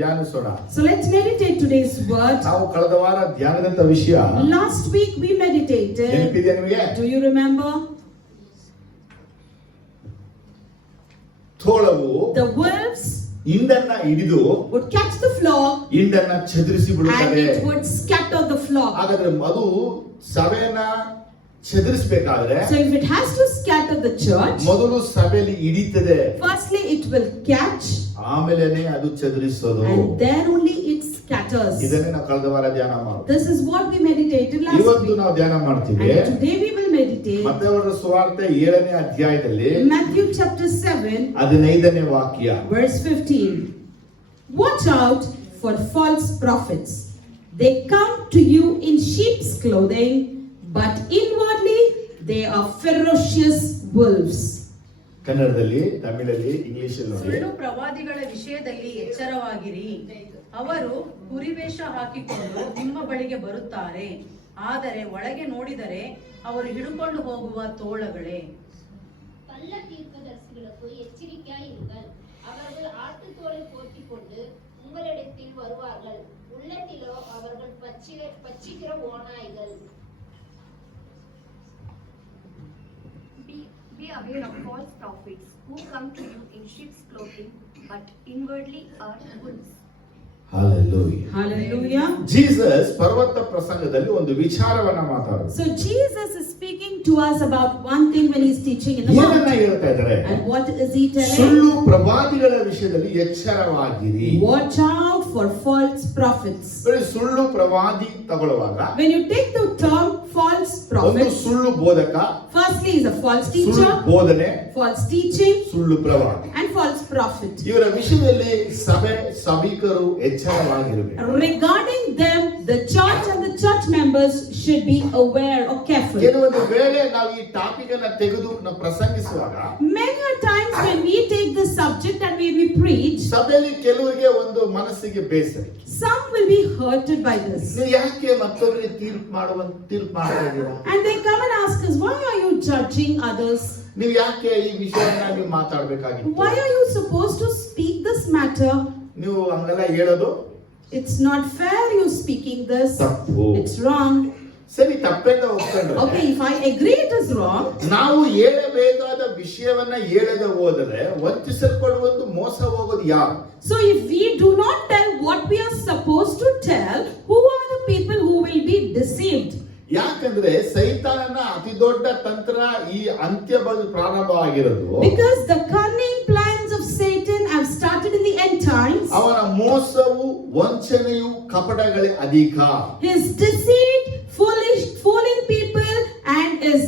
ಧ್ಯಾನಿಸೋಣ. So let's meditate today's word. ನಾವು ಕಳೆದ ವಾರ ಧ್ಯಾನದಂತ ವಿಷಯ Last week we meditated. ನೆನಪಿದೆ ನಿಮಗೆ? Do you remember? ತೋಳವು The wolves ಹಿಂಡನ್ನ ಹಿಡಿದು would catch the flock ಹಿಂಡನ್ನ ಚದುರಿಸಿ and ಬಿಡುತ್ತದೆ. it would scatter the flock. ಹಾಗಾದ್ರೆ ಅದು ಸಭೆಯನ್ನ ಚದುರಿಸಬೇಕಾದ್ರೆ So if it has to scatter the church, ಮೊದಲು ಸಭೆಯಲ್ಲಿ ಹಿಡಿತದೆ, firstly it will catch ಆಮೇಲೆನೆ ಅದು ಚದುರಿಸೋದು. and then only it scatters. ಇದನ್ನೇ ನಾವು ಕಳೆದ ವಾರ ಧ್ಯಾನ ಮಾಡೋದು. This is what we meditated last ಇವತ್ತು week. ನಾವು ಧ್ಯಾನ ಮಾಡ್ತೀವಿ. And today we will meditate ಮತ್ತಾಯರ ಸುವಾರ್ತೆ 7ನೇ ಅಧ್ಯಾಯದಲ್ಲಿ Matthew chapter 7 15ನೇ ವಾಕ್ಯ. verse 15. Watch out for false prophets. They come to you in sheep's clothing, but inwardly they are ferocious wolves. ಕನ್ನಡದಲ್ಲಿ, ತಮಿಳಲ್ಲಿ, ಇಂಗ್ಲಿಷ್ ಅಲ್ಲಿ ನೋಡಿ. ಸುಳ್ಳು ಪ್ರವಾದಿಗಳ ವಿಷಯದಲ್ಲಿ ಎಚ್ಚರವಾಗಿರಿ. ಅವರು ಕುರಿವೇಷ ಹಾಕಿಕೊಂಡು ನಿಮ್ಮ ಬಳಿಗೆ ಬರುತ್ತಾರೆ, ಆದರೆ ಒಳಗೆ ನೋಡಿದರೆ ಅವರು ಹಿಡುಕೊಂಡು ಹೋಗುವ ತೋಳಗಳೇ. கள்ள தீர்க்கதரிசிகளுக்கு எச்சரிக்கையாயிருங்கள். அவர்கள் ஆட்டுத்தோலை போர்த்திக்கொண்டு உங்களிடத்தில் வருவார்கள், உள்ளத்திலோ அவர்கள் பட்சிக்கிற ஓநாய்கள். Be aware of false prophets who come to you in sheep's clothing, but inwardly are wolves. Hallelujah. Hallelujah. Jesus ಪರ್ವತ ಪ್ರಸಂಗದಲ್ಲಿ ಒಂದು ವಿಚಾರವನ್ನ ಮಾತಾಡುತ್ತಾರೆ. So Jesus is speaking to us about one thing when he's teaching in the ಏನನ್ನ mountain. ಹೇಳ್ತಾ ಇದ್ದಾರೆ? And what is he telling? ಸುಳ್ಳು ಪ್ರವಾದಿಗಳ ವಿಷಯದಲ್ಲಿ ಎಚ್ಚರವಾಗಿರಿ. Watch out for false prophets. ಸುಳ್ಳು ಪ್ರವಾದಿ ತಗೊಳ್ಳುವಾಗ When you take the term false ಒಂದು prophet, ಸುಳ್ಳು ಬೋಧಕ, firstly is a false ಸುಳ್ಳು teacher, ಬೋಧನೆ, false teaching, ಸುಳ್ಳು ಪ್ರವಾದಿ. and false prophet. ಇವರ ವಿಷಯದಲ್ಲಿ ಸಭಿಕರು ಎಚ್ಚರವಾಗಿರಬೇಕು. Regarding them, the church and the church members should be aware or careful. ಕೆಲವೊಂದು ವೇಳೆ ನಾವು ಈ ಟಾಪಿಕ್ ಅನ್ನ ತೆಗೆದು ನಾವು ಪ್ರಸಂಗಿಸುವಾಗ Many a times when we take this subject and when we preach, ಸಭೆಯಲ್ಲಿ ಕೆಲವರಿಗೆ ಒಂದು ಮನಸ್ಸಿಗೆ ಬೇಸರ. some will be hurted by this. ನೀವು ಯಾಕೆ ಮತ್ತೊಬ್ಬರಿಗೆ ತೀರ್ಪು ಮಾಡ್ತಾ ಇದ್ದೀರಾ? And they come and ask us, why are you judging others? ನೀವು ಯಾಕೆ ಈ ವಿಷಯವನ್ನ ನೀವು ಮಾತಾಡಬೇಕಾಗಿತ್ತು? Why are you supposed to speak this matter? ನೀವು ಹಂಗೆಲ್ಲ ಹೇಳೋದು It's not fair you speaking this. ತಪ್ಪು. It's wrong. ಸರಿ, ತಪ್ಪೆಂದ ಒಪ್ಕೊಂಡ್ರೆ Okay, if I agree it is wrong, ನಾವು ಹೇಳಬೇಕಾದ ವಿಷಯವನ್ನ ಹೇಳದೆ ಹೋದರೆ ವಂಚಿಸಲ್ಪಡುವುದು, ಮೋಸ ಹೋಗೋದು ಯಾರು? so if we do not tell what we are supposed to tell, who are the people who will be deceived? ಯಾಕಂದ್ರೆ ಸೈತಾನನ ಅತಿ ದೊಡ್ಡ ತಂತ್ರ ಈ ಅಂತ್ಯ ಪ್ರಾರಂಭ ಆಗಿರೋದು. Because the cunning plans of Satan have started in the end times. ಅವನ ಮೋಸವು, ವಂಚನೆಯು, ಕಪಟಗಳೇ ಅಧಿಕ. His deceit, fooling people, and his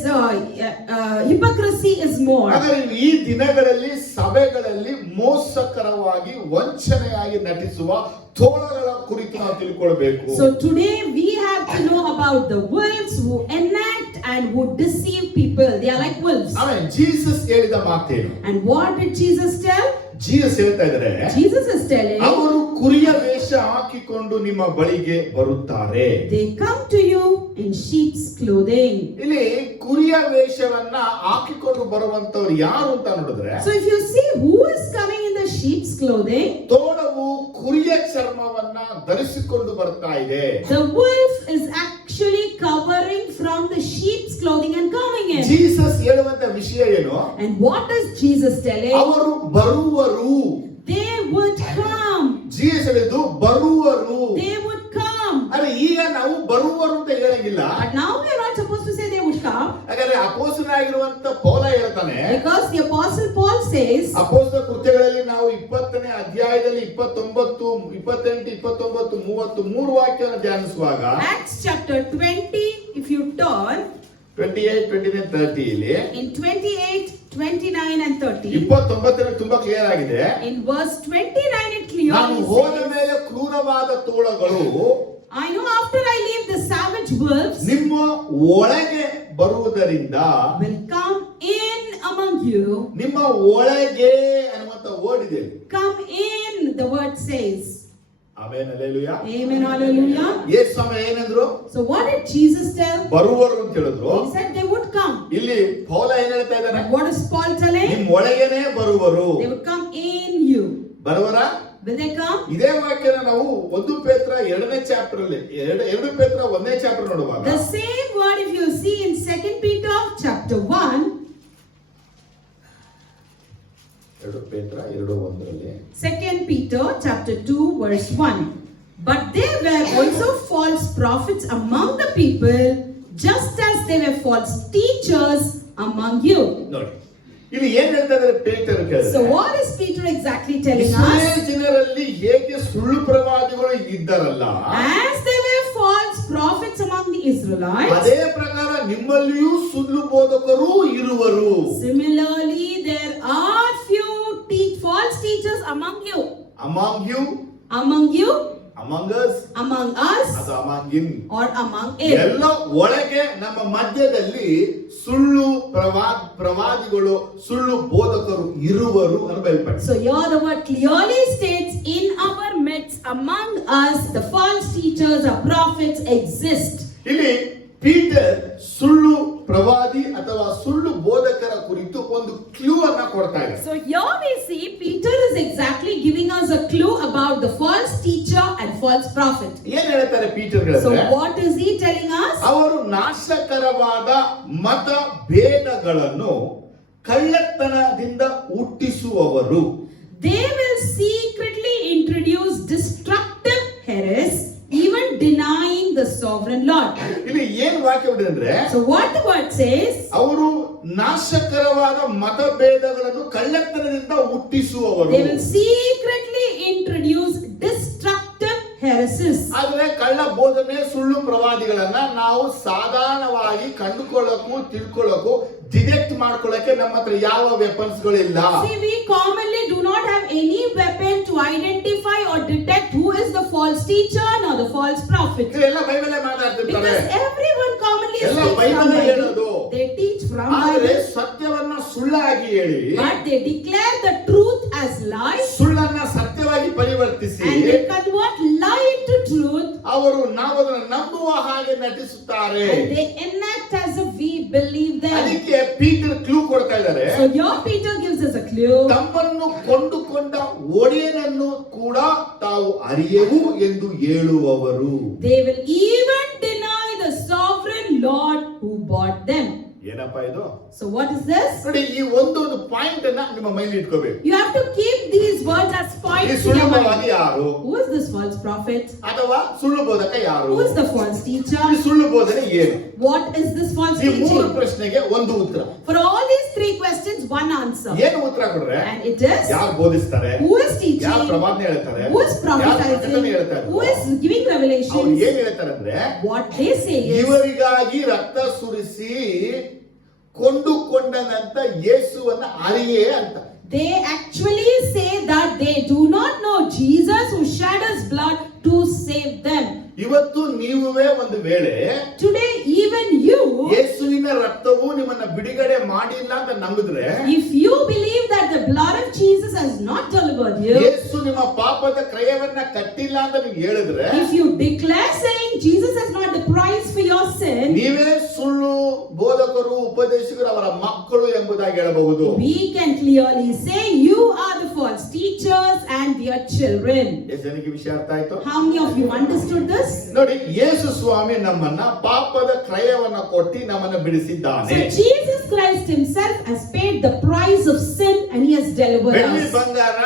hypocrisy is more. ಹಾಗಾದ್ರೆ ಈ ದಿನಗಳಲ್ಲಿ ಸಭೆಗಳಲ್ಲಿ ಮೋಸಕರವಾಗಿ ವಂಚನೆಯಾಗಿ ನಟಿಸುವ ತೋಳಗಳ ಕುರಿತು ನಾವು ತಿಳ್ಕೊಳ್ಬೇಕು. So today we have to know about the wolves who enact and who deceive people. They are like wolves. ಆಮೇಲೆ ಜೀಸಸ್ ಹೇಳಿದ ಮಾತೇನು? And what did Jesus tell? Jesus ಹೇಳ್ತಾ ಇದ್ದಾರೆ, Jesus is telling, ಅವರು ಕುರಿಯ ವೇಷ ಹಾಕಿಕೊಂಡು ನಿಮ್ಮ ಬಳಿಗೆ ಬರುತ್ತಾರೆ. they come to you in sheep's clothing. ಇಲ್ಲಿ ಕುರಿಯ ವೇಷವನ್ನ ಹಾಕಿಕೊಂಡು ಬರುವಂತವ್ರು ಯಾರು ಅಂತ ನೋಡಿದ್ರೆ, So if you see who is coming in the sheep's clothing, ತೋಳವು ಕುರಿಯ ಚರ್ಮವನ್ನ ಧರಿಸಿಕೊಂಡು ಬರ್ತಾ ಇದೆ. the wolf is actually covering from the sheep's clothing and coming in. Jesus ಹೇಳುವಂತ ವಿಷಯ ಏನು? And what is Jesus telling? ಅವರು ಬರುವರು. They would come. ಜೀಸಸ್ ಹೇಳಿದ್ದು ಬರುವರು. They would come. ಅರೆ ಈಗ ನಾವು ಬರುವರು ಅಂತ ಹೇಳಂಗಿಲ್ಲ. But now we are not supposed to say they would come. ಹಾಗಾದ್ರೆ ಅಪೊಸ್ತಲನಾಗಿರುವಂತ ಪೌಲ ಹೇಳ್ತಾನೆ, Because the apostle Paul says, ಅಪೊಸ್ತಲ ಕೃತ್ಯಗಳಲ್ಲಿ ನಾವು 20ನೇ ಅಧ್ಯಾಯದಲ್ಲಿ 29, 28, 29, 33 ವಾಕ್ಯವನ್ನು ಧ್ಯಾನಿಸುವಾಗ Acts chapter 20, if you turn 28, 29, 30 ಇಲ್ಲಿ in 28, 29 and 30, 29 ತುಂಬಾ ಕ್ಲಿಯರ್ ಆಗಿದೆ. in verse 29 it ನಾನು clearly ಹೋದ says, ಮೇಲೆ ಕ್ರೂರವಾದ ತೋಳಗಳು I know after I leave the savage wolves ನಿಮ್ಮ ಒಳಗೆ ಬರುವುದರಿಂದ will come in among you. ನಿಮ್ಮ ಒಳಗೆ ಅನ್ನುವಂತ ವರ್ಡ್ ಇದೆ. Come in, the word says. Amen, hallelujah. Amen, hallelujah. ಯೇಸು ಸ್ವಾಮಿ ಏನಂದ್ರು? So what did Jesus tell? ಬರುವರು ಅಂತ ಹೇಳಿದ್ರು. He said they would come. ಇಲ್ಲಿ ಪೌಲ ಏನ್ ಹೇಳ್ತಾ ಇದ್ದಾನೆ? But what is Paul telling? ನಿಮ್ಮ ಒಳಗೇನೆ ಬರುವರು. They would come in you. ಬರುವರ? Will they come? ಇದೇ ವಾಕ್ಯನ ನಾವು 1 ಪೇತ್ರ 2ನೇ ಚಾಪ್ಟರ್ ಅಲ್ಲಿ 2 ಪೇತ್ರ 1ನೇ ಚಾಪ್ಟರ್ ನೋಡುವಾಗ The same word if you see in 2 Peter chapter 1. 2 ಪೇತ್ರ 2:1 2 Peter chapter 2 verse 1. But there were also false prophets among the people, just as there were false teachers among you. ನೋಡಿ ಇಲ್ಲಿ ಏನ್ ಹೇಳ್ತಾ ಇದ್ದಾರೆ ಪೇತ್ರ ಕೇಳಿದ್ರೆ So what is Peter exactly telling Israel us? ಜನರಲ್ಲಿ ಹೇಗೆ ಸುಳ್ಳು ಪ್ರವಾದಿಗಳು ಇದ್ದಾರಲ್ಲ As there were false prophets among the Israelites, ಅದೇ ಪ್ರಕಾರ ನಿಮ್ಮಲ್ಲಿಯೂ ಸುಳ್ಳು ಬೋಧಕರು ಇರುವರು. similarly there are few false teachers among you. Among you, Among you, among us, among us, ಅದು among in. or among it. ಎಲ್ಲ ಒಳಗೆ ನಮ್ಮ ಮಧ್ಯದಲ್ಲಿ ಸುಳ್ಳು ಪ್ರವಾದಿಗಳು ಸುಳ್ಳು ಬೋಧಕರು ಇರುವರು ಅಂತ ಬಯಲ್ಪಟ್ಟಿದೆ. So here the word clearly states, in our midst, among us, the false teachers or prophets exist. ಇಲ್ಲಿ ಪೀಟರ್ ಸುಳ್ಳು ಪ್ರವಾದಿ ಅಥವಾ ಸುಳ್ಳು ಬೋಧಕರ ಕುರಿತು ಒಂದು ಕ್ಲೂ ಅನ್ನ ಕೊಡ್ತಾ ಇದೆ. So here we see Peter is exactly giving us a clue about the false teacher and false prophet. ಏನ್ ಹೇಳ್ತಾರೆ ಪೀಟರ್ So ಹೇಳಿದ್ರೆ what is he telling us? ಅವರು ನಾಶಕರವಾದ ಮತ ಭೇದಗಳನ್ನು ಕಳ್ಳತನದಿಂದ ಹುಟ್ಟಿಸುವವರು. They will secretly introduce destructive errors, even denying the sovereign Lord. ಇಲ್ಲಿ ಏನ್ ವಾಕ್ಯ ಇದೆ ಅಂದ್ರೆ So what the word says? ಅವರು ನಾಶಕರವಾದ ಮತಭೇದಗಳನ್ನು ಕಳ್ಳತನದಿಂದ ಹುಟ್ಟಿಸುವವರು. They will secretly introduce destructive heresies. ಆದ್ರೆ ಕಳ್ಳ ಬೋಧನೆ ಸುಳ್ಳು ಪ್ರವಾದಿಗಳನ್ನ ನಾವು ಸಾಧಾರಣವಾಗಿ ಕಂಡುಕೊಳ್ಳಕ್ಕೂ ತಿಳ್ಕೊಳ್ಳಕ್ಕೂ ಡಿಟೆಕ್ಟ್ ಮಾಡ್ಕೊಳ್ಳಕ್ಕೆ ನಮ್ಮ ಹತ್ರ ಯಾವ ವೆಪನ್ಸ್ ಗಳಿಲ್ಲ. See, we commonly do not have any weapon to identify or detect who is the false teacher nor the false prophet. ಎಲ್ಲ ಬೈಬಲ್ ಮಾತಾಡ್ತಿರ್ತಾರೆ. Because everyone commonly ಎಲ್ಲ speaks from ಬೈಬಲ್ Bible. ಹೇಳೋದು. They teach from ಆದ್ರೆ Bible. ಸತ್ಯವನ್ನ ಸುಳ್ಳಾಗಿ ಹೇಳಿ But they declare the truth as lies. ಸುಳ್ಳನ್ನ ಸತ್ಯವಾಗಿ ಪರಿವರ್ತಿಸಿ And they convert lie into truth. ಅವರು ನಾವು ಅದನ್ನು ನಂಬುವ ಹಾಗೆ ನಟಿಸುತ್ತಾರೆ. And they enact as if we believe them. ಅದಕ್ಕೆ ಪೀಟರ್ ಕ್ಲೂ ಕೊಡ್ತಾ ಇದ್ದಾರೆ. So here Peter gives us a clue. ತಮ್ಮನ್ನು ಕೊಂಡುಕೊಂಡ ಒಡೆಯನನ್ನು ಕೂಡ ತಾವು ಅರಿಯೆವು ಎಂದು ಹೇಳುವವರು. They will even deny the sovereign Lord who bought them. ಏನಪ್ಪ ಇದು? So what is this? ನೋಡಿ, ಈ ಒಂದೊಂದು ಪಾಯಿಂಟ್ ಅನ್ನ ನಿಮ್ಮ ಮೈಲಿ ಇಟ್ಕೋಬೇಕು. You have to keep these words as ಈ points in ಸುಳ್ಳು your ಪ್ರವಾದಿ mind. ಯಾರು Who is this false prophet? ಅಥವಾ ಸುಳ್ಳು ಬೋಧಕ ಯಾರು? Who is the false teacher? ಈ ಸುಳ್ಳು ಬೋಧನೆ ಏನು? What is this false ಈ ಮೂರು teaching? ಪ್ರಶ್ನೆಗೆ ಒಂದು ಉತ್ತರ. For all these three questions, one answer. ಏನು ಉತ್ತರ ಕೊಡ್ರೆ? And it is, ಯಾರು ಬೋಧಿಸ್ತಾರೆ? who is teaching? ಯಾರು ಪ್ರವಾದನೆ ಹೇಳ್ತಾರೆ? Who is ಯಾರು prophesying? ಪ್ರಕಟಣೆ ಹೇಳ್ತಾರೆ? Who is giving ಅವ್ರು revelations? ಏನ್ ಹೇಳ್ತಾರೆ ಅಂದ್ರೆ What they say is, ಇವರಿಗಾಗಿ ರಕ್ತ ಸುರಿಸಿ ಕೊಂಡುಕೊಂಡನಂತ ಯೇಸುವನ್ನ ಅರಿಯೇ ಅಂತ. they actually say that they do not know Jesus who shed his blood to save them. ಇವತ್ತು ನೀವೇ ಒಂದು ವೇಳೆ Today, even you, ಯೇಸುವಿನ ರಕ್ತವು ನಿಮ್ಮನ್ನ ಬಿಡುಗಡೆ ಮಾಡಿಲ್ಲ ಅಂತ ನಂಬಿದ್ರೆ, if you believe that the blood of Jesus has not delivered you, ಯೇಸು ನಿಮ್ಮ ಪಾಪದ ಕ್ರಯವನ್ನ ಕಟ್ಟಿಲ್ಲ ಅಂತ ನೀವು ಹೇಳಿದ್ರೆ, if you declare saying Jesus has not the price for your sin, ನೀವೇ ಸುಳ್ಳು ಬೋಧಕರು ಉಪದೇಶಕರು ಅವರ ಮಕ್ಕಳು ಎಂಬುದಾಗಿ ಹೇಳಬಹುದು. we can clearly say you are the false teachers and their children. ಎಷ್ಟು ಜನಕ್ಕೆ ವಿಷಯ ಅರ್ಥ ಆಯ್ತು? How many of you understood this? ನೋಡಿ, ಯೇಸು ಸ್ವಾಮಿ ನಮ್ಮನ್ನ ಪಾಪದ ಕ್ರಯವನ್ನ ಕೊಟ್ಟಿ ನಮ್ಮನ್ನ ಬಿಡಿಸಿದ್ದಾನೆ. So Jesus Christ himself has paid the price of sin and he has delivered ಬೆಳ್ಳಿ us. ಬಂಗಾರ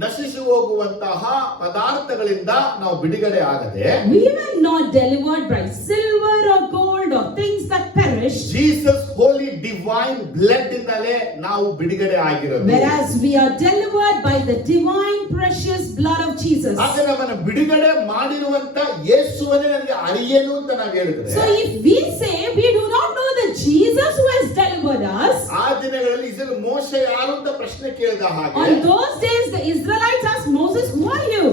ನಶಿಸಿ ಹೋಗುವಂತಹ ಪದಾರ್ಥಗಳಿಂದ ನಾವು ಬಿಡುಗಡೆ ಆಗದೆ, We were not delivered by silver or gold or things that perish, Jesus holy divine blood ಇಂದಲೇ ನಾವು ಬಿಡುಗಡೆ ಆಗಿರೋದು. whereas we are delivered by the divine precious blood of Jesus. ಆಗ ನಮ್ಮನ್ನ ಬಿಡುಗಡೆ ಮಾಡಿರುವಂತ ಯೇಸುವನ್ನೇ ನನಗೆ ಅರಿಯೇನು ಅಂತ ನಾವು ಹೇಳಿದ್ರೆ, So if we say we do not know the Jesus who has delivered us, ಆ ದಿನಗಳಲ್ಲಿ ಇಸ್ರಾಯೇಲ್ ಮೋಶೆ ಯಾರು ಅಂತ ಪ್ರಶ್ನೆ ಕೇಳಿದ ಹಾಗೆ, on those days the Israelites asked Moses, who are you?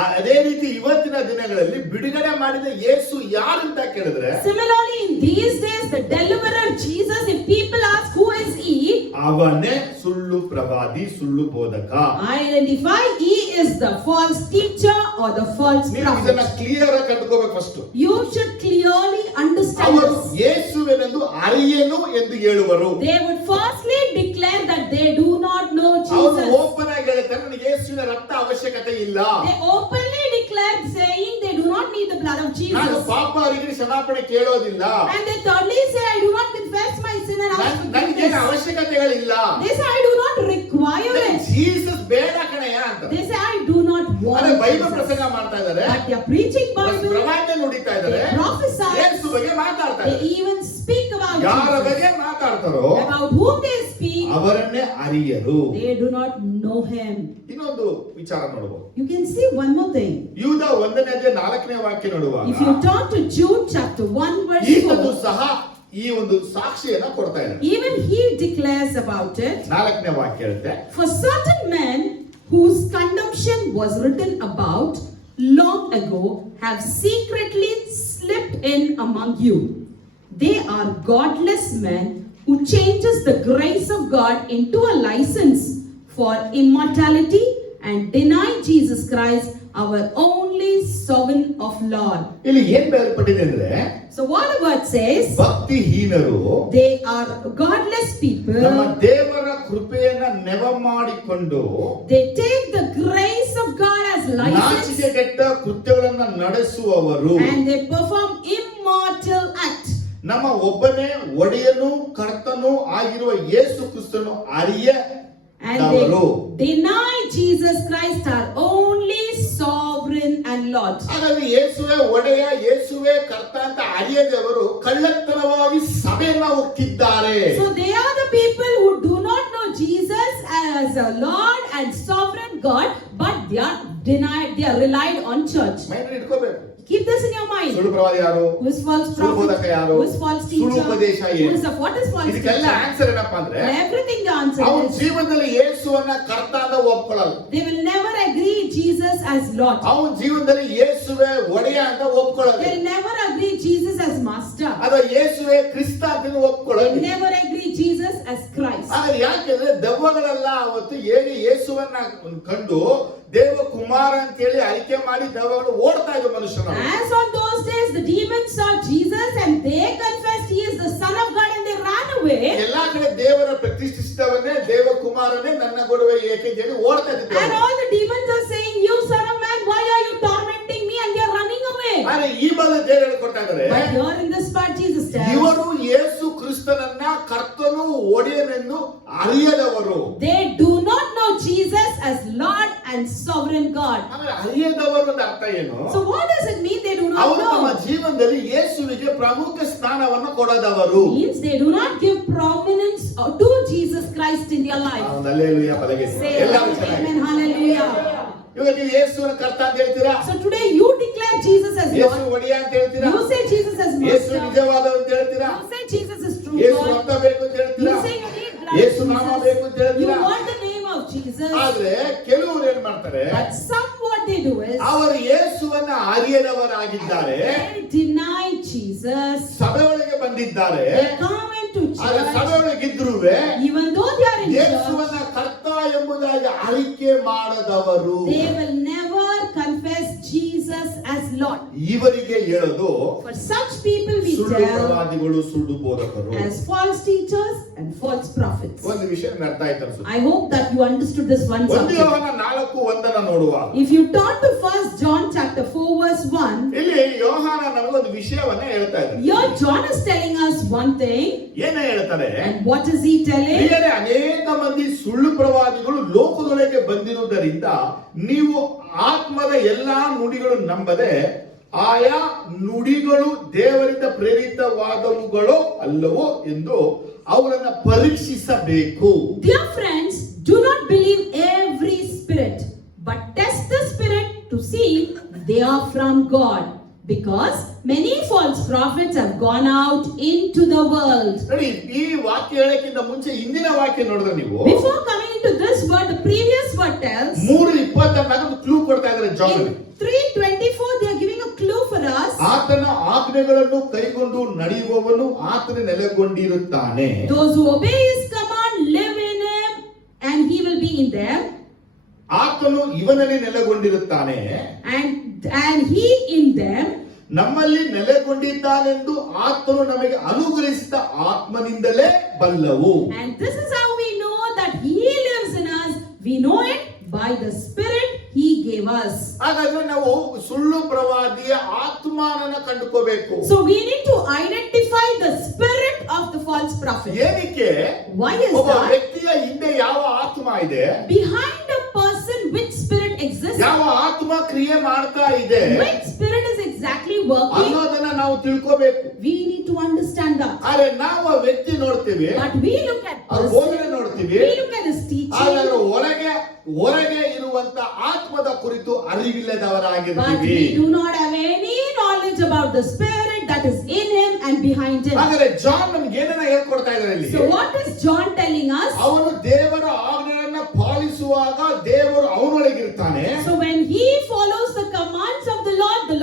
ಅದೇ ರೀತಿ ಇವತ್ತಿನ ದಿನಗಳಲ್ಲಿ ಬಿಡುಗಡೆ ಮಾಡಿದ ಯೇಸು ಯಾರು ಅಂತ ಕೇಳಿದ್ರೆ, Similarly, in these days, the deliverer Jesus, if people ask who is he, ಅವನೇ ಸುಳ್ಳು ಪ್ರವಾದಿ ಸುಳ್ಳು ಬೋಧಕ. identify he is the false teacher or the false ನೀವು ಇದನ್ನ prophet. ಕ್ಲಿಯರ್ ಆಗಿ ಕಂಡುಕೋಬೇಕು. First You should clearly understand ಅವರು this. ಯೇಸುವೆನೆಂದು ಅರಿಯೇನು ಎಂದು ಹೇಳುವರು. They would firstly declare that they do not know ಅವರು Jesus. ಓಪನ್ ಆಗಿ ಹೇಳ್ತಾರೆ, ನನಗೆ ಯೇಸುವಿನ ರಕ್ತ ಅವಶ್ಯಕತೆ ಇಲ್ಲ. They openly declared saying they do not need the blood of ನಾನು Jesus. ಪಾಪ ಅವರಿಗೆ ಕ್ಷಮಾಪಣೆ ಕೇಳೋದಿಲ್ಲ. And they thirdly say, I do not confess my sin and ask ನನಗೆ forgiveness. ಅವಶ್ಯಕತೆಗಳಿಲ್ಲ. They say, I do not require it. Jesus ಬೇಡ ಕಣಯ್ಯ ಅಂತ. They say, I do not want ಅದೇ ಬೈಬಲ್ Jesus. ಪ್ರಸಂಗ ಮಾಡ್ತಾ ಇದ್ದಾರೆ. But they are preaching Bible. ಪ್ರವಾದನೆ ನುಡಿತಾ ಇದ್ದಾರೆ. They prophesy. ಯೇಸು ಬಗ್ಗೆ ಮಾತಾಡ್ತಾ They ಇದ್ದಾರೆ. even speak about ಯಾರ Jesus. ಬಗ್ಗೆ ಮಾತಾಡ್ತಾರೋ About whom they speak, ಅವರನ್ನೇ ಅರಿಯರು. they do not know him. ಇನ್ನೊಂದು ವಿಚಾರ ನೋಡಬಹುದು. You can see one more thing. ಯೂದ 1ನೇ ಅಧ್ಯಾಯ 4ನೇ ವಾಕ್ಯ ನೋಡುವಾಗ If you turn to Jude chapter 1 verse ಈತನು 4, ಸಹ ಈ ಒಂದು ಸಾಕ್ಷಿಯನ್ನ ಕೊಡ್ತಾ ಇದ್ದಾನೆ. even he declares about it. 4ನೇ ವಾಕ್ಯ ಹೇಳುತ್ತೆ, For certain men whose condemnation was written about long ago have secretly slipped in among you. They are godless men who changes the grace of God into a license for immortality and deny Jesus Christ, our only sovereign of Lord. ಇಲ್ಲಿ ಏನ್ ಬೇರ್ಪಟ್ಟಿದೆ ಅಂದ್ರೆ So what the word says, ಭಕ್ತಿಹೀನರು they are godless people. ನಮ್ಮ ದೇವರ ಕೃಪೆಯನ್ನ ನೆವ ಮಾಡಿಕೊಂಡು They take the grace of God as license ನಾಚಿಕೆ ಕೆಟ್ಟ ಕೃತ್ಯಗಳನ್ನ ನಡೆಸುವವರು and they perform immortal act. ನಮ್ಮ ಒಬ್ಬನೇ ಒಡೆಯನು ಕರ್ತನು ಆಗಿರುವ ಯೇಸು ಕ್ರಿಸ್ತನು And ಅರಿಯದವರು. they deny Jesus Christ, our only sovereign and Lord. ಹಾಗಾಗಿ ಯೇಸುವೆ ಒಡೆಯ ಯೇಸುವೆ ಕರ್ತ ಅಂತ ಅರಿಯದವರು ಕಳ್ಳತನವಾಗಿ ಸಭೆಯನ್ನ ಹೋಗ್ತಿದ್ದಾರೆ. So they are the people who do not know Jesus as a Lord and sovereign God, but they are denied, they are relied on church. Mind ಇಟ್ಕೋಬೇಕು. Keep this in your mind. ಸುಳ್ಳು ಪ್ರವಾದಿ ಯಾರು? Who is false ಸುಳ್ಳು ಬೋಧಕ prophet? ಯಾರು? Who is false ಸುಳ್ಳು teacher? ಉಪದೇಶ Who ಏನು? is a what is false ಇದಕ್ಕೆಲ್ಲ teacher? ಆನ್ಸರ್ ಏನಪ್ಪಾ ಅಂದ್ರೆ Everything the answer ಅವನ is. ಜೀವನದಲ್ಲಿ ಯೇಸುವನ್ನ ಕರ್ತ ಅಂತ ಒಪ್ಕೊಳ್ಳಲ್ಲ. They will never agree Jesus as Lord. ಅವನ ಜೀವನದಲ್ಲಿ ಯೇಸುವೆ ಒಡೆಯ ಅಂತ ಒಪ್ಕೊಳ್ಳಲ್ಲ. They'll never agree Jesus as Master. ಅದ ಯೇಸುವೆ ಕ್ರಿಸ್ತ ಅಂತ ಒಪ್ಕೊಳ್ಳಲ್ಲ. They'll never agree Jesus as Christ. ಆದ್ರೆ ಯಾಕೆಂದ್ರೆ ದೆವ್ವಗಳೆಲ್ಲ ಅವತ್ತು ಹೇಗೆ ಯೇಸುವನ್ನ ಕಂಡು ದೇವ ಕುಮಾರ ಅಂತ ಹೇಳಿ ಆಯ್ಕೆ ಮಾಡಿ ದೆವ್ವಗಳು ಓಡ್ತಾ ಇದ್ದ ಮನುಷ್ಯನ. As on those days the demons saw Jesus and they confessed he is the Son of God and they ran away. ಎಲ್ಲಾ ಕಡೆ ದೇವರ ಪ್ರತಿಷ್ಠಿಸಿದವನ್ನೇ ದೇವ ಕುಮಾರನೇ ನನ್ನ ಗೊಡವೆ ಏಕೆ ಅಂತ ಹೇಳಿ ಓಡ್ತಾ And ಇದ್ದ. all the demons are saying, you son of man, why are you tormenting me? And they are running away. ಆದ್ರೆ ಈ ಬಲ ದೇವರು ಹೇಳ್ಕೊಡ್ತಾ ಇದ್ದಾರೆ, But here in this part Jesus tells, ಇವರು ಯೇಸು ಕ್ರಿಸ್ತನನ್ನ ಕರ್ತನು ಒಡೆಯನೆಂದು ಅರಿಯದವರು. they do not know Jesus as Lord and sovereign God. ಆದ್ರೆ ಅರಿಯದವರು ಅಂತ ಅರ್ಥ ಏನು? So what does it mean they do not ಅವರು ತಮ್ಮ know? ಜೀವನದಲ್ಲಿ ಯೇಸುವಿಗೆ ಪ್ರಮುಖ ಸ್ಥಾನವನ್ನು ಕೊಡದವರು. Means they do not give prominence to Jesus Christ in their life. Hallelujah ಪದಗೆ Say ಎಲ್ಲರೂ ಚೆನ್ನಾಗಿ. amen, hallelujah. ಇವಾಗ ನೀವು ಯೇಸುವಿನ ಕರ್ತ ಅಂತ ಹೇಳ್ತೀರಾ? So today you declare Jesus as ಯೇಸು Lord. ಒಡೆಯ ಅಂತ ಹೇಳ್ತೀರಾ? You say Jesus as ಯೇಸು Master. ನಿಜವಾದವ ಅಂತ ಹೇಳ್ತೀರಾ? You say Jesus is true ಯೇಸು God. ರಕ್ತ ಬೇಕು ಅಂತ You ಹೇಳ್ತೀರಾ? say you need blood of ಯೇಸು ನಾಮ ಬೇಕು ಅಂತ Jesus. You ಹೇಳ್ತೀರಾ? want the name of Jesus. ಆದ್ರೆ ಕೆಲವರು ಏನ್ ಮಾಡ್ತಾರೆ, But some what they do is ಅವರು ಯೇಸುವನ್ನ ಅರಿಯದವರಾಗಿದ್ದಾರೆ, they deny Jesus. ಸಭೆ ಒಳಗೆ ಬಂದಿದ್ದಾರೆ, They come into ಆದ್ರೆ ಸಭೆ church ಒಳಗಿದ್ರುವೆ even though they are in church. ಯೇಸುವನ್ನ ಕರ್ತ ಎಂಬುದಾಗಿ ಆಯ್ಕೆ ಮಾಡದವರು. They will never confess Jesus as Lord. ಇವರಿಗೆ ಹೇಳೋದು For such people we ಸುಳ್ಳು tell ಪ್ರವಾದಿಗಳು ಸುಳ್ಳು ಬೋಧಕರು. as false teachers and false prophets. ಒಂದು ವಿಷಯ ನಿಮ್ಗೆ ಅರ್ಥ ಆಯ್ತು ಅನ್ಸುತ್ತೆ. I hope that you understood this one ಒಂದು subject. ಯೋಹನ 4:1 ನೋಡುವಾಗ If you turn to 1 John chapter 4 verse 1, ಇಲ್ಲಿ ಯೋಹಾನ ನಮಗೊಂದು ವಿಷಯವನ್ನ ಹೇಳ್ತಾ ಇದ್ದಾರೆ. here John is telling us one thing. ಏನ ಹೇಳ್ತಾರೆ? And what is he telling? ಪ್ರಿಯರೇ, ಅನೇಕ ಮಂದಿ ಸುಳ್ಳು ಪ್ರವಾದಿಗಳು ಲೋಕದೊಳಗೆ ಬಂದಿರುವುದರಿಂದ ನೀವು ಆತ್ಮದ ಎಲ್ಲಾ ನುಡಿಗಳು ನಂಬದೆ ಆಯಾ ನುಡಿಗಳು ದೇವರಿಂದ ಪ್ರೇರಿತವಾದವುಗಳೋ ಅಲ್ಲವೋ ಎಂದು ಅವರನ್ನ ಪರೀಕ್ಷಿಸಬೇಕು. Dear friends, do not believe every spirit, but test the spirit to see if they are from God, because many false prophets have gone out into the world. ನೋಡಿ, ಈ ವಾಕ್ಯ ಹೇಳಕ್ಕಿಂತ ಮುಂಚೆ ಹಿಂದಿನ ವಾಕ್ಯ ನೋಡಿದ್ರೆ ನೀವು Before coming into this word, the previous word tells 3:26 ಕ್ಲೂ ಕೊಡ್ತಾ ಇದ್ದಾರೆ John. in 3:24 they are giving a clue for us. ಆತನ ಆಜ್ಞೆಗಳನ್ನು ಕೈಗೊಂಡು ನಡೆಯುವವನು ಆತನ ನೆಲೆಗೊಂಡಿರುತ್ತಾನೆ. Those who obey his command live in him and he will be in them, ಆತನು ಇವನಲ್ಲಿ ನೆಲೆಗೊಂಡಿರುತ್ತಾನೆ, and he in them. ನಮ್ಮಲ್ಲಿ ನೆಲೆಗೊಂಡಿದ್ದಾನೆಂದು ಆತನು ನಮಗೆ ಅನುಗ್ರಹಿಸಿದ ಆತ್ಮನಿಂದಲೇ ಬಲ್ಲವು. And this is how we know that he lives in us. We know it by the Spirit he gave us. ಹಾಗಾದ್ರೆ ನಾವು ಸುಳ್ಳು ಪ್ರವಾದಿಯ ಆತ್ಮನನ್ನ ಕಂಡುಕೋಬೇಕು. So we need to identify the spirit of the false prophet. ಏನಕ್ಕೆ? Why is ಒಬ್ಬ that? ವ್ಯಕ್ತಿಯ ಹಿಂದೆ ಯಾವ ಆತ್ಮ ಇದೆ, Behind a person, which spirit exists? ಯಾವ ಆತ್ಮ ಕ್ರಿಯೆ ಮಾಡ್ತಾ ಇದೆ Which spirit is exactly working? ಅನ್ನೋದನ್ನ ನಾವು ತಿಳ್ಕೋಬೇಕು. We need to understand that. ಆದ್ರೆ ನಾವು ಆ ವ್ಯಕ್ತಿ ನೋಡ್ತೀವಿ, But we look at ಅವ್ರ person, ಬೋಧನೆ ನೋಡ್ತೀವಿ, we look at his ಆದ್ರೆ teaching, ಹೊರಗೆ ಇರುವಂತ ಆತ್ಮದ ಕುರಿತು but ಅರಿವಿಲ್ಲದವರಾಗಿರ್ತೀವಿ. we do not have any knowledge about the spirit that is in him and behind him. ಹಾಗಾದ್ರೆ ಜಾನ್ ನಮ್ಗೆ ಏನನ್ನ ಹೇಳ್ಕೊಡ್ತಾ ಇದ್ದಾರೆ ಇಲ್ಲಿ? So what is John telling us? ಅವನು ದೇವರ ಆಜ್ಞೆಯನ್ನ ಪಾಲಿಸುವಾಗ ದೇವರು ಅವನೊಳಗಿರ್ತಾನೆ. So when he follows the commands of the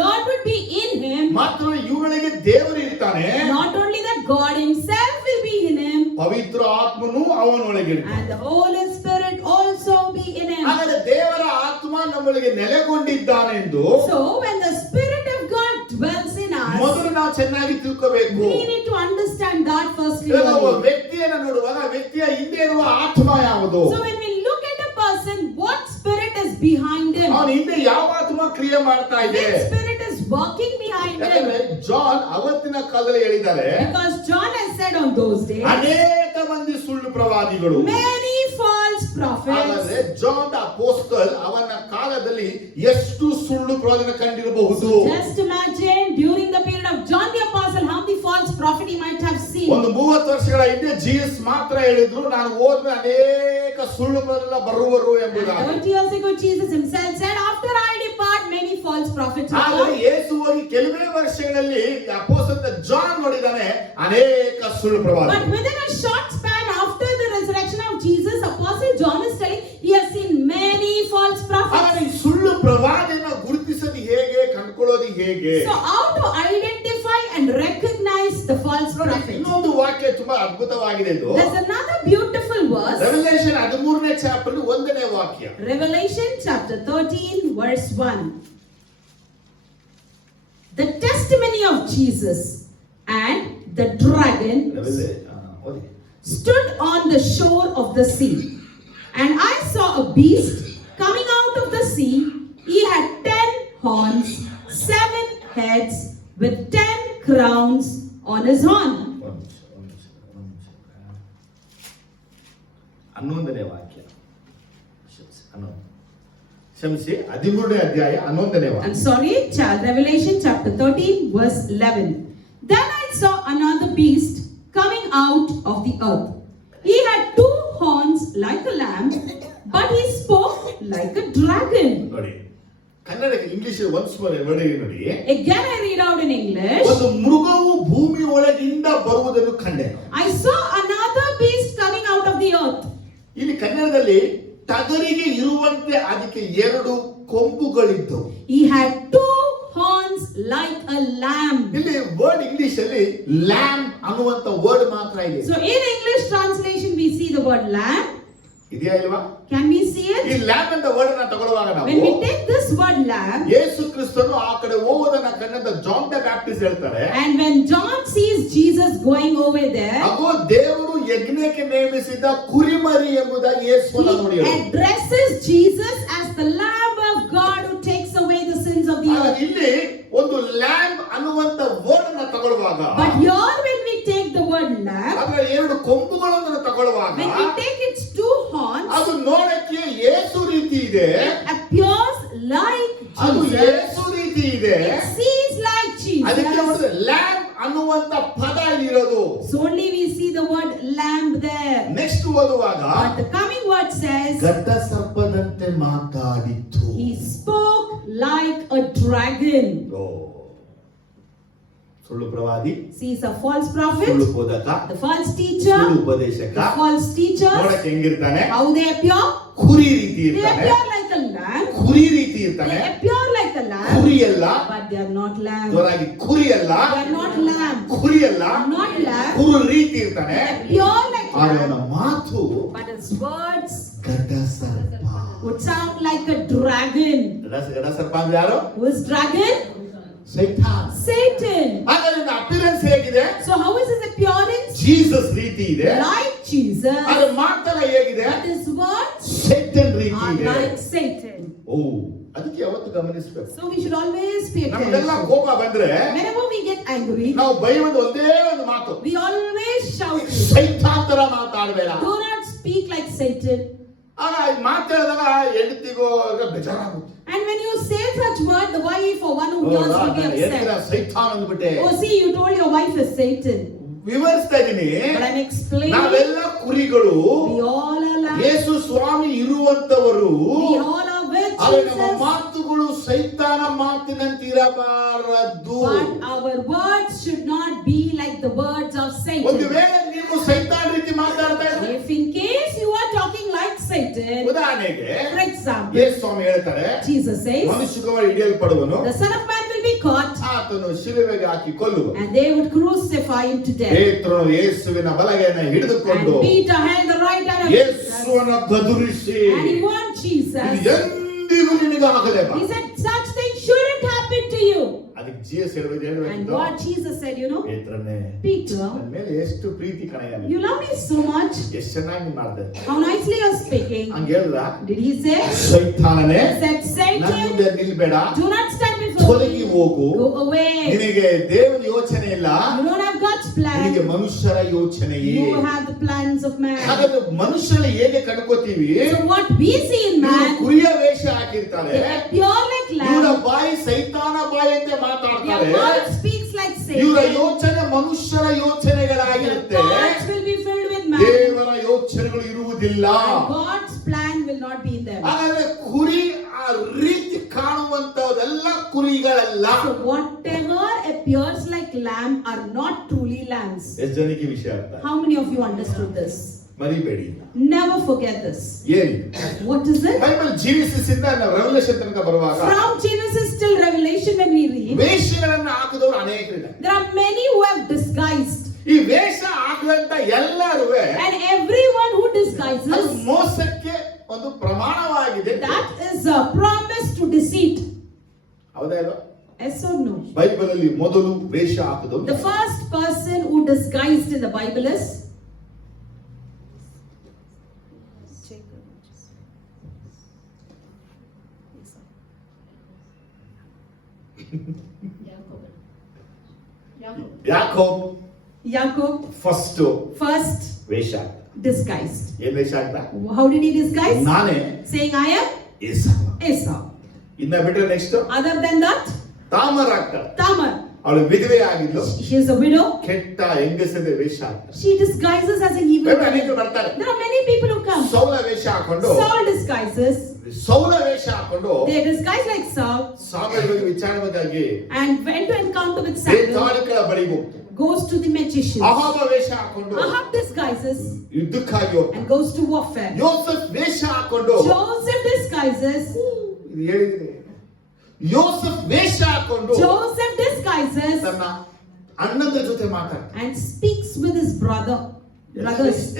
Lord would be in him. ಮಾತ್ರ ಇವನೊಳಗೆ ದೇವರು ಇರ್ತಾನೆ. Not only that, God himself will be in him, ಪವಿತ್ರ ಆತ್ಮನು ಅವನೊಳಗಿರ್ತಾನೆ. and the Holy Spirit also be in him. ಹಾಗಾದ್ರೆ ದೇವರ ಆತ್ಮ ನಮ್ಮೊಳಗೆ ನೆಲೆಗೊಂಡಿದ್ದಾನೆಂದು So when the Spirit of God dwells in us, ಮೊದಲು ನಾವು ಚೆನ್ನಾಗಿ ತಿಳ್ಕೋಬೇಕು. we need to understand that firstly. ಇವಾಗ ಒಬ್ಬ ವ್ಯಕ್ತಿಯನ್ನ ನೋಡುವಾಗ ವ್ಯಕ್ತಿಯ ಹಿಂದೆ ಇರುವ ಆತ್ಮ ಯಾವುದು, So when we look at a person, what spirit is behind him? ಅವನ ಹಿಂದೆ ಯಾವ ಆತ್ಮ ಕ್ರಿಯೆ ಮಾಡ್ತಾ ಇದೆ? Which spirit is working behind ಯಾಕಂದ್ರೆ him? ಜಾನ್ ಅವತ್ತಿನ ಕಾಲದಲ್ಲಿ ಹೇಳಿದ್ದಾರೆ, Because John has said on those days, ಅನೇಕ ಮಂದಿ ಸುಳ್ಳು ಪ್ರವಾದಿಗಳು. many false prophets. ಹಾಗಾದ್ರೆ ಜಾನ್ ದ ಅಪೋಸ್ಟಲ್ ಅವನ ಕಾಲದಲ್ಲಿ ಎಷ್ಟು ಸುಳ್ಳು ಪ್ರವಾದನ ಕಂಡಿರಬಹುದು? Just imagine during the period of John the Apostle, how many false prophet he might have seen. ಒಂದು 30 ವರ್ಷಗಳ ಹಿಂದೆ ಜೀಸಸ್ ಮಾತ್ರ ಹೇಳಿದ್ರು, ನಾನು ಹೋದ್ರೆ ಅನೇಕ ಸುಳ್ಳು ಪ್ರವಾದನ ಬರುವರು ಎಂಬುದಾಗಿ. 30 years ago, Jesus himself said, after I depart, many false prophets will ಆದರೆ come. ಯೇಸು ಹೋಗಿ ಕೆಲವೇ ವರ್ಷಗಳಲ್ಲಿ ಅಪೊಸ್ತಲ ಜಾನ್ ನೋಡಿದಾನೆ ಅನೇಕ ಸುಳ್ಳು ಪ್ರವಾದಿ. But within a short span after the resurrection of Jesus, Apostle John is telling he has seen many false prophets. ಆದರೆ ಈ ಸುಳ್ಳು ಪ್ರವಾದಿಯನ್ನು ಗುರುತಿಸೋದು ಹೇಗೆ, ಕಂಡುಕೊಳ್ಳೋದು ಹೇಗೆ? So how to identify and recognize the false prophet? ಇನ್ನೊಂದು ವಾಕ್ಯ ತುಂಬಾ ಅದ್ಭುತವಾಗಿದೆ ಇದು. There's another beautiful verse. Revelation 13ನೇ ಚಾಪ್ಟರ್ 1ನೇ ವಾಕ್ಯ. Revelation chapter 13 verse 1. The testimony of Jesus and the dragon stood on the shore of the sea. And I saw a beast coming out of the sea. He had 10 horns, 7 heads, with 10 crowns on his horn. 11ನೇ ವಾಕ್ಯ. ಕ್ಷಮಿಸಿ, 13ನೇ ಅಧ್ಯಾಯ 11ನೇ ವಾಕ್ಯ. I'm sorry, Revelation chapter 13 verse 11. Then I saw another beast coming out of the earth. He had 2 horns like a lamb, but he spoke like a dragon. ನೋಡಿ, ಕನ್ನಡಕ್ಕೆ English once more ನೋಡಿ. Again I read out in English. ಒಂದು ಮೃಗವು ಭೂಮಿ ಒಳಗಿಂದ ಬರುವುದನ್ನು ಕಂಡೆ. I saw another beast coming out of the earth. ಇಲ್ಲಿ ಕನ್ನಡದಲ್ಲಿ ಟಗರಿಗೆ ಇರುವಂತೆ ಅದಕ್ಕೆ 2 ಕೊಂಬುಗಳಿದ್ದವು. He had 2 horns like a lamb. ಇಲ್ಲಿ ವರ್ಡ್ ಇಂಗ್ಲಿಷ್ ಅಲ್ಲಿ ಲ್ಯಾಂಬ್ ಅನ್ನುವಂತ ವರ್ಡ್ ಮಾತ್ರ ಇದೆ. So in English translation we see the word lamb. ಇದೆಯಾ ಇಲ್ವಾ? Can we see ಈ it? ಲ್ಯಾಂಬ್ ಅಂತ ವರ್ಡ್ ಅನ್ನ ತಗೊಳ್ಳುವಾಗ When we ನಾವು take this word lamb, ಯೇಸು ಕ್ರಿಸ್ತನು ಆ ಕಡೆ ಹೋಗೋದನ್ನ ಕಂಡಂತ ಜಾನ್ ದ ಬ್ಯಾಪ್ಟಿಸ್ಟ್ ಹೇಳ್ತಾರೆ, and when John sees Jesus going over there, ಅಗೋ ದೇವರು ಯಜ್ಞಕ್ಕೆ ನೇಮಿಸಿದ ಕುರಿಮರಿ ಎಂಬುದಾಗಿ ಯೇಸುವನ್ನು ನೋಡಿ he addresses Jesus as the Lamb of God who takes away the sins of the earth. ಇಲ್ಲಿ ಒಂದು ಲ್ಯಾಂಬ್ ಅನ್ನುವಂತ ವರ್ಡ್ ಅನ್ನ ತಗೊಳ್ಳುವಾಗ, But here when we take the word lamb, ಅದರ 2 ಕೊಂಬುಗಳನ್ನು ತಗೊಳ್ಳುವಾಗ when we take its 2 horns, ಅದು ನೋಡಕ್ಕೆ ಯೇಸು ರೀತಿ ಇದೆ, it appears like ಅದು Jesus. ಯೇಸು ರೀತಿ ಇದೆ. It sees like ಅದಕ್ಕೆ Jesus. ಒಂದು ಲ್ಯಾಂಬ್ ಅನ್ನುವಂತ ಪದ ಇರೋದು. So only we see the word lamb there. Next ಓದುವಾಗ But the coming word says, ಗಡ್ಡ ಸರ್ಪದಂತೆ ಮಾತಾಡಿತು. he spoke like a dragon. ಸುಳ್ಳು ಪ್ರವಾದಿ, Sees a false prophet, ಸುಳ್ಳು ಬೋಧಕ, the false teacher, ಸುಳ್ಳು ಉಪದೇಶಕ, the false teachers. ನೋಡಕ್ಕೆ ಹೆಂಗಿರ್ತಾನೆ? How they appear? ಕುರಿ ರೀತಿ They ಇರ್ತಾನೆ. appear like a lamb. ಕುರಿ ರೀತಿ ಇರ್ತಾನೆ. They appear like a lamb, ಕುರಿ ಅಲ್ಲ, but they are not lamb. ಜೋರಾಗಿ ಕುರಿ ಅಲ್ಲ, They are not lamb. ಕುರಿ ಅಲ್ಲ, Not lamb. ಕುರು ರೀತಿ ಇರ್ತಾನೆ. They appear like ಅವನ lamb, ಮಾತು but his words ಗಡ್ಡ ಸರ್ಪ. would sound like a dragon. ಗಡ್ಡ ಸರ್ಪ ಅಂದ್ರೆ ಯಾರು? Who is dragon? ಸೈತಾನ್. Satan. ಹಾಗಾದ್ರೆ ಅಪಿಯರೆನ್ಸ್ ಹೇಗಿದೆ? So how is his appearance? Jesus ರೀತಿ ಇದೆ. Like Jesus. ಅದ್ರ ಮಾತಲ್ಲ ಹೇಗಿದೆ? But his words ಸೈತಾನ್ ರೀತಿ are ಇದೆ. like Satan. ಓ, ಅದಕ್ಕೆ ಯಾವತ್ತು ಗಮನಿಸಬೇಕು. So we should always pay ನಮಗೆಲ್ಲ attention. ಕೋಪ ಬಂದ್ರೆ Whenever we get angry, ನಾವು ಬೈಯೋದು ಒಂದೇ ಒಂದು ಮಾತು, we always shout. ಸೈತಾಂತರ ಮಾತಾಡಬೇಡ. Do not speak like Satan. ಆಗ ಮಾತಾಡಿದಾಗ ಹೆಂಡತಿಗೂ ಬೇಜಾರಾಗುತ್ತೆ. And when you say such word, the wife or one who hears will be upset. ಸೈತಾನ್ ಅಂದ್ಬಿಟ್ಟೆ. Oh, see, you told your wife is Satan. ವಿವರಿಸ್ತಾ ಇದೀನಿ. But I'm explaining. ನಾವೆಲ್ಲ ಕುರಿಗಳು, We all are lambs. ಯೇಸು ಸ್ವಾಮಿ ಇರುವಂತವರು. We all are with ಆದರೆ ನಮ್ಮ Jesus. ಮಾತುಗಳು ಸೈತಾನ ಮಾತಿನಂತಿರಬಾರದು. But our words should not be like the words of ಒಂದು Satan. ವೇಳೆ ನೀವು ಸೈತಾನ್ ರೀತಿ ಮಾತಾಡ್ತಾ ಇದ್ರೆ, If in case you are talking like Satan, ಉದಾಹರಣೆಗೆ for example, ಯೇಸು ಸ್ವಾಮಿ ಹೇಳ್ತಾರೆ, Jesus says, ಮನುಷ್ಯಕುಮಾರ ಹಿಡಿಯಲ್ಪಡುವನು, the Son of Man will be caught, ಆತನು ಶಿಲುಬೆಗೆ ಹಾಕಿ ಕೊಲ್ಲುವ. and they would crucify him to death. ಪೇತ್ರನು ಯೇಸುವಿನ ಬಲಗೈಯನ್ನು And ಹಿಡಿದುಕೊಂಡು Peter held the right hand of Jesus, ಯೇಸುವನ್ನು ಗದುರಿಸಿ, and he warned ಇದು Jesus. ಎಂದಿಗೂ ನಿನಗೆ ಆಗಲೇಬ. He said, such things shouldn't happen to you. ಅದಕ್ಕೆ ಜೀಸಸ್ ಹೇಳಬೇಕು, And what Jesus said, you know, ಪೇತ್ರನೇ, Peter, ನನ್ನ ಮೇಲೆ ಎಷ್ಟು ಪ್ರೀತಿ ಕಣಯ್ಯ, you love me so much. ಎಷ್ಟು ಚೆನ್ನಾಗಿ ಮಾಡಿದೆ. How nicely you're speaking. ಹಂಗ ಹೇಳಿದ್ರ, Did he say? ಸೈತಾನನೇ, He said, ನನ್ನ Satan, ಮುಂದೆ ನಿಲ್ಬೇಡ, do not stand before ತೊಲಗಿ me. ಹೋಗು. Go away. ನಿನಗೆ ದೇವರ ಯೋಚನೆ ಇಲ್ಲ, You don't have God's ನಿನಗೆ plan. ಮನುಷ್ಯರ ಯೋಚನೆಯೇ. You have the plans of man. ಹಾಗಾದ್ರೆ ಮನುಷ್ಯನ ಹೇಗೆ ಕಂಡುಕೋತೀವಿ? So what we see in ಇವ್ರು man, ಕುರಿಯ ವೇಷ ಹಾಕಿರ್ತಾರೆ, they appear like ಇವರ lamb. ಬಾಯಿ ಸೈತಾನ ಬಾಯಿ ಅಂತ Their ಮಾತಾಡ್ತಾರೆ, mouth speaks like ಇವರ Satan. ಯೋಚನೆ ಮನುಷ್ಯರ Their ಯೋಚನೆಗಳಾಗಿರುತ್ತೆ. thoughts will be filled with man. ದೇವರ ಯೋಚನೆಗಳು ಇರುವುದಿಲ್ಲ. And God's plan will not be in them. ಹಾಗಾದ್ರೆ ಕುರಿ ಆ ರೀತಿ ಕಾಣುವಂತದೆಲ್ಲ ಕುರಿಗಳಲ್ಲ. So whatever appears like lamb are not truly lambs. ಎಷ್ಟು ಜನಕ್ಕೆ ಈ ವಿಷಯ ಅರ್ಥ? How many of you understood this? ಮರಿಬೇಡಿ. Never forget this. ಏನಿ What is it? ಬೈಬಲ್ ಜೀವಿಸಿಸಿಂದ ನಾವು ರೆವಲ್ಯೂಷನ್ ತನಕ ಬರುವಾಗ From Genesis till Revelation when we read, ವೇಷಗಳನ್ನು ಹಾಕಿದವರು ಅನೇಕರಿದ್ದಾರೆ. there are many who have disguised. ಈ ವೇಷ ಹಾಕುವಂತ ಎಲ್ಲರೂ And everyone who ಅದು disguises, ಮೋಸಕ್ಕೆ ಒಂದು ಪ್ರಮಾಣವಾಗಿದೆ. that is a promise to deceit. ಹೌದಾ ಇಲ್ವಾ? Yes or no? ಬೈಬಲ್ ಅಲ್ಲಿ ಮೊದಲು ವೇಷ ಹಾಕಿದವರು The first person who disguised in the Bible is Yakub. Jacob. First First ವೇಷ disguised. ಏನ್ ವೇಷ ಹಾಕ್ದ? How did he disguise? ನಾನೇ Saying, I am ಏಸಾವ. Esau. ಇನ್ನ ಬಿಟ್ರೆ ನೆಕ್ಸ್ಟ್ Other than that, ತಾಮರ್ ಆಗ್ತಾಳೆ. Tamar. ಅವಳು ವಿಧವೆ ಆಗಿದ್ಲು, She is a widow. ಕೆಟ್ಟ ಹೆಂಗಸದ ವೇಷ ಹಾಕ್ತಾಳೆ. She disguises as an evil Bible ಅನೇಕರು woman. ಬರ್ತಾರೆ, There are many people who come. ಸೌಲ ವೇಷ ಹಾಕೊಂಡು, Saul disguises. ಸೌಲ ವೇಷ ಹಾಕೊಂಡು They disguise like Saul ಸಾಮುವೇಲ್ ಬಗ್ಗೆ ವಿಚಾರಣೆಗಾಗಿ and went to encounter with Samuel. ಬೇತಾಳಿಕಳ ಬಳಿಗೆ ಹೋಗ್ತಾರೆ. Goes to the magician. Ahab ವೇಷ ಹಾಕೊಂಡು Ahab disguises ಯುದ್ಧಕ್ಕಾಗಿ ಹೋಗ್ತಾರೆ. and goes to warfare. Yosef ವೇಷ ಹಾಕೊಂಡು, Joseph disguises. ಇದು ಹೇಳಿದ್ದೀನಿ, ಯೋಸೆಫ್ ವೇಷ ಹಾಕೊಂಡು Joseph disguises ತನ್ನ ಅಣ್ಣನ ಜೊತೆ ಮಾತಾಡ್ತಾನೆ. and speaks with his brothers.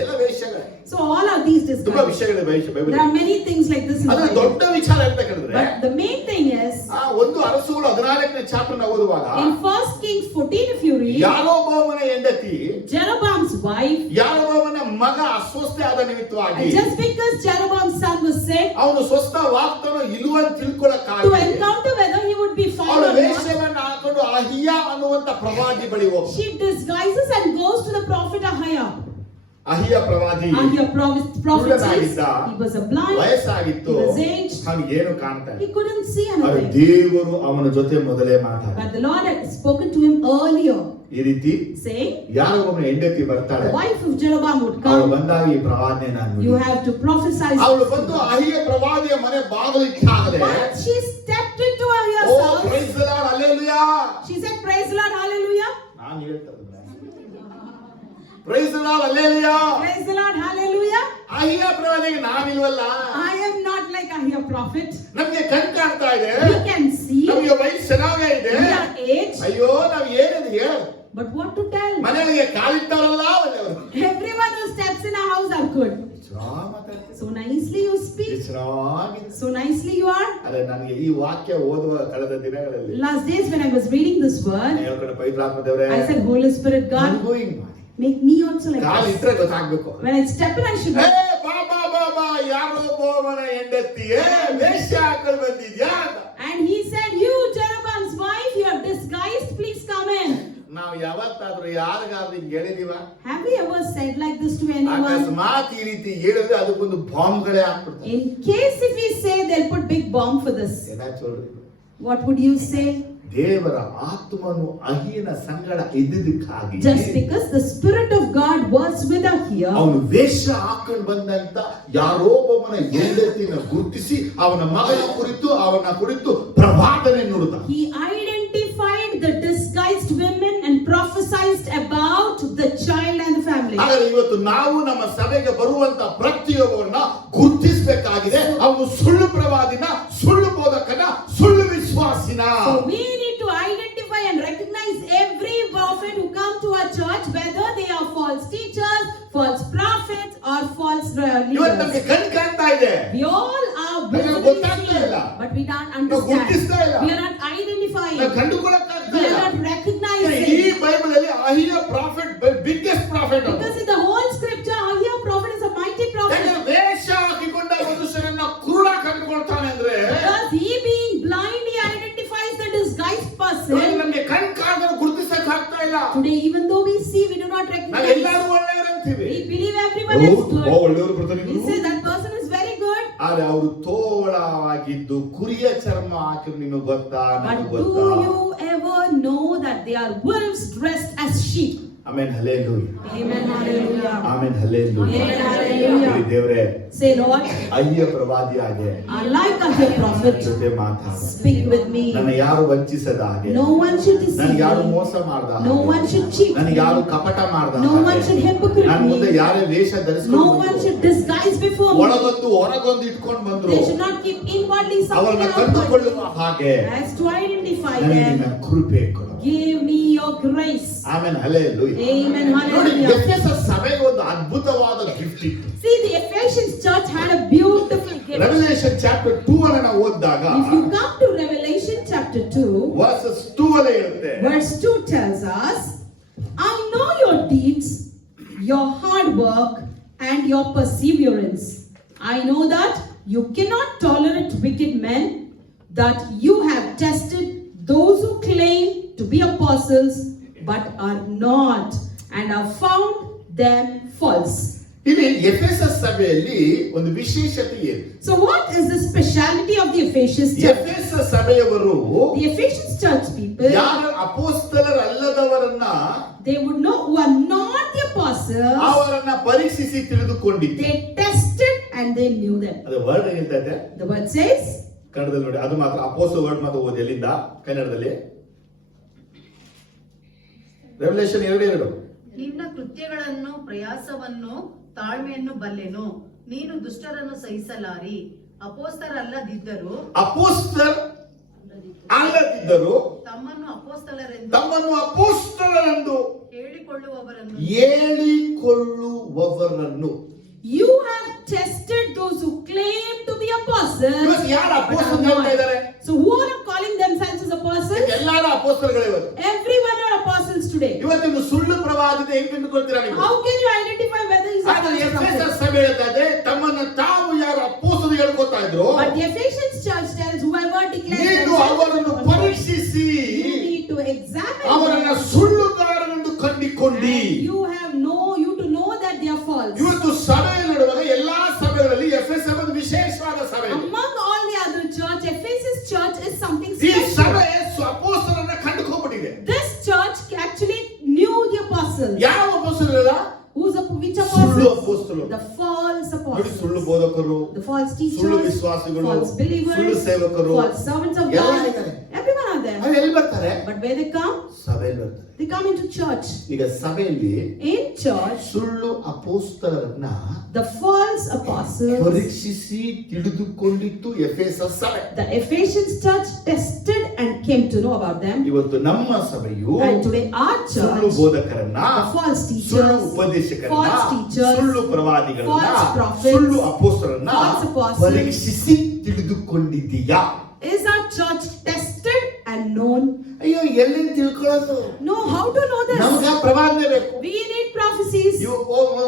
ಎಲ್ಲ ವೇಷಗಳೇ. So all of these ತುಂಬಾ disguises. ವಿಷಯಗಳಿದೆ Bible. There are many things like this in the ಅದ್ರ Bible. ದೊಡ್ಡ ವಿಚಾರ ಅಂತ ಹೇಳಿದ್ರೆ, But the main thing is, ಆ ಒಂದು ಅರಸುಗಳು 14ನೇ ಚಾಪ್ಟರ್ ಓದುವಾಗ in 1 Kings 14 if you read, ಯಾರೊಬ್ಬವನ ಹೆಂಡತಿ, Jeroboam's wife, ಯಾರೊಬ್ಬವನ ಮಗ ಅಸ್ವಸ್ಥ ಆದ ನಿಮಿತ್ತವಾಗಿ and just because Jeroboam's son was sick, ಅವನು ಸ್ವಸ್ಥವಾಗ್ತಾನೋ ಇಲ್ವ ಅಂತ to ತಿಳ್ಕೊಳ್ಳಕ್ಕಾಗಿ encounter whether he would be found ಅವಳ or not, ವೇಷವನ್ನ ಹಾಕೊಂಡು ಅಹಿಯ ಅನ್ನುವಂತ ಪ್ರವಾದಿ ಬಳಿ ಹೋಗ್ತಾನೆ. she disguises and goes to the prophet Ahiah. ಅಹಿಯ ಪ್ರವಾದಿ Ahiah prophet ಕುರುಡನಾಗಿದ್ದ, he was a blind, ವಯಸ್ಸಾಗಿತ್ತು, he was aged, ಅವನಿಗೆ ಏನು ಕಾಣ್ತಾ he ಇಲ್ಲ. couldn't see ಆದರೆ anything. ದೇವರು ಅವನ ಜೊತೆ ಮೊದಲೇ ಮಾತಾಡ But the Lord had spoken to him earlier, ಈ ರೀತಿ saying, ಯಾರೊಬ್ಬನ ಹೆಂಡತಿ ಬರ್ತಾಳೆ, the wife of Jeroboam would ಅವಳು come, ಬಂದಾಗ ಈ ಪ್ರವಾದನೆ ನಾನು you ನುಡಿ. have to prophesy. ಅವಳು ಬಂದು ಅಹಿಯ ಪ್ರವಾದಿಯ ಮನೆ ಬಾಗಿಲು ಇಟ್ಟಾಗದೆ, Once she stepped into Ahiah's oh house, praise the Lord hallelujah, she said, praise the Lord, hallelujah. ನಾನು ಹೇಳ್ತಾ ಇದ್ದೆ praise the Lord hallelujah. Praise the Lord, hallelujah. ಅಹಿಯ ಪ್ರವಾದಿಗೆ ನಾನಿಲ್ವಲ್ಲ, I am not like Ahiah prophet. ನಮ್ಗೆ ಕಣ್ ಕಾಣ್ತಾ ಇದೆ, We can see, ನಮ್ಗೆ ವಯಸ್ಸು ಚೆನ್ನಾಗೇ ಇದೆ, we are aged, ಅಯ್ಯೋ ನಾವ್ ಏನದು ಹೇಳ, but what to tell? ಮನೆಗಳಿಗೆ ಕಾಲಿಟ್ಟಾರಲ್ಲ ಒಳ್ಳೆಯವರು. Everyone who steps in our house are good. ಚೆನ್ನಾಗ್ ಮಾತಾಡ್ತಾರೆ, So nicely you speak, ಚೆನ್ನಾಗಿದೆ. so nicely you are. ಅದೇ ನನಗೆ ಈ ವಾಕ್ಯ ಓದುವ ಕಳೆದ ದಿನಗಳಲ್ಲಿ Last days when I was reading this word, ಹೇಳ್ಕೊಂಡು ಪವಿತ್ರಾತ್ಮ ದೇವರೇ I said, Holy Spirit God, ನನಗೂ ಹಿಂಗ್ ಮಾಡಿ, make me also like ಕಾಲ್ this. ಇಟ್ರೆ ಗೊತ್ತಾಗ್ಬೇಕು. When I step in, I should ಏ ಬಾಬಾ ಬಾಬಾ ಯಾರೋ ಒಬ್ಬ ಯೆರೊಬೋಮನ ಹೆಂಡತಿಯೇ ವೇಶ್ಯ ಹಾಕೊಂಡು ಬಂದಿದ್ಯಾ ಅಂತ. And he said, "You Jeroboam's wife, you are disguised, please come in." ನಾವು ಯಾವತ್ತಾದ್ರೂ ಯಾರಿಗಾದ್ರೂ ಹಿಂಗ್ ಹೇಳಿದೀವ? Have we ever said like this to anyone? ಅಕಸ್ಮಾತ್ ಈ ರೀತಿ ಹೇಳಿದ್ರೆ ಅದಕ್ಕೊಂದು ಬಾಂಬ್ಗಳೇ ಹಾಕ್ಬಿಡ್ತಾರೆ. In case if we say, they'll put big bomb for this. ಏನಾಯ್ತು ಹೇಳ್ರಿ? What would you say? ದೇವರ ಆತ್ಮನು ಅಹಿಯನ ಸಂಗಡ ಇದ್ದಿದ್ದಕ್ಕಾಗಿ Just because the Spirit of God was with her here, ಅವನು ವೇಷ ಹಾಕೊಂಡು ಬಂದಂತ ಯಾರೊಬ್ಬನ ಹೆಂಡತಿನ ಗುರುತಿಸಿ ಅವನ ಮಗಳ ಕುರಿತು ಪ್ರವಾದನೆ ನುಡಿದ. he identified the disguised women and prophesied about the child and the family. ಹಾಗಾದ್ರೆ ಇವತ್ತು ನಾವು ನಮ್ಮ ಸಭೆಗೆ ಬರುವಂತ ಪ್ರತಿಯೊಬ್ಬರನ್ನ ಗುರುತಿಸಬೇಕಾಗಿದೆ. ಅವನು ಸುಳ್ಳು ಪ್ರವಾದಿನ, ಸುಳ್ಳು ಬೋಧಕನ, ಸುಳ್ಳು ವಿಶ್ವಾಸಿನ. So we need to identify and recognize every prophet who come to our church, whether they are false teachers, false prophets, or false ಇವತ್ತು ನಮಗೆ leaders. ಕಣ್ ಕಾಣ್ತಾ ಇದೆ, We all are ನಮಗೆ visibly ಗೊತ್ತಾಗ್ತಾ seen, ಇಲ್ಲ. but we don't ನಾವು ಗುರುತಿಸ್ತಾ understand. ಇಲ್ಲ. We are not identifying. ನಾವು ಕಂಡುಕೊಳ್ಳಕ್ಕಾಗ್ತಾ We ಇಲ್ಲ. are not ಈ recognizing. ಬೈಬಲ್ ಅಲ್ಲಿ Ahijah prophet biggest prophet. Because in the whole scripture, here prophet is a mighty prophet. ವೇಷ ಹಾಕಿಕೊಂಡ ಮನುಷ್ಯರನ್ನ ಕುರುಡ ಕಂಡುಕೊಳ್ತಾನೆ ಅಂದ್ರೆ Because he being blind, he identifies the disguised ಇವತ್ತು person. ನಮಗೆ ಕಣ್ ಕಾಣದ ಗುರುತಿಸಕ್ ಆಗ್ತಾ ಇಲ್ಲ. Today, even though we see, we do not ನಾವು recognize. ಎಲ್ಲರೂ ಒಳ್ಳೆಯವರಂತೀವಿ. We believe everyone is good. ಒಳ್ಳೆಯವರು ಬರ್ತಾರೆ We say that person is very good. ಆದ್ರೆ ಅವರು ತೋಳವಾಗಿದ್ದು ಕುರಿಯ ಚರ್ಮ ಹಾಕಿದ್ರು ನಿಮಗೆ ಗೊತ್ತಾ? But ನನಗೆ do ಗೊತ್ತಾ? you ever know that they are wolves dressed as sheep? Amen hallelujah. Amen. Hallelujah. Amen hallelujah. Amen. Hallelujah. ಹೇಳಿ ದೇವರೇ, Say, Lord, ಅಯ್ಯ ಪ್ರವಾದಿ ಹಾಗೆ I like unto prophet. ಜೊತೆ ಮಾತಾಡು. Speak with me. ನನ್ನ ಯಾರು ವಂಚಿಸದ ಹಾಗೆ, No one should deceive ನನಗೆ ಯಾರು me. ಮೋಸ ಮಾಡ್ದ ಹಾಗೆ, No one should cheat ನನಗೆ ಯಾರು me. ಕಪಟ ಮಾಡ್ದ No one should ಹಾಗೆ, hypocrite ನನ್ನ ಮುಂದೆ me. ಯಾರೇ ವೇಷ No one ಧರಿಸಿಕೊಂಡು should disguise before me. ಒಳಗೊಂದು ಹೊರಗೊಂದು ಇಟ್ಕೊಂಡು ಬಂದ್ರು They should not keep inwardly ಅವರನ್ನ something ಕಂಡುಕೊಳ್ಳುವ outwardly. ಹಾಗೆ As to identify ನನಗೆ ನಿನ್ನ them, ಕೃಪೆ ಕೊಡು. give me your grace. Amen hallelujah. Amen. ನೋಡಿ, Hallelujah. ಎಫೆಸ ಸಭೆಗೆ ಒಂದು ಅದ್ಭುತವಾದ ಗಿಫ್ಟ್ ಇತ್ತು. See, the Ephesians church had a beautiful gift. Revelation chapter 2 ಅನ್ನು ನಾವು ಓದಿದಾಗ If you come to Revelation chapter 2, ವರ್ಸಸ್ 2 ಅಲ್ಲಿ ಇರುತ್ತೆ, verse 2 tells us, I know your deeds, your hard work, and your perseverance. I know that you cannot tolerate wicked men, that you have tested those who claim to be apostles, but are not, and have found them false. ಇಲ್ಲಿ ಎಫೆಸ ಸಭೆಯಲ್ಲಿ ಒಂದು ವಿಶೇಷತೆ ಏನು? So what is the speciality of the Ephesians church? ಎಫೆಸ ಸಭೆಯವರು The Ephesians church people, ಯಾರ ಅಪೊಸ್ತಲರಲ್ಲದವರನ್ನ they would know who are not the apostles. ಅವರನ್ನ ಪರೀಕ್ಷಿಸಿ ತಿಳಿದುಕೊಂಡಿದ್ದೆ. They tested and they knew them. ಅದು ವರ್ಡ್ ಹೇಳ್ತದೆ The word says, ಕನ್ನಡದಲ್ಲಿ ನೋಡಿ, ಅದು ಮಾತ್ರ ಅಪೋಸ್ಟಲ್ ವರ್ಡ್ ಮಾತ್ರ ಓದಿ. ಎಲ್ಲಿಂದ? ಕನ್ನಡದಲ್ಲಿ ರೆವಲೇಷನ್ 2:2. ನಿನ್ನ ಕೃತ್ಯಗಳನ್ನು, ಪ್ರಯಾಸವನ್ನು, ತಾಳ್ಮೆಯನ್ನು ಬಲ್ಲೆನು. ನೀನು ದುಷ್ಟರನ್ನು ಸಹಿಸಲಾರಿ. ಅಪೋಸ್ತಲರಲ್ಲದಿದ್ದರೂ ಅಲ್ಲದಿದ್ದರು ತಮ್ಮನ್ನು ಅಪೋಸ್ತಲರೆಂದು ಹೇಳಿಕೊಳ್ಳುವವರನ್ನು. you have tested those who claim to be apostles. ಇವತ್ತು ಯಾರು but ಅಪೋಸ್ತಲರು are ಹೇಳ್ತಾ ಇದ್ದಾರೆ? not. So who are calling themselves as apostles? ಎಲ್ಲರೂ ಅಪೋಸ್ತಲಗಳೇ ಇವತ್ತು. Everyone are apostles today. ಇವತ್ತಿನ ಸುಳ್ಳು ಪ್ರವಾದಿತ ಹೆಂಗ್ ಕಂಡುಕೊಳ್ತೀರಾ ನೀವು? How can you identify whether he's a ಆದರೆ false ಎಫೆಸ prophet? ಸಭೆ ಹೇಳ್ತದೆ, ತಮ್ಮನ್ನು ತಾವು ಯಾರು ಅಪೋಸ್ತಲರು ಹೇಳ್ಕೊತಾ ಇದ್ರು, But the Ephesians church tells whoever declares ನೀನು ಅವರನ್ನು themselves ಪರೀಕ್ಷಿಸಿ you need to examine ಅವರನ್ನ them. ಸುಳ್ಳುಗಾರನೆಂದು ಕಂಡುಕೊಂಡಿ. And you to know that they are false. ಇವತ್ತು ಸಭೆಯ ನಡುವೆ ಎಲ್ಲಾ ಸಭೆಗಳಲ್ಲಿ ಎಫೆಸ ಒಂದು ವಿಶೇಷವಾದ ಸಭೆ. Among all the other church, Ephesians church is something ಈ special. ಸಭೆ ಅಪೋಸ್ತಲರನ್ನ ಕಂಡುಕೊಂಡ್ಬಿಟ್ಟಿದೆ. This church actually knew the apostles. ಯಾವ ಅಪೋಸ್ತಲರಲ್ಲ? Which ಸುಳ್ಳು apostles? ಅಪೋಸ್ತಲರು. The false ನೋಡಿ, ಸುಳ್ಳು apostles. ಬೋಧಕರು, The false ಸುಳ್ಳು teachers, ವಿಶ್ವಾಸಿಗಳು, false ಸುಳ್ಳು believers, ಸೇವಕರು, false servants of ಎಲ್ಲ God. ಇದ್ದಾರೆ. Everyone are there. ಅವ್ರು ಎಲ್ಲಿ ಬರ್ತಾರೆ? But where they come? ಸಭೆಯಲ್ಲಿ ಬರ್ತಾರೆ. They come into church. ಈಗ ಸಭೆಯಲ್ಲಿ In church, ಸುಳ್ಳು ಅಪೋಸ್ತಲರನ್ನ the false apostles, ಪರೀಕ್ಷಿಸಿ ತಿಳಿದುಕೊಂಡಿತ್ತು ಎಫೆಸ ಸಭೆ. the Ephesians church tested and came to know about them. ಇವತ್ತು ನಮ್ಮ ಸಭೆಯು And today our ಸುಳ್ಳು church, ಬೋಧಕರನ್ನ, the false ಸುಳ್ಳು teachers, ಉಪದೇಶಕರನ್ನ, false teachers, ಸುಳ್ಳು ಪ್ರವಾದಿಗಳನ್ನ, false prophets, ಸುಳ್ಳು ಅಪೋಸ್ತಲರನ್ನ false apostles, ಪರೀಕ್ಷಿಸಿ ತಿಳಿದುಕೊಂಡಿದ್ದೀಯಾ? is our church tested and known? ಅಯ್ಯೋ, ಎಲ್ಲಿ ತಿಳ್ಕೊಳ್ಳೋದು? No, how to know this? ನಮ್ಗ ಪ್ರವಾದನೆ ಬೇಕು. We need prophecies.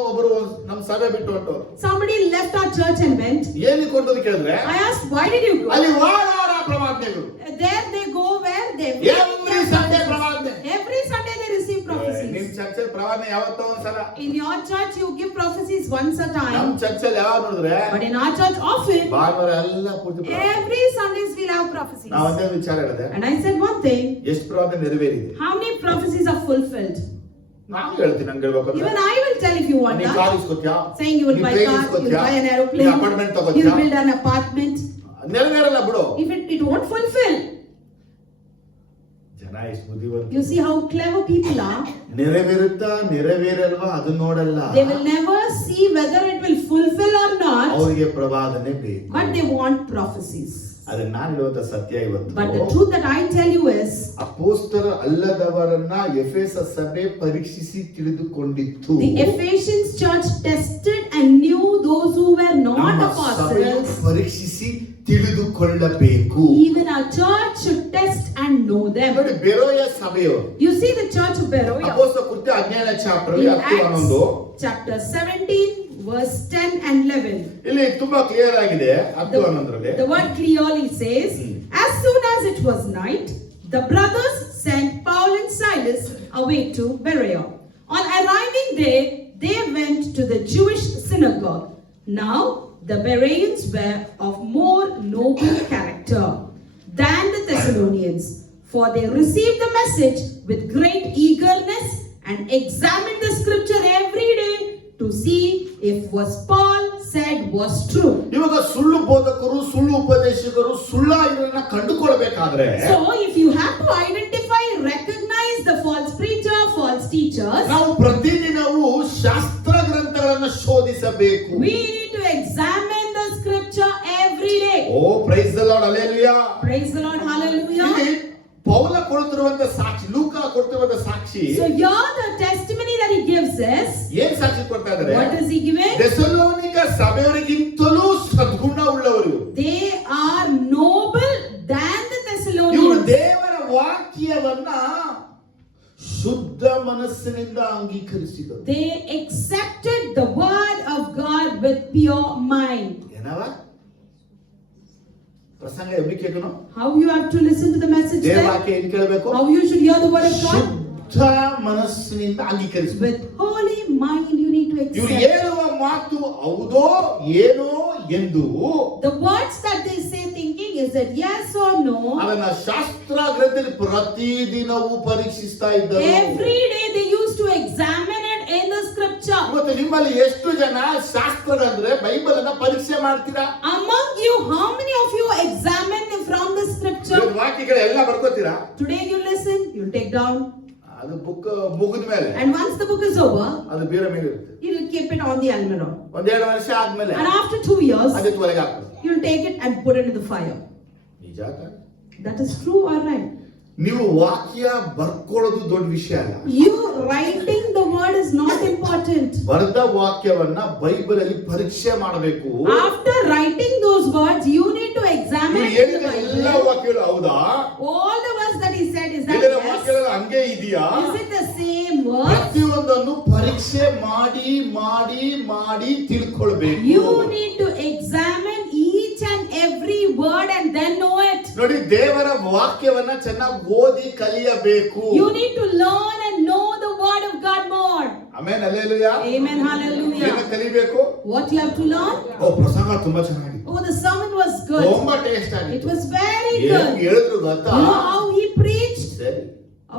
ಒಬ್ಬರು ನಮ್ಮ ಸಭೆ ಬಿಟ್ಟು ಹೊರಟರು. Somebody left our church and went. ಏನಕ್ಕೆ ಹೊರಟೋದು ಕೇಳಿದ್ರೆ, I asked, why did you go? ಅಲ್ಲಿ ವಾರ ಪ್ರವಾದನೆಗಳು. There they go where they Every Sunday ಪ್ರವಾದನೆ. Every Sunday they receive prophecies. ನಿಮ್ ಚರ್ಚಲ್ಲಿ ಪ್ರವಾದನೆ ಯಾವತ್ತೋ ಒಂದ್ಸಲ. In your church you give prophecies once a ನಮ್ time. ಚರ್ಚಲ್ಲಿ ಯಾವಾಗ ನೋಡಿದ್ರೆ, But in our church often, ಭಾನುವಾರ ಎಲ್ಲ ಪೂರ್ತಿ ಪ್ರವಾದನೆ. every Sundays we'll have prophecies. ನಾ ಒಂದೇ ವಿಚಾರ ಹೇಳಿದೆ, And I said one thing. ಎಷ್ಟು ಪ್ರವಾದನೆ ನೆರವೇರಿದೆ? How many prophecies are fulfilled? ನಾನು ಹೇಳ್ತೀನಿ, ನಂಗೆ ಹೇಳ್ಬೇಕಂದ್ರೆ, Even I will tell if you want ನೀ that. ಕಾರ್ ಇಸ್ಕೊತ್ಯಾ, Saying you will ನೀ buy plane car, you will ಇಸ್ಕೊತ್ಯಾ, buy an ನೀ aeroplane, ಅಪಾರ್ಟ್ಮೆಂಟ್ you will ತಗೋತ್ಯಾ, build an apartment. ನೆರವೇರಲ್ಲ ಬಿಡು. It won't fulfill. ಜನ ಎಷ್ಟು ಬುದ್ಧಿವಂತ. You see how clever people are. ನೆರವೇರುತ್ತಾ ನೆರವೇರಲ್ವಾ ಅದು ನೋಡಲ್ಲ. They will never see whether it will fulfill or not. ಅವರಿಗೆ ಪ್ರವಾದನೆ ಬೇಕು. But they want prophecies. ಆದ್ರೆ ನಾನು ಹೇಳುವಂತ ಸತ್ಯ ಇವತ್ತು, But the truth that I tell you is, ಅಪೋಸ್ತಲ ಅಲ್ಲದವರನ್ನ ಎಫೆಸ ಸಭೆ ಪರೀಕ್ಷಿಸಿ ತಿಳಿದುಕೊಂಡಿತ್ತು. the Ephesians church tested and knew those who were not ನಮ್ಮ ಸಭೆಯು apostles. ಪರೀಕ್ಷಿಸಿ ತಿಳಿದುಕೊಳ್ಳಬೇಕು. Even our church should test and know them. ನೋಡಿ, ಬೆರೋಯ ಸಭೆಯವರು, You see the church of Beroya. ಅಪೋಸ್ತಲ ಕೃತ್ಯ 17ನೇ ಚಾಪ್ಟರ್ In 10-11 Acts chapter 17 verse 10 and 11. ಇಲ್ಲಿ ತುಂಬಾ ಕ್ಲಿಯರ್ ಆಗಿದೆ. 10-11ರಲ್ಲಿ The word clearly says, as soon as it was night, the brothers sent Paul and Silas away to Berea. On arriving there, they went to the Jewish synagogue. Now, the Bereans were of more noble character than the Thessalonians, for they received the message with great eagerness and examined the scripture every day to see if what Paul said was true. ಇವಾಗ ಸುಳ್ಳು ಬೋಧಕರು, ಸುಳ್ಳು ಉಪದೇಶಕರು, ಸುಳ್ಳಾಗಿರೋದನ್ನ ಕಂಡುಕೊಳ್ಳಬೇಕಾದ್ರೆ, So if you have to identify, recognize the false preacher, false teachers, ನಾವು ಪ್ರತಿದಿನವೂ ಶಾಸ್ತ್ರ ಗ್ರಂಥಗಳನ್ನ ಶೋಧಿಸಬೇಕು. we need to examine the scripture every day. Oh praise the Lord, hallelujah. Praise the Lord, hallelujah. ಇಲ್ಲಿ ಪೌಲ ಕೊಡ್ತಿರುವಂತ ಸಾಕ್ಷಿ, ಲೂಕ ಕೊಡ್ತಿರುವಂತ ಸಾಕ್ಷಿ, So here the testimony that he gives is, ಏನ್ ಸಾಕ್ಷಿ ಕೊಡ್ತಾ ಇದ್ದಾರೆ? what is he giving? Thessalonica ಸಭೆಯವರಿಗಿಂತಲೂ ಸದ್ಗುಣ ಉಳ್ಳವರು. They are noble than the ಇವರು Thessalonians. ದೇವರ ವಾಕ್ಯವನ್ನ ಶುದ್ಧ ಮನಸ್ಸಿನಿಂದ ಅಂಗೀಕರಿಸಿದರು. They accepted the word of God with pure mind. ಏನವ ಪ್ರಸಂಗ ಎಲ್ಲಿ ಕೇಳನು? How you have to listen to the message ದೇವರ there? ವಾಕ್ಯ ಏನು ಕೇಳಬೇಕು? How you should hear the word of God? ಶುದ್ಧ ಮನಸ್ಸಿನಿಂದ ಅಂಗೀಕರಿಸಬೇಕು. With holy mind you need to ಇವರು accept. ಹೇಳುವ ಮಾತು ಹೌದೋ ಏನೋ ಎಂದು The words that they say thinking, is it yes or no? ಅದನ್ನ ಶಾಸ್ತ್ರ ಗ್ರಂಥದಲ್ಲಿ ಪ್ರತಿದಿನವೂ ಪರೀಕ್ಷಿಸ್ತಾ ಇದ್ದರು. Every day they used to examine it in the scripture. ಇವತ್ತು ನಿಮ್ಮಲ್ಲಿ ಎಷ್ಟು ಜನ ಶಾಸ್ತ್ರ ಅಂದ್ರೆ ಬೈಬಲ್ ಅನ್ನ ಪರೀಕ್ಷೆ ಮಾಡ್ತೀರಾ? Among you, how many of you examine from the scripture? ವಾಕ್ಯಗಳು ಎಲ್ಲ ಬರ್ಕೋತೀರಾ? Today you listen, you'll take down. ಅದು ಬುಕ್ ಮುಗಿದ ಮೇಲೆ And once the book is over, ಅದು ಬೇರೆ ಮೇಲೆ ಇರುತ್ತೆ. you'll keep it on the almirah. 1-2 ವರ್ಷ ಆದ್ಮೇಲೆ And after 2 years, ಅದೇ ತೊಲೆಗೆ ಹಾಕೋದು. you'll take it and put it in the fire. ನಿಜ ತಾನೆ? That is true or right? ನೀವು ವಾಕ್ಯ ಬರ್ಕೊಳ್ಳೋದು ದೊಡ್ಡ ವಿಷಯ ಅಲ್ಲ. You writing the word is not important. ಬರೆದ ವಾಕ್ಯವನ್ನ ಬೈಬಲ್ ಅಲ್ಲಿ ಪರೀಕ್ಷೆ ಮಾಡಬೇಕು. After writing those words, you need to examine ನೀವು it in ಹೇಳಿದ the ಎಲ್ಲ Bible. ವಾಕ್ಯಗಳು ಹೌದಾ? All the words that he said, is that ಹೇಳಿದ yes? ವಾಕ್ಯಗಳು ಹಂಗೆ ಇದೆಯಾ? Is it the same word? ಪ್ರತಿಯೊಂದನ್ನು ಪರೀಕ್ಷೆ ಮಾಡಿ ಮಾಡಿ ಮಾಡಿ ತಿಳ್ಕೊಳ್ಬೇಕು. You need to examine each and every word and then know it. ನೋಡಿ, ದೇವರ ವಾಕ್ಯವನ್ನ ಚೆನ್ನಾಗಿ ಓದಿ ಕಲಿಯಬೇಕು. You need to learn and know the word of God more. Amen, hallelujah. Amen, ಏನು hallelujah. ಕಲಿಬೇಕು? What you have to learn? ಓ ಪ್ರಸಂಗ ತುಂಬಾ ಚೆನ್ನಾಗಿದೆ, Oh, the sermon was good. ತುಂಬಾ ಟೇಸ್ಟ್ It ಆಗಿದೆ. was very ಏನು good. ಹೇಳಿದ್ರು ಗೊತ್ತಾ? You know how he preached? ಸರಿ,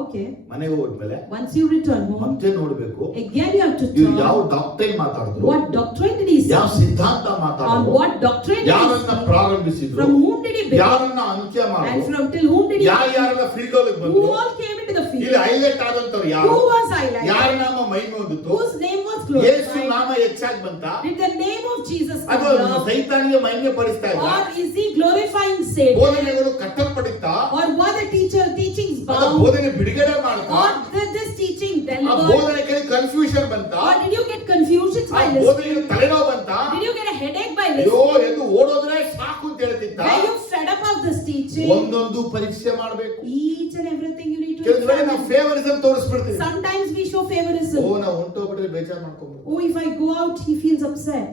Okay. ಮನೆಗೆ ಹೋದ್ಮೇಲೆ Once you return home, ಮತ್ತೆ ನೋಡ್ಬೇಕು again you have to ಇವ್ರು ಯಾವ turn. ಡಾಕ್ಟರ್ ಮಾತಾಡಿದ್ರು, What doctrine did he say? ಯಾವ ಸಿದ್ಧಾಂತ On ಮಾತಾಡಿದ್ರು, what doctrine did he ಯಾರನ್ನ say? ಪ್ರಾರಂಭಿಸಿದ್ರು, From whom did he begin? ಯಾರನ್ನ ಅಂತ್ಯ And ಮಾಡಿದ್ರು, from till whom did he ಯಾರೆಲ್ಲ ಫೀಲ್ಡ್ ಒಳಗೆ Who ಬಂದ್ರು, all came into the ಇಲ್ಲಿ field? ಹೈಲೈಟ್ ಆದಂತವ್ರು ಯಾರು, Who was highlighted? ಯಾರ ನಾಮ ಮಹಿಮೆ ಹೊಂದಿತು, Whose name was ಯೇಸು glorified? ನಾಮ ಹೆಚ್ಚಾಗಿ ಬಂತ, Did the name of Jesus ಅದು come down? ಸೈತಾನಿಗೆ ಮಹಿಮೆ ಪಡಿಸ್ತಾ ಇದ್ದ, Or is he glorifying Satan? ಬೋಧನೆಗಳು ಕಟ್ಟಲ್ಪಡುತ್ತಾ, Or were the teachings ಅದ bound? ಬೋಧನೆ ಬಿಡುಗಡೆ ಮಾಡ್ತಾ, Or did this teaching ಆ delivered? ಬೋಧನೆಗೆ ಕನ್ಫ್ಯೂಷನ್ ಬಂತ, Or did you get confusions ಆ by listening? ಬೋಧನೆಗೆ ತಲೆನೋವು ಬಂತ, Did you get a headache by ಅಯ್ಯೋ listening? ಎಂದು ಓಡೋದ್ರೆ ಸಾಕು ಅಂತ ಹೇಳ್ತಿದ್ದ. Were you fed up of this teaching? ಒಂದೊಂದು ಪರೀಕ್ಷೆ ಮಾಡಬೇಕು. Each and everything you need to ಕೆಲವು ವೇಳೆ ನಾವು examine. ಫೇವರಿಸಂ ತೋರಿಸ್ಬಿಡ್ತೀವಿ. Sometimes we show ಓ favoritism. ನಾವು ಹೊಂಟೋಗ್ಬಿಟ್ರೆ ಬೇಜಾರು ಮಾಡ್ಕೊಂಡ್ಬಿಡ್ತೀವಿ. Oh, if I go out, he feels upset.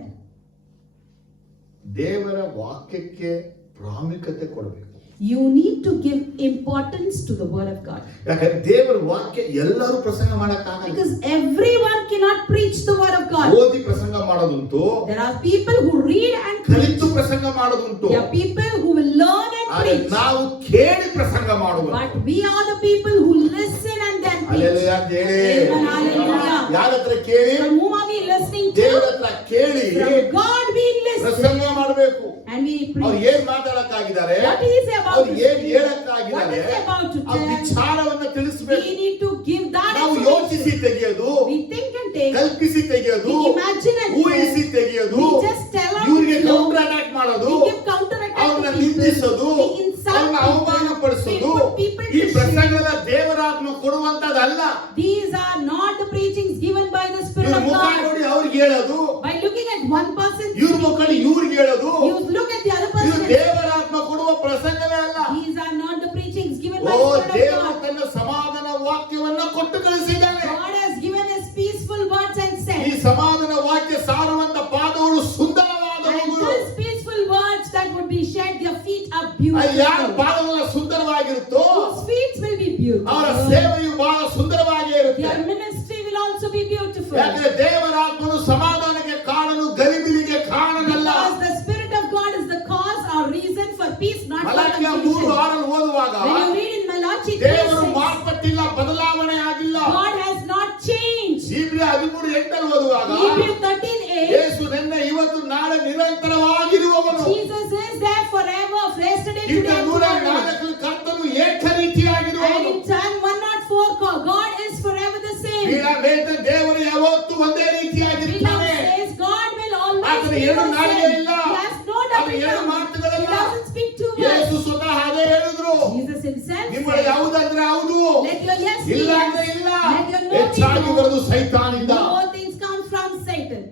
ದೇವರ ವಾಕ್ಯಕ್ಕೆ ಪ್ರಾಮುಖ್ಯತೆ ಕೊಡಬೇಕು. You need to give importance to the word of God. ಯಾಕಂದ್ರೆ ದೇವರ ವಾಕ್ಯ ಎಲ್ಲರೂ ಪ್ರಸಂಗ ಮಾಡಕ್ಕಾಗಲ್ಲ. Because everyone cannot preach the word of God. ಓದಿ ಪ್ರಸಂಗ ಮಾಡೋದುಂಟು, There are people who read and preach. ಕಲಿತು ಪ್ರಸಂಗ ಮಾಡೋದುಂಟು. There are people who will learn and ಆದರೆ preach. ನಾವು ಕೇಳಿ ಪ್ರಸಂಗ ಮಾಡುವ. But we are the people who listen and then preach. Hallelujah ಅಂತ ಹೇಳಿ. Amen, hallelujah. ಯಾರ ಹತ್ರ ಕೇಳಿ? From whom are we listening to? ದೇವರ ಹತ್ರ ಕೇಳಿ From God we listen ಪ್ರಸಂಗ ಮಾಡಬೇಕು. and we ಅವ್ರು preach. ಏನ್ ಮಾತಾಡಕ್ಕಾಗಿದ್ದಾರೆ, What he is about ಅವ್ರು to ಏನ್ say, ಹೇಳಕ್ಕಾಗಿದ್ದಾರೆ, what is he about to ಆ tell, ವಿಚಾರವನ್ನ ತಿಳಿಸಬೇಕು. we need to give that ನಾವು ಯೋಚಿಸಿ information. ತೆಗೆಯೋದು, We think and take, ಕಲ್ಪಿಸಿ ತೆಗೆಯೋದು, we imagine and ಊಹಿಸಿ tell, ತೆಗೆಯೋದು, we just tell out ಇವರಿಗೆ the flow, ಕೌಂಟರ್ ಅಟ್ಯಾಕ್ ಮಾಡೋದು, we give counterattack ಅವ್ರನ್ನ to people, ನಿಂದಿಸೋದು, we insult ಅವ್ರನ್ನ people, ಅವಮಾನ ಪಡಿಸೋದು. we put people ಈ to shame. ಪ್ರಸಂಗದ ದೇವರಾತ್ಮ ಕೊಡುವಂತದಲ್ಲ. These are not the preachings given by the Spirit ಇವ್ರ of ಮುಖ God. ನೋಡಿ ಅವ್ರಿಗೆ ಹೇಳೋದು, By looking at one person, ಇವ್ರ ಮುಖ ಇವ್ರಿಗೆ ಹೇಳೋದು, you look at the other ಇದು person. ದೇವರಾತ್ಮ ಕೊಡುವ ಪ್ರಸಂಗವೇ ಅಲ್ಲ. These are not the preachings given by O the Spirit of ದೇವರು God. ತನ್ನ ಸಮಾಧಾನ ವಾಕ್ಯವನ್ನ ಕೊಟ್ಟು ಕಳಿಸಿದ್ದಾನೆ. God has given us peaceful words and ಈ said, ಸಮಾಧಾನ ವಾಕ್ಯ ಸಾರುವಂತ ಪಾದಗಳು ಸುಂದರವಾದವುಗಳು. and those peaceful words that would be shed, their feet are ಅಲ್ಲಿ ಯಾರ beautiful. ಪಾದಗಳ ಸುಂದರವಾಗಿರುತ್ತೋ Whose feet will be ಅವರ beautiful. ಸೇವೆಯು ಬಹಳ ಸುಂದರವಾಗಿ ಇರುತ್ತೆ. Their ministry will also be beautiful. ಯಾಕಂದ್ರೆ ದೇವರಾತ್ಮನು ಸಮಾಧಾನಕ್ಕೆ ಕಾರಣನು ಗಲಿಬಿಲಿಗೆ ಕಾರಣನಲ್ಲ. Because the Spirit of God is the cause or reason for peace, not for ಮಲಾಕಿಯ confusion. 3:6 ಓದುವಾಗ When you read in Malachi ದೇವರು 3:6, ಮಾರ್ಪಟ್ಟಿಲ್ಲ, ಬದಲಾವಣೆ ಆಗಿಲ್ಲ. God has not changed. ಹೀಬ್ರಿ 13:8 ಓದುವಾಗ Hebrew 13:8, ಯೇಸು ನಿನ್ನೆ ಇವತ್ತು ನಾಳೆ ನಿರಂತರವಾಗಿರುವವನು. Jesus is there forever, yesterday, today, ಇನ್ನು and tomorrow. 104 ಕರ್ತನು ಏಕ And ರೀತಿಯಾಗಿರುವವನು. in Psalm 104, God is forever the same. ಬೇಡ ದೇವರು ಯಾವತ್ತೂ ಒಂದೇ Beloved ರೀತಿಯಾಗಿರ್ತಾನೆ. says God will always ಆತನ be ಎರಡು the ನಾಲಿಗೆ same. ಇಲ್ಲ. He has no ಆತನ double ಎರಡು tongue. He ಮಾತುಗಳಿಲ್ಲ. doesn't speak two ಯೇಸು words. ಸ್ವತಃ ಅದೇ ಹೇಳಿದ್ರು. Jesus himself ನಿಮ್ಮಳ said, ಯಾವುದಂದ್ರೆ ಹೌದು, let your yes be ಇಲ್ಲ yes, ಅಂದ್ರೆ ಇಲ್ಲ. let your no be ಹೆಚ್ಚಾಗಿ no. ಬರೋದು ಸೈತಾನಿಂದ. More things come from Satan.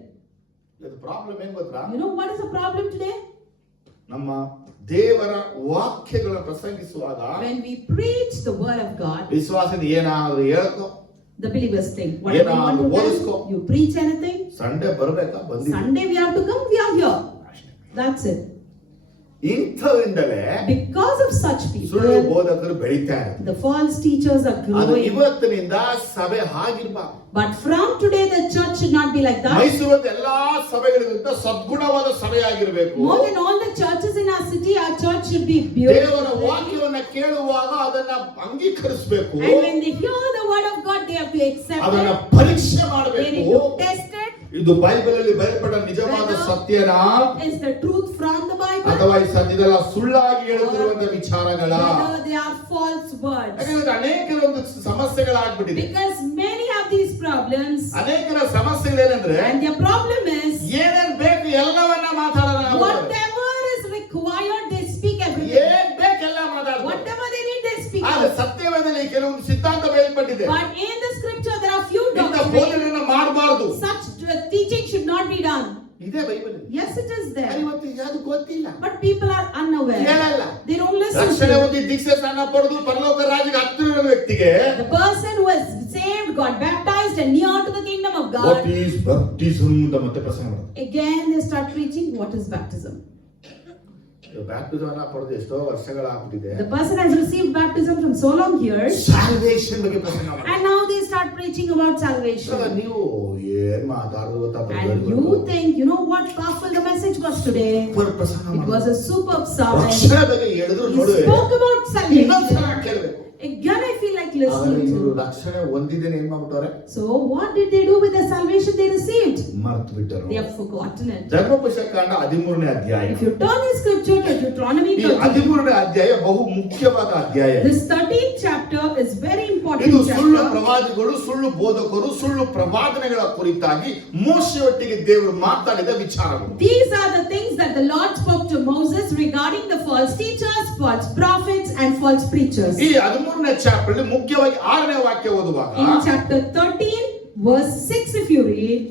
ಇದು ಪ್ರಾಬ್ಲಮ್ ಏನ್ ಗೊತ್ತಾ? You know what is the problem today? ನಮ್ಮ ದೇವರ ವಾಕ್ಯಗಳ ಪ್ರಸಂಗಿಸುವಾಗ When we preach the word of God, ವಿಶ್ವಾಸದ ಏನಾದ್ರು ಹೇಳ್ಕೊ, the believers think, whatever you want to ಬೋಧಿಸ್ಕೊ. tell, you preach anything. Sunday ಬರ್ಬೇಕಾ ಬಂದಿಲ್ಲ. Sunday we have to come, we are here. That's it. ಇಂಥವರಿಂದಲೇ Because of such ಸುಳ್ಳು people, ಬೋಧಕರು ಬೆಳೀತಾ ಇದ್ದಾರೆ. the false teachers are ಅದು growing. ಇವತ್ತಿನಿಂದ ಸಭೆ ಹಾಗಿರ್ಬಾರ್ದು. But from today, the church should not be like that. ಮೈಸೂರದ ಎಲ್ಲಾ ಸಭೆಗಳಿಗಿಂತ ಸದ್ಗುಣವಾದ ಸಭೆಯಾಗಿರ್ಬೇಕು. More than all the churches in our city, our church should be ದೇವರ beautiful. ವಾಕ್ಯವನ್ನ ಕೇಳುವಾಗ ಅದನ್ನ ಅಂಗೀಕರಿಸಬೇಕು. And when they hear the word of God, they have to accept ಅದನ್ನ it. ಪರೀಕ್ಷೆ They ಮಾಡಬೇಕು. need to test it. ಇದು ಬೈಬಲ್ ಅಲ್ಲಿ ಬರೆಯಲ್ಪಟ್ಟ ನಿಜವಾದ ಸತ್ಯನಾ Is the truth from the Bible? ಅಥವಾ ಈ ಸತ್ಯದಲ್ಲ ಸುಳ್ಳಾಗಿ ಹೇಳುತ್ತಿರುವಂತ ವಿಚಾರಗಳ? Whether they are false words. ಯಾಕಂದ್ರೆ ಅನೇಕರ ಒಂದು ಸಮಸ್ಯೆಗಳಾಗ್ಬಿಟ್ಟಿದೆ. Because many have these problems. ಅನೇಕರ ಸಮಸ್ಯೆಗಳೇನೆಂದ್ರೆ And their problem is, ಏನೇನ್ ಬೇಕು ಎಲ್ಲವನ್ನ ಮಾತಾಡೋಣ. whatever is required, they speak everything. ಏನ್ ಬೇಕೆಲ್ಲ ಮಾತಾಡ್ತಾರೆ. Whatever they need, they speak. ಆದ್ರೆ ಸತ್ಯವೇದದಲ್ಲಿ ಕೆಲವೊಂದು ಸಿದ್ಧಾಂತ ಬರೆಯಲ್ಪಟ್ಟಿದೆ. But in the scripture, there are few ಇಂಥ doctrines. ಬೋಧನೆಯನ್ನ ಮಾಡಬಾರದು. Such teaching should not be done. ಇದೇ Bible. Yes, it is there. ಇವತ್ತು ಯಾವುದು ಗೊತ್ತಿಲ್ಲ. But people are unaware. ಹೇಳಲ್ಲ. They don't listen ರಕ್ಷಣೆ to ಹೊಂದಿ ದೀಕ್ಷೆ ಸ್ನಾನ ಪಡೆದು ಪರಲೋಕ ರಾಜ್ಯಕ್ಕೆ ಹತ್ತಿರ ವ್ಯಕ್ತಿಗೆ the person who is saved, got baptized and near to the kingdom of what God. Is baptism ಅಂತ ಮತ್ತೆ ಪ್ರಸಂಗ ಮಾಡೋದು. Again, they start preaching what is baptism. Baptism ಅನ್ನ ಪಡೆದು ಎಷ್ಟೋ ವರ್ಷಗಳಾಗ್ಬಿಟ್ಟಿದೆ. The person has received baptism from so long years, salvation ಬಗ್ಗೆ ಪ್ರಸಂಗ ಮಾಡೋದು. and now they start preaching about salvation. ನೀವು ಏನ್ ಮಾತಾಡೋದು ಗೊತ್ತಾ? And you think, you know what powerful the message was today? ಪ್ರಸಂಗ It ಮಾಡೋದು. was a superb sermon. ರಕ್ಷಣೆ ಬಗ್ಗೆ ಹೇಳಿದ್ರು He ನೋಡಿ. spoke about ಇನ್ನೊಂದ್ಸಲ salvation. ಕೇಳಬೇಕು. Again, I feel like ಆದ್ರೆ listening ಇವರು to. ರಕ್ಷಣೆ ಹೊಂದಿದ್ದೇನೆ ಏನ್ ಮಾಡ್ಬಿಟ್ಟವ್ರೆ? So, what did they do with the salvation they received? ಮರ್ತು ಬಿಟ್ಟರು. They have forgotten it. ಧರ್ಮಪುಸ್ತಕಕಾಂಡ 13ನೇ ಅಧ್ಯಾಯ. If you turn in scripture to Deuteronomy ಈ 13, 13ನೇ ಅಧ್ಯಾಯ ಬಹು ಮುಖ್ಯವಾದ ಅಧ್ಯಾಯ. this 13th chapter is very ಇದು important ಸುಳ್ಳು chapter. ಪ್ರವಾದಿಗಳು, ಸುಳ್ಳು ಬೋಧಕರು, ಸುಳ್ಳು ಪ್ರವಾದನೆಗಳ ಕುರಿತಾಗಿ ಮೋಶೆಯೊಟ್ಟಿಗೆ ದೇವರು ಮಾತಾಡಿದ ವಿಚಾರಗಳು. These are the things that the Lord spoke to Moses regarding the false teachers, false prophets, and false preachers. ಈ 13ನೇ ಚಾಪ್ಟರ್ ಅಲ್ಲಿ ಮುಖ್ಯವಾಗಿ 6ನೇ ವಾಕ್ಯ ಓದುವಾಗ In chapter 13, verse 6, if you read,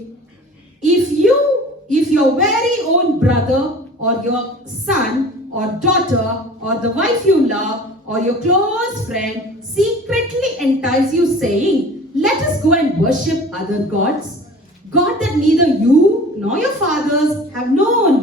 if your very own brother or your son or daughter or the wife you love or your close friend secretly entice you, saying, let us go and worship other gods, God that neither you nor your fathers have known.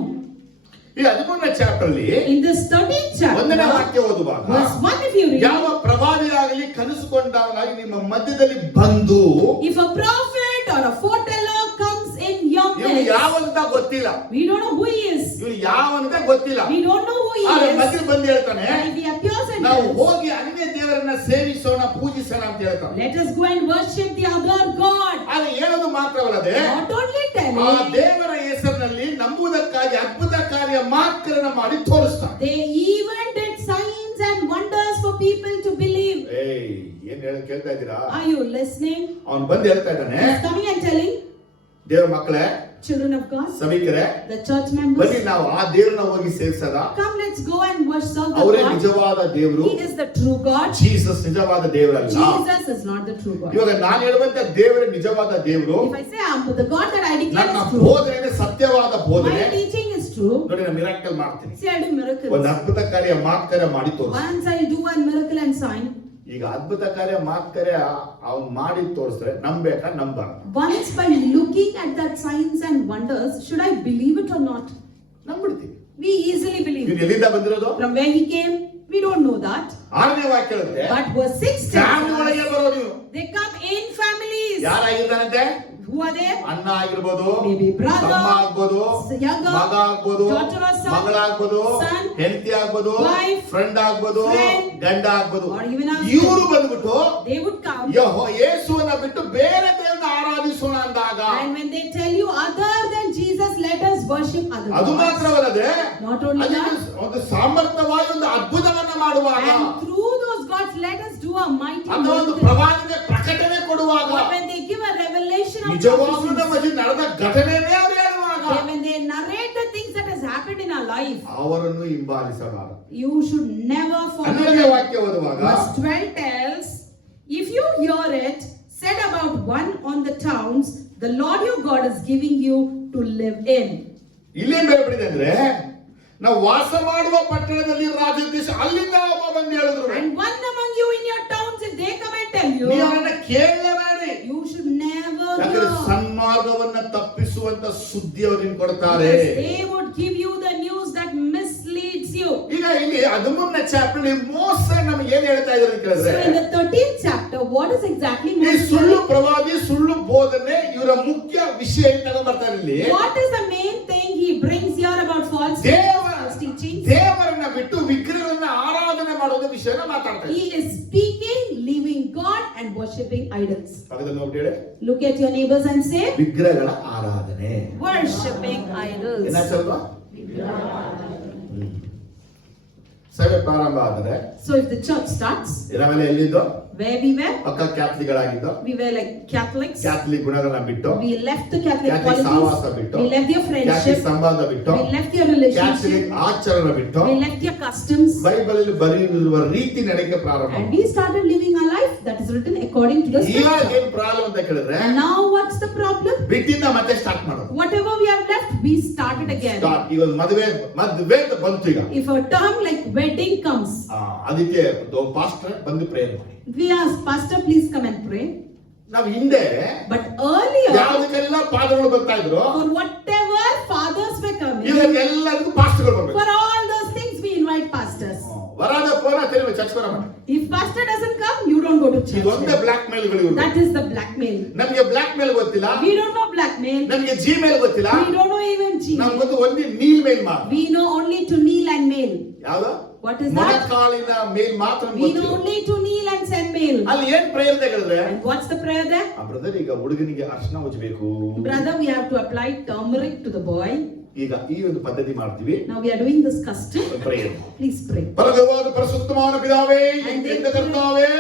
ಈ 13ನೇ ಚಾಪ್ಟರ್ ಅಲ್ಲಿ In this 13th chapter, 1ನೇ ವಾಕ್ಯ ಓದುವಾಗ verse 1, if you read, ಯಾವ ಪ್ರವಾದಿಯಾಗಲಿ ಕನಸುಕೊಂಡವನಾಗಿ ನಿಮ್ಮ ಮಧ್ಯದಲ್ಲಿ ಬಂದು if a prophet or a foreteller comes in your ಇವನು midst, ಯಾವಂತ ಗೊತ್ತಿಲ್ಲ, we don't know who he is. ಇವನು ಯಾವಂತ ಗೊತ್ತಿಲ್ಲ, We don't know who he ಆದ್ರೆ is. ಮಧ್ಯೆ ಬಂದು ಹೇಳ್ತಾನೆ, But if he appears and ನಾವು tells, ಹೋಗಿ ಅನ್ಯ ದೇವರನ್ನ ಸೇವಿಸೋಣ, ಪೂಜಿಸೋಣ ಅಂತ ಹೇಳ್ತಾನೆ. let us go and worship the other God. ಆದ್ರೆ ಹೇಳೋದು ಮಾತ್ರವಲ್ಲದೆ Not only ಆ telling, ದೇವರ ಹೆಸರಿನಲ್ಲಿ ನಂಬುವುದಕ್ಕಾಗಿ ಅದ್ಭುತ ಕಾರ್ಯ ಮಾತ್ರನ ಮಾಡಿ ತೋರಿಸ್ತಾನೆ. they even did signs and wonders for people to believe. ಏನ್ ಹೇಳ ಕೇಳ್ತಾ ಇದ್ದೀರಾ? Are you listening? ಅವನು ಬಂದು ಹೇಳ್ತಾ ಇದ್ದಾನೆ, He's coming and telling, ದೇವರ ಮಕ್ಕಳೇ, children of God, ಸಭಿಕರೇ, the church ಬನ್ನಿ members, ನಾವು ಆ ದೇವರನ್ನ ಹೋಗಿ ಸೇವಿಸದ. come, let's go and worship the ಅವರೇ God. ನಿಜವಾದ ದೇವರು. He is the true God. Jesus ನಿಜವಾದ ದೇವರಲ್ಲ. Jesus is not the true God. ಇವಾಗ ನಾನು ಹೇಳುವಂತ ದೇವರೇ ನಿಜವಾದ ದೇವರು. If I say the God that I declare ನನ್ನ is true, ಬೋಧನೆ ಸತ್ಯವಾದ ಬೋಧನೆ. my teaching is true. ನೋಡಿ ನಾನು ಮಿರಾಕಲ್ ಮಾಡ್ತೀನಿ, See, I do miracles. ಒಂದು ಅದ್ಭುತ ಕಾರ್ಯ ಮಾತ್ರ ಮಾಡಿ ತೋರಿಸ್ತೀನಿ. Once I do a miracle and sign, ಈಗ ಅದ್ಭುತ ಕಾರ್ಯ ಮಾತ್ರ ಅವ್ನು ಮಾಡಿ ತೋರಿಸಿದ್ರೆ ನಂಬೇಕಾ ನಂಬಾರ್ದು? once by looking at that signs and wonders, should I believe it or not? ನಂಬಿಡ್ತೀವಿ. We easily believe ಇವ್ನು it. ಎಲ್ಲಿಂದ ಬಂದಿರೋದು? From where he came, we don't know that. 6ನೇ ವಾಕ್ಯ ಹೇಳುತ್ತೆ, But verse 6 tells ಫ್ಯಾಮಿಲಿ ಒಳಗೆ us, ಬರೋದು ಇವ್ನು. they come in families. ಯಾರಾಗಿರ್ತಾನಂತೆ? Who are they? ಅಣ್ಣ ಆಗಿರ್ಬೋದು, Maybe brother, ತಮ್ಮ ಆಗ್ಬೋದು, younger, ಮಗ ಆಗ್ಬೋದು, daughter or son, ಮಗಳಾಗ್ಬೋದು, son, ಹೆಂಡತಿ ಆಗ್ಬೋದು, wife, ಫ್ರೆಂಡ್ ಆಗ್ಬೋದು, friend, ಗಂಡ ಆಗ್ಬೋದು. or even husband. ಇವರು ಬಂದ್ಬಿಟ್ಟು They would come. ಯೇಸುವನ್ನ ಬಿಟ್ಟು ಬೇರೆ ದೇವರನ್ನ ಆರಾಧಿಸೋಣ ಅಂದಾಗ, And when they tell you other than Jesus, let us worship other ಅದು gods. ಮಾತ್ರವಲ್ಲದೆ Not only ಅದಕ್ಕೆ that, ಒಂದು ಸಾಮರ್ಥ್ಯವಾಗಿ ಒಂದು ಅದ್ಭುತವನ್ನ ಮಾಡುವಾಗ, and through those gods, let us do a mighty ಅಥವಾ ಒಂದು miracle. ಪ್ರವಾದನೆ ಪ್ರಕಟಣೆ ಕೊಡುವಾಗ, But when they give a revelation of ನಿಜವಾಗ್ಲೂ ನಮ್ಮ prophecies, ಜೊತೆ ನಡೆದ ಘಟನೆನೇ ಅವರು ಹೇಳುವಾಗ, when they narrate the things that has happened in our life, ಅವರನ್ನು ಹಿಂಬಾಲಿಸಬಾರದು. you should never follow 12ನೇ them. ವಾಕ್ಯ ಓದುವಾಗ, Verse 12 tells, if you hear it said about one on the towns, the Lord your God is giving you to live in. ಇಲ್ಲೇನ್ ಬೇರ್ಪಡಿದೆ ಅಂದ್ರೆ, ನಾವು ವಾಸ ಮಾಡುವ ಪಟ್ಟಣದಲ್ಲಿ ರಾಜದೇಶ ಅಲ್ಲಿಂದ ಒಬ್ಬ ಬಂದು ಹೇಳಿದ್ರು, And one among you in your towns, if they come and tell you, ನೀವು ಅವರನ್ನ ಕೇಳಲೇಬೇಡಿ, you should never ಯಾಕಂದ್ರೆ hear. ಸನ್ಮಾರ್ಗವನ್ನ ತಪ್ಪಿಸುವಂತ ಸುದ್ದಿ ಅವ್ರಿಗೆ ಕೊಡ್ತಾರೆ. Because they would give you the news that misleads you. ಈಗ ಇಲ್ಲಿ 13ನೇ ಚಾಪ್ಟರ್ ಮೋಸ ನಮಗೆ ಏನ್ ಹೇಳ್ತಾ ಇದ್ದಾರೆ ಅಂತ So ಹೇಳಿದ್ರೆ, in the 13th chapter, what is exactly ಈ Moses ಸುಳ್ಳು saying? ಪ್ರವಾದಿ, ಸುಳ್ಳು ಬೋಧನೆ ಇವರ ಮುಖ್ಯ ವಿಷಯ ತಗೊಂಡ್ಬರ್ತಾರೆ. ಇಲ್ಲಿ What is the main thing he brings here about false teachings? ದೇವರನ್ನ ಬಿಟ್ಟು ವಿಗ್ರಹಗಳನ್ನ ಆರಾಧನೆ ಮಾಡೋದು ವಿಷಯನ ಮಾತಾಡ್ತಾರೆ. He is speaking, leaving God and worshipping idols. ಪಕ್ಕದಲ್ಲಿ ನೋಡ್ಬಿಟ್ಟು Look at your neighbors and say, ವಿಗ್ರಹಗಳ ಆರಾಧನೆ. worshipping idols. ಏನಾಚಲ್ವಾ? ಸಭೆ ಪ್ರಾರಂಭ ಆದರೆ So if the church starts, ನಾವೆಲ್ಲ ಎಲ್ಲಿದ್ದೋ? where we were, ಪಕ್ಕ ಕ್ಯಾಥಲಿಕ್ಗಳಾಗಿದ್ದೋ. we were like Catholics. Catholic ಗುಣಗಳನ್ನ ಬಿಟ್ಟು, We left the Catholic Catholic ಸಹವಾಸ qualities. ಬಿಟ್ಟು, We left their Catholic friendship. ಸಂಬಂಧ ಬಿಟ್ಟು, We left their relationship. Catholic ಆಚರಣ ಬಿಟ್ಟು, We left their customs. Bible ಅಲ್ಲಿ ಬರೆದಿರುವ ರೀತಿ ನಡೆಯಕ್ಕೆ ಪ್ರಾರಂಭ. And we started living our life that is written according to the ಇವಾಗ scripture. ಏನ್ ಪ್ರಾಬ್ಲಮ್ ಅಂತ ಕೇಳಿದ್ರೆ, And now what's the problem? ಬಿಟ್ಟಿಂದ ಮತ್ತೆ ಸ್ಟಾರ್ಟ್ ಮಾಡೋದು. Whatever we have left, we started again. Start. ಈಗ ಒಂದು ಮದುವೆ ಅಂತ ಬಂತು. ಈಗ If a term like wedding comes, ಅದಕ್ಕೆ ಪಾಸ್ಟರ್ ಬಂದು ಪ್ರೇಯರ್ ಮಾಡಿ. we ask, Pastor, please come and pray. ನಾವು ಹಿಂದೆ But earlier, ಯಾವುದಕ್ಕೆಲ್ಲ ಪಾದಗಳು ಬರ್ತಾ ಇದ್ರು, for whatever fathers were coming, ಇವಾಗ ಎಲ್ಲರಿಗೂ ಪಾಸ್ಟರ್ಗಳು ಬರ್ಬೇಕು. for all those things, we invite pastors. ವರಾದ ಪೋರ ತಿಳಿವೆ ಚರ್ಚ್ ಬರ ಮಾಡಿ. If pastor doesn't come, you don't go to church. ಇದೊಂದೇ ಬ್ಲಾಕ್ ಮೇಲ್ಗಳು ಇವರು. That is the blackmail. ನಮಗೆ ಬ್ಲಾಕ್ ಮೇಲ್ ಗೊತ್ತಿಲ್ಲ, We don't know blackmail. ನಮಗೆ ಜಿ ಮೇಲ್ ಗೊತ್ತಿಲ್ಲ, We don't know even G. ನಮ್ಗೆ ಗೊತ್ತು ಒಂದೇ ನೀಲ್ ಮೇಲ್ ಮಾತ್ರ. We know only to kneel and mail. ಯಾವ್ದು? What is that? ಮೊಣಕಾಲಿನ ಮೇಲ್ ಮಾತ್ರ We know only to kneel and send mail. ಅಲ್ಲಿ ಏನ್ ಪ್ರೇಯರ್ ಹೇಳಿದ್ರೆ, And what's the prayer there? Brother ಈಗ ಹುಡುಗನಿಗೆ ಅರ್ಶನ ಉಜ್ಬೇಕು, Brother, we have to apply turmeric to the boy. ಈಗ ಈ ಒಂದು ಪದ್ಧತಿ ಮಾಡ್ತೀವಿ. Now we are doing this custom. Prayer. Please pray. ಪರಲೋಕವಾದ ಪರಿಶುದ್ಧವಾದ ಪಿತಾವೇ, ಎಂದೆಂದ ಕರ್ತಾವೇ,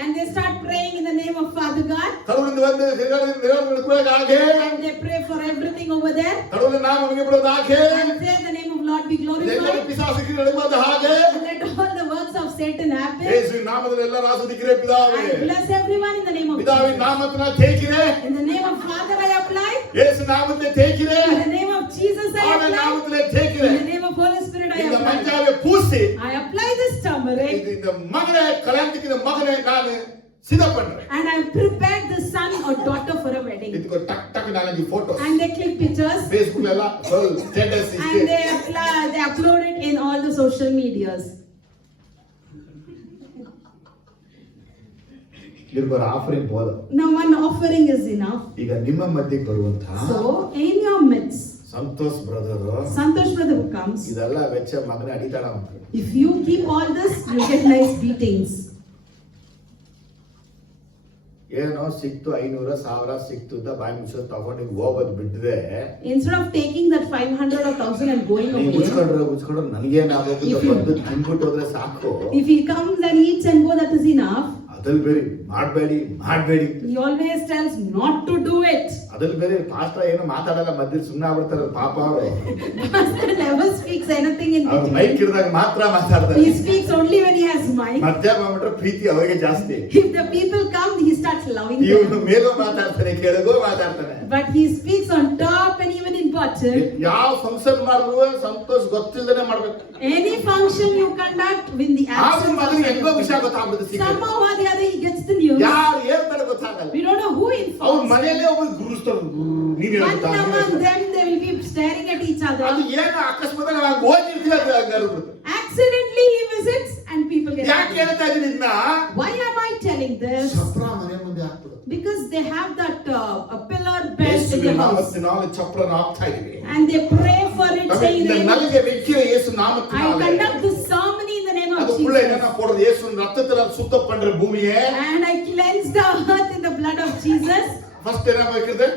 And they start praying in the name of Father God. ಕರುಣಿಂದ ಬಂದು ನಿರರ್ಗಳಾಗೆ, And they pray for everything over there. ಕರುಣ ನಾಮಕ್ಕೆ ಬಿಡೋದಾಗೆ, And say the name of Lord be ಎಲ್ಲರ glorified. ಪಿಶಾಚಿಗೆ ನಡೆಯುವುದು ಹಾಗೆ, And let all the works of Satan happen. ಯೇಸು ನಾಮದಲ್ಲಿ ಎಲ್ಲರ ಆಸ್ವಾದಿಸಿರೆ ಪಿತಾವೇ. I bless everyone in the name of ಪಿತಾವೇ Jesus. ನಾಮತನ ತೇಕಿರೆ, In the name of Father I apply. ಯೇಸು ನಾಮದಲ್ಲಿ ತೇಕಿರೆ, In the name of Jesus I ಆದ apply. ನಾಮದಲ್ಲಿ ತೇಕಿರೆ. In the name of Holy Spirit I இந்த apply. ಮಂಜಾವೆ ಪೂಸಿ, I apply this turmeric. இந்த ಮಗನೇ ಕಳಂಕಿದ ಮಗನೇ ನಾನು ಸಿದ್ಧಪಡ್ರೆ And I've prepared the son or daughter for a wedding. ಇದಕ್ಕೆ ಟಕ್ ಟಕ್ ನಾಲ್ಕು photo And they click pictures Facebook ಎಲ್ಲ status and they upload it in all the social medias. ಇವ್ರಿಗೊಂದು ಆಫರಿಂಗ್ ಬೋದ. Now one offering is enough. ಈಗ ನಿಮ್ಮ ಮಧ್ಯಕ್ಕೆ ಬರುವಂತಹ So in your midst, Santosh brother Santosh brother who comes, ಇದೆಲ್ಲ ವೆಚ್ಚ ಮಗನ ಅಡಿತಾಳ ಅಂತ. if you keep all this, you get nice beatings. ಏನೋ ಸಿಕ್ತು 500,000 ಸಿಕ್ತು ಅಂತ ಬಾಯಿ ಮುಚ್ಚೋದು ತಗೊಂಡು ಹೋಗೋದು ಬಿಟ್ಟಿದೆ. Instead of taking that 500 or 1,000 and going ನೀವು away, ಮುಚ್ಕೊಂಡ್ರೆ ನನಗೇನು ಆಗಬೇಕು ಬಂದು ತಿನ್ಬಿಟ್ಟು ಹೋದ್ರೆ ಸಾಕು. if he comes and eats and go, that is enough. ಅದ್ರಲ್ಲಿ ಬೇರೆ ಮಾಡಬೇಡಿ. He always tells not to do it. ಅದ್ರಲ್ಲಿ ಬೇರೆ ಪಾಸ್ಟರ್ ಏನು ಮಾತಾಡಲ್ಲ, ಮಧ್ಯೆ ಸುಮ್ಮನೆ ಆಗ್ಬಿಡ್ತಾರೆ ಪಾಪ ಅವರು. Pastor never speaks anything in ಅವ್ರು ಮೈಕ್ between. ಹಿಡಿದಾಗ ಮಾತ್ರ ಮಾತಾಡ್ತಾರೆ. He speaks only when he has mic. ಮಧ್ಯ ಮಾಡ್ಬಿಟ್ರೆ ಪ್ರೀತಿ ಅವರಿಗೆ ಜಾಸ್ತಿ. If the people come, he starts loving ಇವನು them. ಮೇಲೂ ಮಾತಾಡ್ತಾನೆ, ಕೆಳಗೂ ಮಾತಾಡ್ತಾನೆ. But he speaks on top and even in bottom. ಯಾವ ಫಂಕ್ಷನ್ ಮಾಡಿದ್ರು ಸಂತೋಷ್ ಗೊತ್ತಿಲ್ಲದೆ ಮಾಡ್ಬೇಕು. Any function you conduct, when the ಆದ್ರೂ absence ಮಗನಿಗೆ of ಹೆಂಗೋ ವಿಷಯ ಗೊತ್ತಾಗ್ಬಿಡುತ್ತೆ. somehow or the other he gets the news. ಯಾರು ಹೇಳ್ತಾರೆ ಗೊತ್ತಾಗಲ್ಲ. We don't know who ಅವ್ರ informs. ಮನೆಯಲ್ಲೇ ಒಬ್ಬ ಗುರುಸ್ತಾರೆ. ನೀನ್ One ಹೇಳ್ತಾ among them, they will be staring at each ಅದು other. ಏನು ಅಕಸ್ಮಾತ್ ನಾವು ಹೋಗಿರ್ತೀವಿ ಅದು ಹಂಗಾಗ್ಬಿಡುತ್ತೆ. Accidentally he visits and people get ಯಾಕೆ angry. ಹೇಳ್ತಾ ಇದೀನಿ ಇದನ್ನ? Why am I telling this? ಚಪ್ರ ಮನೆ ಮುಂದೆ ಹಾಕ್ಬಿಡು. Because they have that a pillar belt in ಯೇಸುವಿನ the house. ನಾಮತ್ತಿನಾಲೆ ಚಪ್ರನ ಹಾಕ್ತಾ ಇದೀವಿ. And they pray for it, saying, ನನಗೆ ವ್ಯಕ್ತಿಯ ಯೇಸು I ನಾಮತ್ತಿನಾಲೆ conduct this ceremony in the name of ಅದು ಪುಳ್ಳ Jesus. என்ன போடுறது இயேசுவின் ரத்தத்துல சுத்தம் பண்ற பூமியே. And I cleanse the earth in the blood of Jesus. First என்ன வைக்கிறது?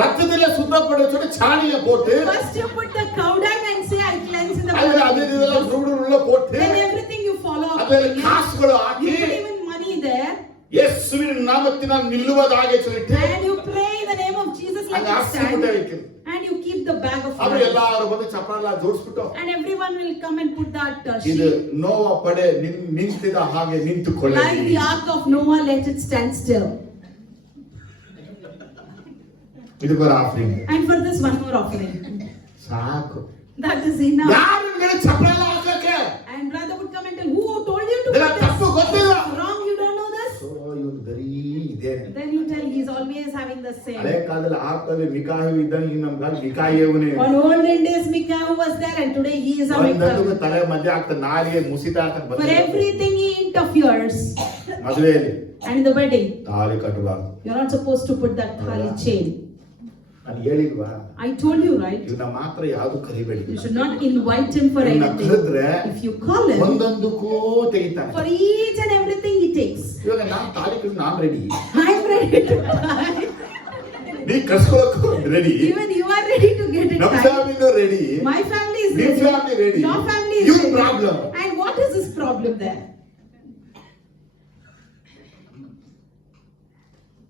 ரத்தத்துல சுத்தம் பண்ற சொல்லி சாணியை போட்டு First you put the cow dung and say, I cleanse in the அதுல blood அது of இதெல்லாம் Jesus. சுடுடு உள்ள போட்டு Then everything you follow up. அதுல with it. காசுಗಳು You ಹಾಕಿ put even money there. ಯೇಸುವಿನ ನಾಮತ್ತಿனால் ನಿಲ್ಲುವುದಾಗೆ சொல்லிட்டு And you pray in the name of Jesus like ಅங்க a ಆಸ್ತಿ stand. ಮುಟ್ಟ வைக்கிறது. And you keep the bag of ಅವರು money. ಎಲ್ಲಾರು ಬಂದು ಚಪ್ರಾಲ ಜೋಡಿಸ್ಬಿಟ್ಟು And everyone will come and put that ಇದು sheep. ನೋವ ಪಡೆ ನಿಂತಿದ ಹಾಗೆ Like ನಿಂತುಕೊಳ್ಳಿ. the ark of Noah, let it stand still. ಇದಕ್ಕೆ offering And for this one more offering. ಸಾಕು. That is enough. ಯಾರು ನಿಮಗೆ ಚಪ್ರಾಲ ಹಾಕಕ್ಕೆ? And brother would come and tell, who told you to ಇದೆಲ್ಲ put ತಪ್ಪು this? ಗೊತ್ತಿಲ್ಲ. Wrong, you don't know this? So ಇವನು ಬರೀ ಇದೆ. Then you tell he's always having the ಹಳೆ same. ಕಾಲದಲ್ಲಿ ಆರ್ತವೆ ಮಿಕಾಯಿ ಇದ್ದಂಗೆ ಈಗ ನಮ್ಗೆ ಮಿಕಾಯಿಯವನೇ On olden days, Micah was there and today he is a ಒಂದೊಂದು Micah. ತಲೆ ಮಧ್ಯೆ ಆಗ್ತದೆ, ನಾಲಿಗೆ ಮುಸಿತಾ For everything he interferes. ಮದುವೆಯಲ್ಲಿ And in the wedding, ತಾಳಿ ಕಟ್ಟಬಾರ್ದು. you're not supposed to put that thali chain. ನಾನು ಹೇಳಿಲ್ವಾ? I told you, right? ಇವನ್ನ ಮಾತ್ರ ಯಾವ್ದು ಕರಿಬೇಡಿ. You should not invite him for ಇವನ್ನ anything. ಕರೆದ್ರೆ If you call him, ಒಂದೊಂದಕ್ಕೂ ತೆಗಿತಾನೆ. for each and everything he takes. ಇವಾಗ ನಾನು ತಾಳಿ ಕಟ್ಟು ನಾನು ready, I'm ready to die. ನೀ ಕರ್ಸ್ಕೊಳಕ್ಕೂ ready, Even you are ready to get it ನಮ್ಮ tied. ಫ್ಯಾಮಿಲಿನೂ ರೆಡಿ, My family is ನಿಮ್ ready. Family ready, Your family is ಇವ್ರ ready. Problem. And what is his problem there?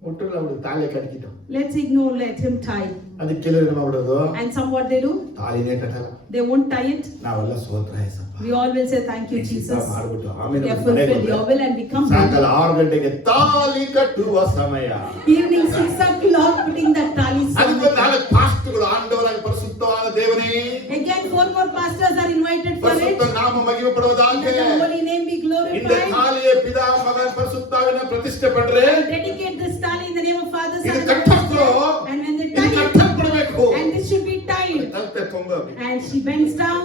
ಒಟ್ಟಲ್ಲ ಅವ್ರು ತಾಳಿ ಕಟ್ಕಿಟ್ಟು Let's ignore, let him tie. ಅದಕ್ಕೆ ಕೆಲವರು ಮಾಡ್ಬಿಡೋದು, And some what they do? ತಾಳಿನೇ ಕಟ್ಟಲ್ಲ. They won't tie it. ನಾವೆಲ್ಲ ಸೋತ್ರ ಹೆಸಪ್ಪ We all will say thank you, Jesus. ಮಾಡ್ಬಿಟ್ಟು We ಆಮೇಲೆ have ಮನೆಗೆ fulfilled your will and we come back. ಸಾಯಂಕಾಲ 6 ಗಂಟೆಗೆ ತಾಳಿ ಕಟ್ಟುವ ಸಮಯ. Evening 6 o'clock putting that tali. ಅದಕ್ಕೆ 4 ಪಾಸ್ಟ್ಗಳು ಆಂಡವರಾಗಿ ಪರಿಶುದ್ಧವಾದ ದೇವನೇ, Again 4 more pastors are invited for it. ಪರಿಶುದ್ಧ ನಾಮ ಮಹಿಮೆ Let ಪಡುವುದಾಗೆ the holy name be இந்த glorified. தாலியை பிதா மகன் பரிசுத்தாவின பிரதிஷ்ಠೆ பண்றே. Dedicate this tali in the name of Father, Son, இது and ಕಟ್ಟಬೇಕು, And when they ಇದು tie it, ಕಟ್ಟಬೇಕು. and this should be tied. ತlte ತೊಂಗ And she bends down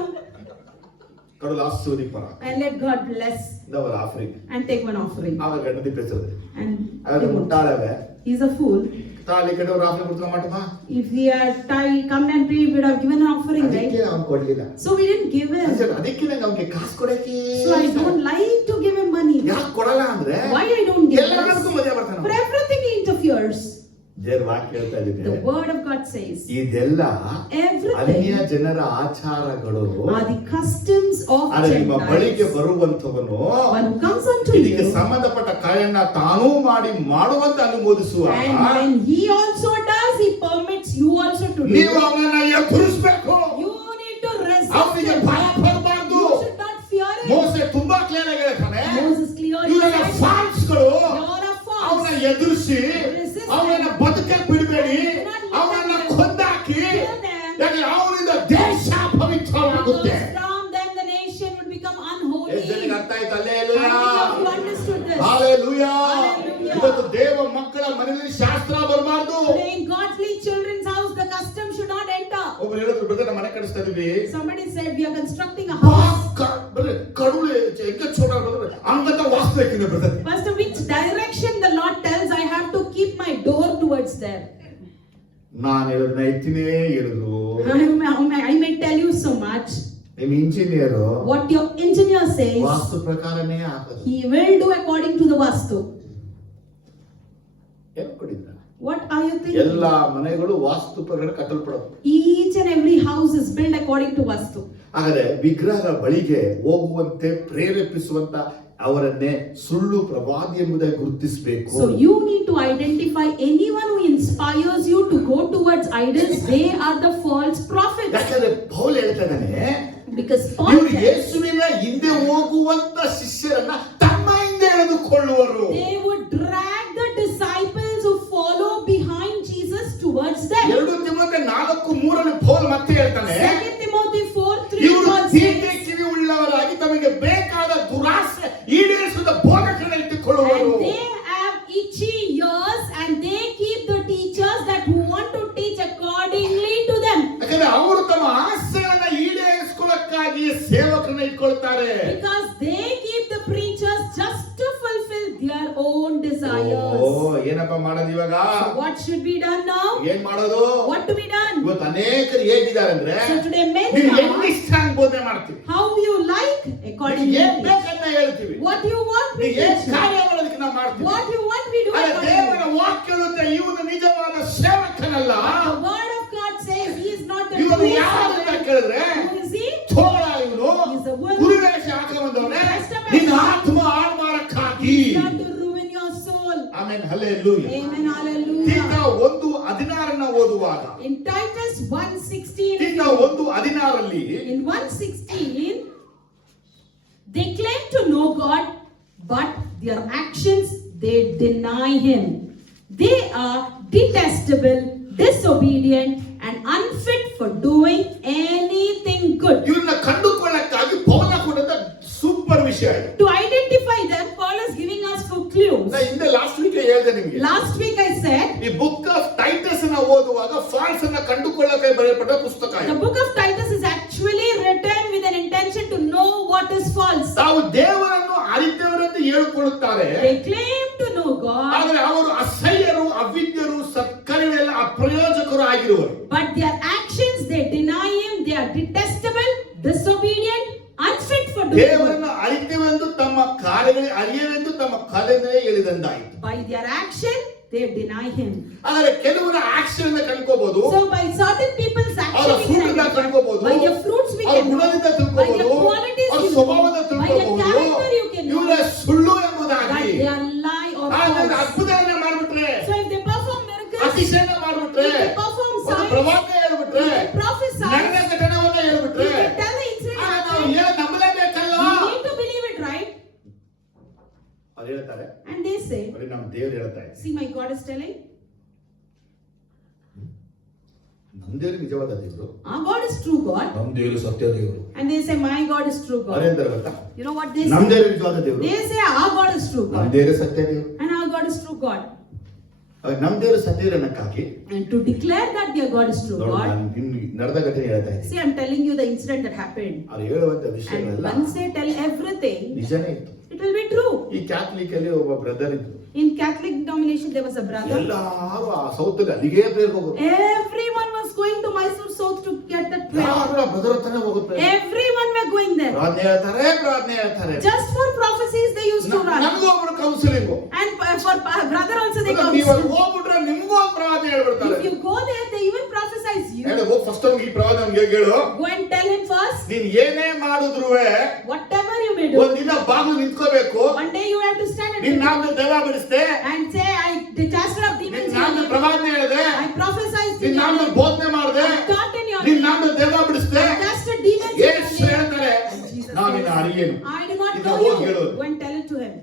ಕಡಲ ಆಶೀರ್ವದಿಪರ and let God bless ದವರ ಆಫ್ರಿಕ್ and take one offering. ಆಗ ಗಂಡದಿ ಪೆಸೋದು And ಆಗ ಮುಟ್ಟಾಳವೆ he's a fool. ತಾಲಿ ಕಟ್ಟೋರು ಆಫ್ರಿಕ್ ಕೊಡ್ತಾ ಮಾಡಮ್ಮ. If we had come and pray, we would have given an offering, ಅದಕ್ಕೆ right? ಅವನು ಕೊಡ್ಲಿಲ್ಲ. So we didn't give him. ಅದಕ್ಕೆ ನಂಗೆ ಅವನಿಗೆ ಕಾಸು ಕೊಡಕ್ಕೆ. So I don't like to give him money. ಯಾಕೆ ಕೊಡಲ್ಲ ಅಂದ್ರೆ Why I don't give ಎಲ್ಲರಿಗೂ him? ಮದುವೆ ಬರ್ತಾನೆ. For everything he interferes. ದೇವ್ರ ವಾಕ್ಯ ಹೇಳ್ತಾ The ಇದ್ದೀನಿ, word of God says ಇದೆಲ್ಲ ಅನ್ಯ everything ಜನರ ಆಚಾರಗಳು. are the customs of ಆದ್ರೆ ನಿಮ್ಮ ಬಳಿಗೆ Gentiles. ಬರುವಂತವನು One who comes unto ಇದಕ್ಕೆ you, ಸಂಬಂಧಪಟ್ಟ ಕಾರ್ಯನ ತಾನೂ ಮಾಡಿ ಮಾಡುವಂತ ಅನುಮೋದಿಸುವ and when he also does, he permits you also to do. ನೀವು ಅವನನ್ನ ಎದುರಿಸಬೇಕು. You need to resist ಅವನಿಗೆ him. ಭಯ ಪಡಬಾರ್ದು. You should not fear him. ಮೋಸೆ ತುಂಬಾ ಕ್ಲಿಯರ್ ಆಗಿ ಹೇಳ್ತಾನೆ, Moses clearly ಇವರೆಲ್ಲ said, ಫಾಲ್ಸ್ಗಳು, "You're a false." ಅವನ ಎದುರಿಸಿ ಅವನನ್ನ ಬದುಕಕ್ಕೆ ಬಿಡಬೇಡಿ, ಅವನನ್ನ ಕೊಂದಾಕಿ. ಯಾಕಂದ್ರೆ ಅವನಿಂದ ದೇಶ ಪವಿತ್ರವಾಗುತ್ತೆ. From them the nation would become unholy. ಜನರಿಗೆ ಅರ್ಥ ಅರ್ಥ ಆಯ್ತು? How many of you understood this? Hallelujah. Hallelujah. ಇವತ್ತು ದೇವ ಮಕ್ಕಳ ಮನೆಯಲ್ಲಿ ಶಾಸ್ತ್ರ ಬರಬಾರ್ದು. Today in Godly children's house, the custom should not enter. ಒಬ್ಬರು ಹೇಳಿದ್ರು, ಬ್ರದರ್ ನಮ್ಮ ಮನೆ ಕಟ್ಟಿಸ್ತಾ ಇದೀವಿ, Somebody said we are constructing a house. ಕಡುಳು ಹೆಂಗ ಚೋಡ ಹಂಗಂತ ವಾಸ್ತು ಹಾಕಿದೆ brother. Pastor, which direction the Lord tells I have to keep my door towards there? ನಾನು ಹೇಳಿದ್ನ ಎತ್ತಿನೇ ಹೇಳಿದ್ರು. I may tell you so much. ನಿಮ್ engineer What your engineer says, ವಾಸ್ತು ಪ್ರಕಾರನೇ ಹಾಕೋದು. he will do according to the vastu. ಏನ್ ಕೊಡಿದ್ರ? What are you thinking? ಎಲ್ಲಾ ಮನೆಗಳು ವಾಸ್ತು ಪ್ರಕಾರ ಕಟ್ಟಲ್ಪಡೋದು. Each and every house is built according to vastu. ಹಾಗಾದ್ರೆ ವಿಗ್ರಹಗಳ ಬಳಿಗೆ ಹೋಗುವಂತೆ ಪ್ರೇರೇಪಿಸುವಂತ ಅವರನ್ನೇ ಸುಳ್ಳು ಪ್ರವಾದಿ ಎಂಬುದಾಗಿ ಗುರುತಿಸಬೇಕು. So you need to identify anyone who inspires you to go towards idols. They are the false prophets. ಯಾಕಂದ್ರೆ ಪೌಲ್ ಹೇಳ್ತಾ ಇದ್ದಾನೆ, Because Paul ಇವರು says ಯೇಸುವಿನ ಹಿಂದೆ ಹೋಗುವಂತ ಶಿಷ್ಯರನ್ನ ತಮ್ಮ ಹಿಂದೆ ಎಳೆದುಕೊಳ್ಳುವರು. they would drag the disciples who follow behind Jesus towards them. 2 ತಿಮೋಥೆ 4:3 ಪೌಲ್ ಮತ್ತೆ ಹೇಳ್ತಾನೆ, 2 Timothy 4:3 ಇವರು Paul ತೀಟೆ says, ಕಿವಿ ಉಳ್ಳವರಾಗಿ ತಮಗೆ ಬೇಕಾದ ದುರಾಸೆ ಈಡೇರಿಸುವ ಬೋಧಕರನ್ನು ಇಟ್ಟುಕೊಳ್ಳುವರು. and they have itchy ears and they keep the teachers that who want to teach accordingly to them. ಯಾಕಂದ್ರೆ ಅವರು ತಮ್ಮ ಆಸೆಯನ್ನ ಈಡೇರಿಸಿಕೊಳ್ಳಕ್ಕಾಗಿ ಸೇವಕರನ್ನ ಇಟ್ಕೊಳ್ತಾರೆ. Because they keep the preachers just to fulfill their own desires. ಏನಪ್ಪ ಮಾಡೋದು ಇವಾಗ? So what should be done now? ಏನ್ ಮಾಡೋದು? What to be done? ಇವತ್ತು ಅನೇಕರು ಹೇಗಿದ್ದಾರೆ ಅಂದ್ರೆ, So today men ನೀವು are ಹೆಂಗ್ ಇಷ್ಟ ಹಂಗ್ ಬೋಧನೆ ಮಾಡ್ತೀವಿ, how you like according ನಿಮ್ಗೆ to ಏನ್ you. ಬೇಕನ್ನ ಹೇಳ್ತೀವಿ, What you want we ನೀವು ಏನ್ teach. ಕಾರ್ಯ ಮಾಡೋದಕ್ಕೆ ನಾವು ಮಾಡ್ತೀವಿ. What you want we do. ಆದ್ರೆ according ದೇವರ to you. ವಾಕ್ಯ ಹೇಳುತ್ತೆ, ಇವನು ನಿಜವಾದ ಸೇವಕನಲ್ಲ. The word of God says he is not the ಇವನು true ಯಾರು ಅಂತ servant. ಕೇಳಿದ್ರೆ, Who is he? ಥೋಳ ಇವನು, He's a wolf. ಕುರಿವೇಷ ಹಾಕೊಂಡವನೇ, ನಿನ್ನ ಆತ್ಮ ಹಾಳು ಮಾಡಕ್ಕಾಗಿ. He's not to ruin your soul. Amen, hallelujah. Amen, ತೀತ hallelujah. 1:16 ಓದುವಾಗ, In Titus 1:16, ತೀತ 1:16 in 1:16, they claim to know God, but their actions, they deny him. They are detestable, disobedient, and unfit for doing anything good. ಇವ್ರನ್ನ ಕಂಡುಕೊಳ್ಳಕ್ಕಾಗಿ ಪೌಲ ಕೊಡದ ಸೂಪರ್ ವಿಷಯ ಇದೆ. To identify them, Paul is giving us four clues. ನಾ ಹಿಂದೆ last week ಹೇಳಿದೆ ನಿಮಗೆ, Last week I said, ಈ ಬುಕ್ ಆಫ್ ಟೈಟಸ್ ಅನ್ನ ಓದುವಾಗ ಫಾಲ್ಸ್ ಅನ್ನ ಕಂಡುಕೊಳ್ಳಕ್ಕೆ ಬರೆಯಲ್ಪಟ್ಟ ಪುಸ್ತಕ the ಇದು. book of Titus is actually written with an intention to know what is false. ತಾವು ದೇವರನ್ನು ಅರಿತವರಂತೆ ಹೇಳಿಕೊಳ್ಳುತ್ತಾರೆ, They claim to know God, ಆದರೆ ಅವರು ಅಸಹ್ಯರು, ಅವಿದ್ಯರು, ಸತ್ಕರ್ಮೆಲ್ಲ ಅಪ್ರಯೋಜಕರು ಆಗಿರುವರು. but their actions, they deny him. They are detestable, disobedient, unfit for doing good. ದೇವರನ್ನು ಅರಿತವೆಂದು ತಮ್ಮ ಕಾರ್ಯಗಳೇ ಅರಿಯವೆಂದು ತಮ್ಮ ಕಲೆನೇ ಹೇಳಿದಂದಾಯಿತು. By their action, they deny him. ಆದರೆ ಕೆಲವರ ಆಕ್ಷನ್ ಅನ್ನ ಕಂಡುಕೋಬಹುದು, So by certain people's ಅವರ action, ಫ್ರೂಟ್ ಅನ್ನ ಕಂಡುಕೋಬಹುದು, by their fruits we ಅವರ can ಗುಣದಿಂದ know, by ತಿಳ್ಕೋಬಹುದು, their qualities ಅವರ you know, ಸ್ವಭಾವದ by their ತಿಳ್ಕೋಬಹುದು. character you can know, ಇವರ ಸುಳ್ಳು that ಎಂಬುದಾಗಿ. they are lie or ಆದರೆ false. ಅದ್ಭುತವನ್ನ ಮಾಡ್ಬಿಟ್ರೆ, So if they perform miracles, ಅತಿಶಯನ ಮಾಡ್ಬಿಟ್ರೆ, if they perform ಒಂದು signs, ಪ್ರವಾದ ಹೇಳ್ಬಿಟ್ರೆ, if they prophesy, ನನ್ನ ಘಟನೆವನ್ನ ಹೇಳ್ಬಿಟ್ರೆ, if they tell the incident ಆಗ ನಾವು happened, ಏನು ನಂಬಲೇಬೇಕಲ್ಲ? we need to believe it, right? ಅವ್ರು ಹೇಳ್ತಾರೆ, And they say, ಬರೀ ನಮ್ಮ ದೇವ್ರು ಹೇಳ್ತಾ ಇದೆ, see, my God is telling, ನಮ್ಮ ದೇವ್ರು ನಿಜವಾದ ದೇವರು, our God is true God. ನಮ್ಮ ದೇವರು ಸತ್ಯ ದೇವರು. And they say, my God is true God. ಅವ್ರೇಂತಾರೆ ಗೊತ್ತಾ? You know what they ನಮ್ಮ say? ದೇವರು ನಿಜವಾದ ದೇವರು, They say, our God is true ನಮ್ಮ God. ದೇವರು ಸತ್ಯ ದೇವರು. And our God is true God. ನಮ್ಮ ದೇವರು ಸತ್ಯ ಅನ್ನಕ್ಕಾಗಿ And to declare that their God is true ನೋಡಿ, God, ನಾನು ಇನ್ನು ನಡೆದ ಘಟನೆ ಹೇಳ್ತಾ ಇದ್ದೀನಿ. see, I'm telling you the incident that happened. ಅವ್ರು ಹೇಳುವಂತ And ವಿಷಯಗಳೆಲ್ಲ once they tell everything, ನಿಜನೇ ಇತ್ತು. it will be true. ಈ ಕ್ಯಾಥಲಿಕ್ ಅಲ್ಲಿ ಒಬ್ಬ ಬ್ರದರ್ ಇದ್ರು, In Catholic denomination, there was a brother. ಎಲ್ಲಾರು ಆ ಸೌತ್ ಅಲ್ಲಿ ಅಲ್ಲಿಗೆ ಪ್ರೇಯರ್ ಹೋಗೋದು. Everyone was going to Mysore South to get that prayer. ಯಾರು ಆ ಬ್ರದರ್ ಹತ್ರನೇ ಹೋಗುತ್ತೆ, Everyone were going there. ಪ್ರಾರ್ಥನೆ ಹೇಳ್ತಾರೆ. Just for prophecies, they used to run. ನಮಗೂ ಒಬ್ರು counselling, And for brother also, they ನೀವು ಅಲ್ಲಿ counsel. ಹೋಗ್ಬಿಟ್ರೆ ನಿಮ್ಗೂ ಒಂದು ಪ್ರಾರ್ಥನೆ ಹೇಳ್ಬಿಡ್ತಾರೆ. If you go there, they even prophesize you. ಹೇಳು, ಹೋಗಿ ಫಸ್ಟ್ ಅವ್ನಿಗೆ ಈ ಪ್ರಾರ್ಥನೆ ಅವ್ನಿಗೆ ಹೇಳು, Go and tell him first. ನೀನ್ ಏನೇ ಮಾಡಿದ್ರು Whatever you may do, ಒಂದಿನ ಬಾಗಿಲು ನಿಂತ್ಕೋಬೇಕು, one day you have to stand ನಿನ್ and ನಾಮದಲ್ಲಿ ದೆವ್ವ ಬಿಡಿಸ್ದೆ, say, I casted out ನಿನ್ demons in your ನಾಮದಲ್ಲಿ name. ಪ್ರವಾದನೆ ಹೇಳಿದೆ, I prophesied in ನಿನ್ your ನಾಮದಲ್ಲಿ name. ಬೋಧನೆ ಮಾಡಿದೆ, I taught in your ನಿನ್ name. ನಾಮದಲ್ಲಿ ದೆವ್ವ ಬಿಡಿಸ್ದೆ, I casted demons in Yesu your name. ಹೇಳ್ತಾರೆ, Jesus ನಾನಿನ್ನ says, ಅರಿಯೇನು. I do not ಇದನ್ನ know ಹೋಗಿ you. ಹೇಳು. Go and tell it to him.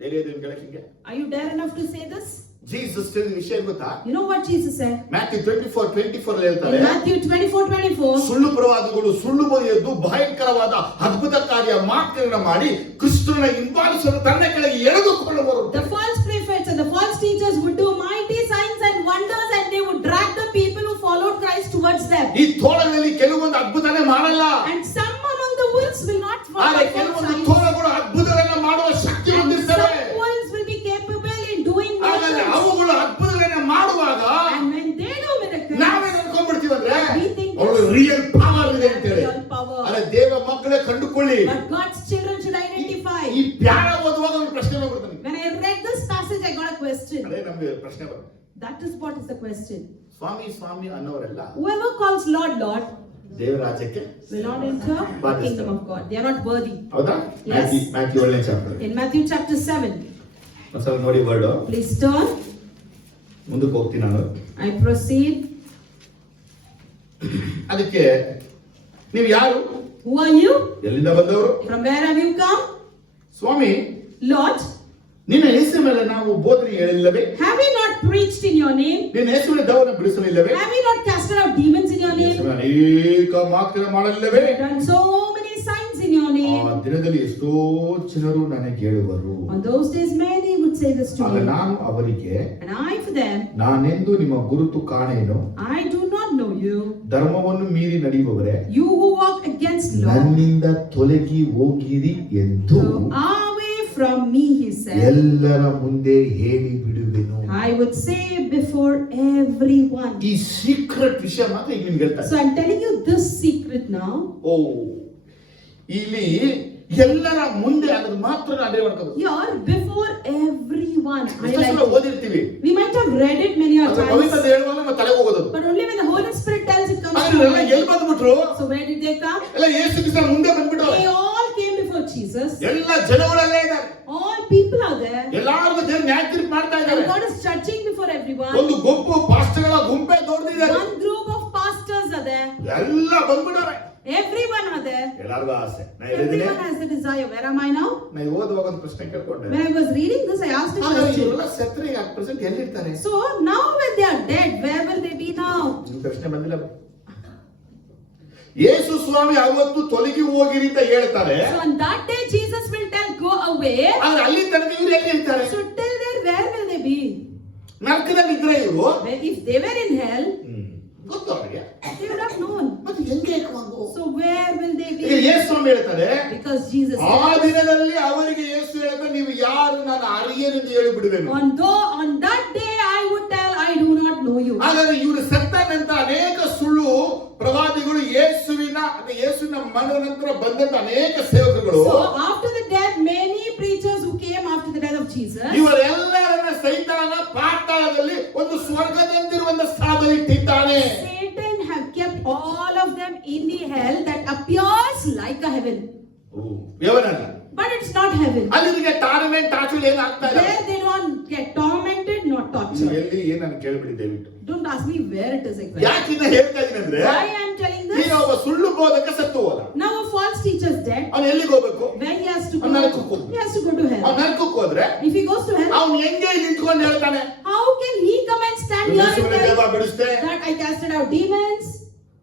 ಧೈರ್ಯ ಇದೆ ನಿಮ್ಗೆ ಹೇಳಕ್ಕೆ? Are you dare enough to say this? Jesus ಹೇಳಿದ ವಿಷಯ ಗೊತ್ತಾ? You know what Jesus said? Matthew 24:24 ಅಲ್ಲಿ ಹೇಳ್ತಾರೆ, In Matthew 24:24, ಸುಳ್ಳು ಪ್ರವಾದಿಗಳು ಸುಳ್ಳು ಬೋಧಿಯದ್ದು ಭಯಂಕರವಾದ ಅದ್ಭುತ ಕಾರ್ಯ ಮಾತುಗಳನ್ನ ಮಾಡಿ ಕ್ರಿಸ್ತನ ಹಿಂಬಾಲಿಸಲು ತನ್ನ ಕೆಳಗೆ ಎಳೆದುಕೊಳ್ಳುವರು. the false prophets and the false teachers would do mighty signs and wonders, and they would drag the people who followed Christ towards them. ಈ ತೋಳಗಳಲ್ಲಿ ಕೆಲವೊಂದು ಅದ್ಭುತನೇ ಮಾಡಲ್ಲ, And some among the wolves will not follow ಆದರೆ false ಕೆಲವೊಂದು signs. ತೋಳಗಳು ಅದ್ಭುತಗಳನ್ನ ಮಾಡುವ ಶಕ್ತಿ And ಹೊಂದಿರ್ತವೆ. some wolves will be capable in doing ಹಾಗಾದ್ರೆ miracles. ಅವುಗಳು ಅದ್ಭುತಗಳನ್ನ ಮಾಡುವಾಗ And when they do miracles, ನಾವೇನ್ ಅನ್ಕೊಂಡ್ಬಿಡ್ತೀವಿ ಅಂದ್ರೆ we think ಅವರು ರಿಯಲ್ ಪವರ್ ಇದೆ ಅಂತ ಹೇಳಿ. real power. ಅಲ್ಲ, ದೇವ ಮಕ್ಕಳೇ ಕಂಡುಕೊಳ್ಳಿ. But God's children should identify. ಈ ಪ್ಯಾರ ಓದುವಾಗ ಒಂದು ಪ್ರಶ್ನೆ ಬರ್ತಾನೆ. When I read this passage, I got a question. ಅದೇ ನಮ್ಗೆ ಪ್ರಶ್ನೆ ಬರ್ತದೆ. That is what is the question. ಸ್ವಾಮಿ ಸ್ವಾಮಿ ಅನ್ನೋರೆಲ್ಲ Whoever calls Lord, Lord, ದೇವರ ರಾಜ್ಯಕ್ಕೆ will not enter the kingdom of God. They are not worthy. ಹೌದಾ? Yes. ಮ್ಯಾಥ್ಯೂ 7ನೇ chapter In Matthew chapter 7, ಒಂದ್ಸಲ ನೋಡಿ ವರ್ಡ್. please turn. ಮುಂದಕ್ಕೆ ಹೋಗ್ತೀನಿ ನಾನು. I proceed. ಅದಕ್ಕೆ ನೀವು ಯಾರು? Who are you? ಎಲ್ಲಿಂದ ಬಂದವರು? From where have you come? ಸ್ವಾಮಿ, Lord, ನಿನ್ನ ಹೆಸರಿನ ಮೇಲೆ ನಾವು ಬೋಧನೆ ಹೇಳಿಲ್ಲವೇ? have we not preached in your name? ನಿನ್ನ ಹೆಸರಿನ ದೆವ್ವವನ್ನು ಬಿಡಿಸಲಿಲ್ಲವೇ? Have we not casted out demons in your name? ಹೆಸರಿನ ಅನೇಕ ಮಾತುಗಳನ್ನು ಮಾಡಲಿಲ್ಲವೇ? Done so many signs in your ಆ name? ದಿನದಲ್ಲಿ ಎಷ್ಟೋ ಜನರು ನನಗೆ ಹೇಳುವರು. On those days, many would say this to ಆಗ me. ನಾನು ಅವರಿಗೆ, And I for them, ನಾನೆಂದು ನಿಮ್ಮ ಗುರುತು ಕಾಣೇನು? I do not know you. ಧರ್ಮವನ್ನು ಮೀರಿ ನಡೆಯುವವರೇ, You who walk against law, ನನ್ನಿಂದ ತೊಲಗಿ ಹೋಗಿರಿ ಎಂದು go away from me, he said. ಎಲ್ಲರ ಮುಂದೆ ಹೇಳಿ ಬಿಡುವೆನು. I would say before everyone. ಈ ಸೀಕ್ರೆಟ್ ವಿಷಯ ಮಾತ್ರ ಈಗ ನಿಮ್ಗೆ ಹೇಳ್ತಾರೆ. So I'm telling you this secret now. ಓ, ಇಲ್ಲಿ ಎಲ್ಲರ ಮುಂದೆ ಅದನ್ನ ಮಾತ್ರ ಅದೇ ಮಾಡ್ಕೋಬೇಕು. Here, before everyone. ಎಷ್ಟೋ ಸಲ ಓದಿರ್ತೀವಿ, We might have read it many a ಅದು times, ಪವಿತ್ರ ಹೇಳುವಾಗ ನಮ್ಮ ತಲೆಗೆ ಹೋಗೋದು. but only when the Holy Spirit tells it comes to ಅದನ್ನೆಲ್ಲ mind. ಎಲ್ಲಿ ಬಂದ್ಬಿಟ್ರು? So where did they come? ಎಲ್ಲ ಯೇಸು ಕ್ರಿಸ್ತನ ಮುಂದೆ ಬಂದ್ಬಿಟ್ಟು They all came before Jesus. ಎಲ್ಲ ಜನಗಳಲ್ಲೇ ಇದ್ದಾರೆ. All people are there. ಎಲ್ಲಾರ್ಗೂ ದೇವ್ರು ನ್ಯಾಯ ತೀರ್ಪು ಮಾಡ್ತಾ And ಇದ್ದಾರೆ. God is judging before everyone. ಒಂದು ಗುಂಪು ಪಾಸ್ಟರ್ಗಳ ಗುಂಪೇ ದೊಡ್ಡದಿದ್ದಾರೆ. One group of pastors are there. ಎಲ್ಲ ಬಂದ್ಬಿಡೋರೆ. Everyone are there. ಎಲ್ಲಾರ್ಗೂ ಆಸೆ. ನಾ ಹೇಳಿದ್ದೀನಿ, Everyone has the desire. Where am I now? ನಾ ಓದುವಾಗ ಒಂದು ಪ್ರಶ್ನೆ ಕೇಳ್ಕೊಂಡೆ. When I was reading this, I asked a ಹಾಗಾದ್ರೆ question. ಇವರೆಲ್ಲ ಸತ್ರೆ at present ಎಲ್ಲಿರ್ತಾರೆ? So now when they are dead, where will they be now? ಈ ಪ್ರಶ್ನೆ ಬಂದಿಲ್ಲ. ಯೇಸು ಸ್ವಾಮಿ ಅವತ್ತು ತೊಲಗಿ ಹೋಗಿರಿ ಅಂತ ಹೇಳ್ತಾರೆ. So on that day, Jesus will tell, go away. ಆದ್ರೆ ಅಲ್ಲಿ ತನಕ ಇವ್ರು ಎಲ್ಲಿ ಇರ್ತಾರೆ? So till there, where will they be? ನರಕದಲ್ಲಿ ಇದ್ರೆ ಇವರು If they were in hell, ಗೊತ್ತು ಅವರಿಗೆ. they would have known. ಮತ್ತೆ ಹೆಂಗೆ ಇಟ್ಕೊಂಡು? So where will they ಈಗ be? ಯೇಸು ಸ್ವಾಮಿ ಹೇಳ್ತಾರೆ, Because Jesus ಆ said, ದಿನದಲ್ಲಿ ಅವರಿಗೆ ಯೇಸು ಹೇಳ್ತಾರೆ, ನೀವು ಯಾರು ನಾನು ಅರಿಯನೆಂದು ಹೇಳಿ ಬಿಡುವೆನು. on that day I would tell, I do not know you. ಹಾಗಾದ್ರೆ ಇವರು ಸತ್ತ ನಂತರ ಅನೇಕ ಸುಳ್ಳು ಪ್ರವಾದಿಗಳು ಯೇಸುವಿನ ಮರಣ ನಂತರ ಬಂದಂತ ಅನೇಕ ಸೇವಕರುಗಳು So after the death, many preachers who came after the death of Jesus, ಇವರೆಲ್ಲರನ್ನ ಸೈತಾನ ಪಾತಾಳದಲ್ಲಿ ಒಂದು ಸ್ವರ್ಗದಂತಿರುವಂತ ಸ್ಥಾನದಲ್ಲಿ ಇಟ್ಟಿದ್ದಾನೆ. Satan have kept all of them in the hell that appears like a heaven. ಯವನಲ್ಲ, But it's not heaven. ಅಲ್ಲಿಗೆ torment torture ಏನು ಆಗ್ತಾ ಇಲ್ಲ. There they don't get tormented, not tortured. ಎಲ್ಲಿ ಏನನ್ನು ಕೇಳ್ಬಿಡಿ ದಯವಿಟ್ಟು. Don't ask me where it is exactly. ಯಾಕಿನ್ನ ಹೇಳ್ತಾ ಇದೀನಿ ಅಂದ್ರೆ, Why I am telling ಈಗ this? ಒಬ್ಬ ಸುಳ್ಳು ಬೋಧಕ ಸತ್ತು ಹೋದ. Now a false teacher is dead. ಅವನು ಎಲ್ಲಿಗೆ ಹೋಗ್ಬೇಕು? When he has to go, ಅವ್ನು ನರಕಕ್ಕೆ ಹೋಗ್ಬೇಕು. he has to go to hell. ಅವ್ನು ನರಕಕ್ಕೆ ಹೋದ್ರೆ If he goes to hell, ಅವ್ನು ಹೆಂಗೆ ನಿಂತ್ಕೊಂಡು ಹೇಳ್ತಾನೆ, how can he come and stand here and ಯೇಸುವಿನ ದೇವ tell ಬಿಡಿಸ್ದೆ that I casted out demons?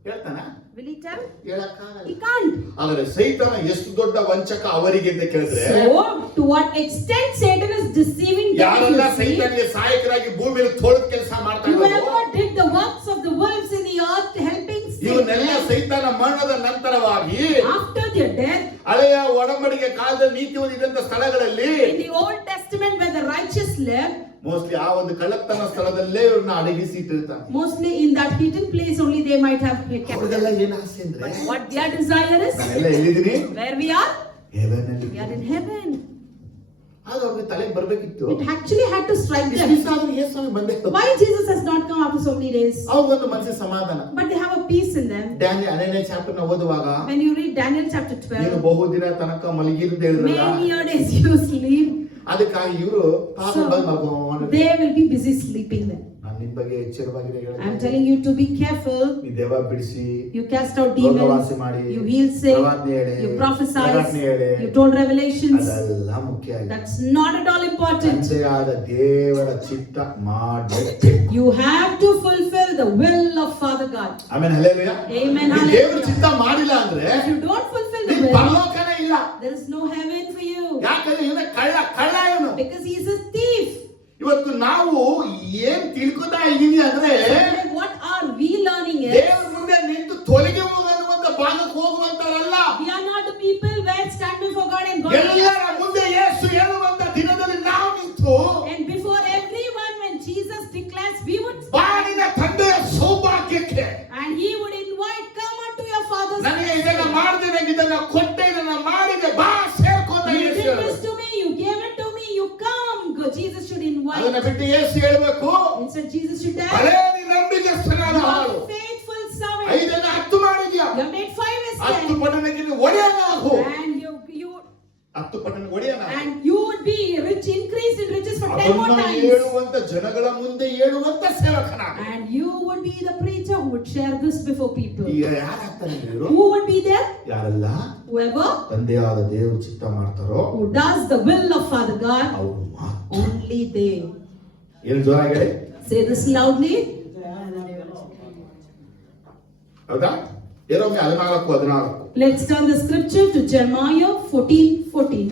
ಹೇಳ್ತಾನ? Will he tell? ಹೇಳಕ್ಕಾಗಲ್ಲ. He can't. ಆದರೆ ಸೈತಾನ ಎಷ್ಟು ದೊಡ್ಡ ವಂಚಕ ಅವರಿಗೆ ಅಂತ ಕೇಳಿದ್ರೆ, So, to what extent Satan is deceiving them, ಯಾರೆಲ್ಲ you see? ಸೈತಾನಿಗೆ ಸಹಾಯಕರಾಗಿ ಭೂಮಿಯಲ್ಲಿ ತೋಳದ ಕೆಲಸ ಮಾಡ್ತಾ ಇದ್ದಾರೆ, Whoever did the works of the wolves in the earth, helping ಇವನ್ನೆಲ್ಲ Satan, ಸೈತಾನ ಮರಣದ ನಂತರವಾಗಿ after their death, ಹಳೆಯ ಒಡಂಬಡಿಕೆ ಕಾಲದ ನೀತಿವಾದ ಇದ್ದಂತ ಸ್ಥಳಗಳಲ್ಲಿ in the Old Testament where the righteous live, mostly ಆ ಒಂದು ಕಳ್ಳತನ ಸ್ಥಳದಲ್ಲೇ ಇವ್ರನ್ನ ಅಡಗಿಸಿ ಇಟ್ಟಿರ್ತಾನೆ. mostly in that hidden place only they might have kept. ಅವ್ರಿಗೆಲ್ಲ ಏನ್ ಆಸೆ ಅಂದ್ರೆ, But what their desire is, ನಾನೆಲ್ಲ ಎಲ್ಲಿದ್ದೀನಿ? where we are ಹೆವೆನಲ್ಲಿ. in heaven. ಆಗ ಅವ್ರಿಗೆ ತಲೆಗೆ ಬರ್ಬೇಕಿತ್ತು. It actually had to strike ಇಷ್ಟು them. ದಿವಸ ಆದ್ರೂ ಯೇಸು ಸ್ವಾಮಿ ಬಂದೇ ಇಲ್ಲ. Why Jesus has not come after so many days? ಅವ್ರಿಗೊಂದು ಮನಸ್ಸಿಗೆ ಸಮಾಧಾನ. But they have a peace in them. Daniel 8ನೇ ಚಾಪ್ಟರ್ ನ ಓದುವಾಗ, When you read Daniel chapter ನೀನು 12, ಬಹುದಿನ ತನಕ ಮಲಗಿರ್ದ ಹೇಳಿದ್ರಲ್ಲ, many days you sleep, ಅದಕ್ಕಾಗಿ ಇವರು ಪಾಪ So, ಬಂದು ಮಲ್ಕೊಂಡು they will be busy sleeping then. ನಾನು ನಿಮ್ ಬಗ್ಗೆ ಎಚ್ಚರವಾಗಿರಿ I'm telling you to be careful. ಈ ದೆವ್ವ ಬಿಡಿಸಿ You cast out ರೋಗವಾಸಿ demons, ಮಾಡಿ you heal sick, ಪ್ರವಾದನೆ ಹೇಳಿ you prophesied, ಪ್ರಕಟಣೆ ಹೇಳಿ you told revelations. ಅದೆಲ್ಲ ಮುಖ್ಯ ಆಗಿದೆ. That's not at all important. ತಂದೆಯಾದ ದೇವರ ಚಿತ್ತ ಮಾಡಬೇಕು. You have to fulfill the will of Father God. ಆಮೇಲೆ ಹಲ್ಲೆಲೂಯಾ. Amen, ನೀನ್ ದೇವರ hallelujah. ಚಿತ್ತ ಮಾಡಿಲ್ಲ ಅಂದ್ರೆ If you don't fulfill the ನೀನ್ will, ಪರಲೋಕನೇ ಇಲ್ಲ. there is no heaven for you. ಯಾಕಂದ್ರೆ ಇವನ ಕಳ್ಳ ಇವನು. Because he is a thief. ಇವತ್ತು ನಾವು ಏನ್ ತಿಳ್ಕೊತಾ ಇದೀವಿ ಅಂದ್ರೆ And what are we learning is, ದೇವರ ಮುಂದೆ ನಿಂತು ತೊಲಗಿ ಹೋಗುವಂತ ಭಾಗಕ್ಕೆ ಹೋಗುವಂತರಲ್ಲ. we are not the people where stand before God and God. ಎಲ್ಲರ ಮುಂದೆ ಯೇಸು ಹೇಳುವಂತ ದಿನದಲ್ಲಿ ನಾವು ನಿಂತು And before everyone, when Jesus declares, we would ಬಾಳಿನ ತಂದೆಯ ಸೌಭಾಗ್ಯಕ್ಕೆ and he would invite, come unto your father's ನನಗೆ house. ಇದನ್ನ ಮಾಡ್ದೇನೆ, ಇದನ್ನ ಕೊಟ್ಟೆ, ಇದನ್ನ ಮಾಡಿದೆ, ಬಾ ಸೇರ್ಕೊಂತ You ಯೇಸು did ಹೇಳೋದು. this to me, you gave it to me, you come. Jesus should ಅದನ್ನ invite. ಬಿಟ್ಟು ಯೇಸು ಹೇಳಬೇಕು, Instead, Jesus should tell, ಅರೇ ನೀ ನಂಬಿಗಸ್ತನಾದ you ಆಳು, are faithful servant. 5 10 ಮಾಡಿದ್ಯಾ, You have made 5 as 10 10. ಪಟ್ಟಣಕ್ಕೆ ಒಡೆಯನಾಗು, And 10 ಪಟ್ಟಣ ಒಡೆಯನಾಗು. and you would be rich, increased in riches for 10 more ಅದನ್ನ times. ಹೇಳುವಂತ ಜನಗಳ ಮುಂದೆ ಹೇಳುವಂತ ಸೇವಕನಾಗು. And you would be the preacher who would share this before people. ಈಗ ಯಾರಾಗ್ತಾರೆ ಇವರು? Who would be there? ಯಾರೆಲ್ಲ Whoever ತಂದೆಯಾದ ದೇವರು ಚಿತ್ತ ಮಾಡ್ತಾರೋ who does the will of Father God, ಅವರು ಮಾತ್ರ. only they. ಏನು ಜೋರಾಗಿ ಹೇಳಿ, Say this loudly. ಹೌದಾ? ಯೆರೆಮೀಯ 14:14. Let's turn the scripture to Jeremiah 14:14.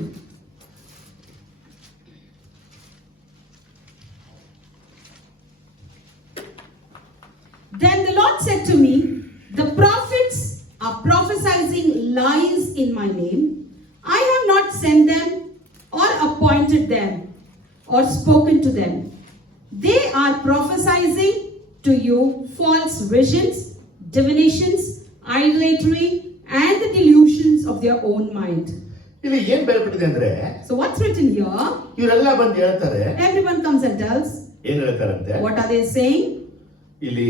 Then the Lord said to me, the prophets are prophesying lies in my name. I have not sent them or appointed them or spoken to them. They are prophesying to you false visions, divinations, idolatry, and the delusions of their own mind. ಇಲ್ಲಿ ಏನ್ ಬೇರ್ಪಟ್ಟಿದೆ ಅಂದ್ರೆ So what's written here? ಇವರೆಲ್ಲ ಬಂದು ಹೇಳ್ತಾರೆ, Everyone comes and tells. ಏನ್ ಹೇಳ್ತಾರಂತೆ, What are they saying? ಇಲ್ಲಿ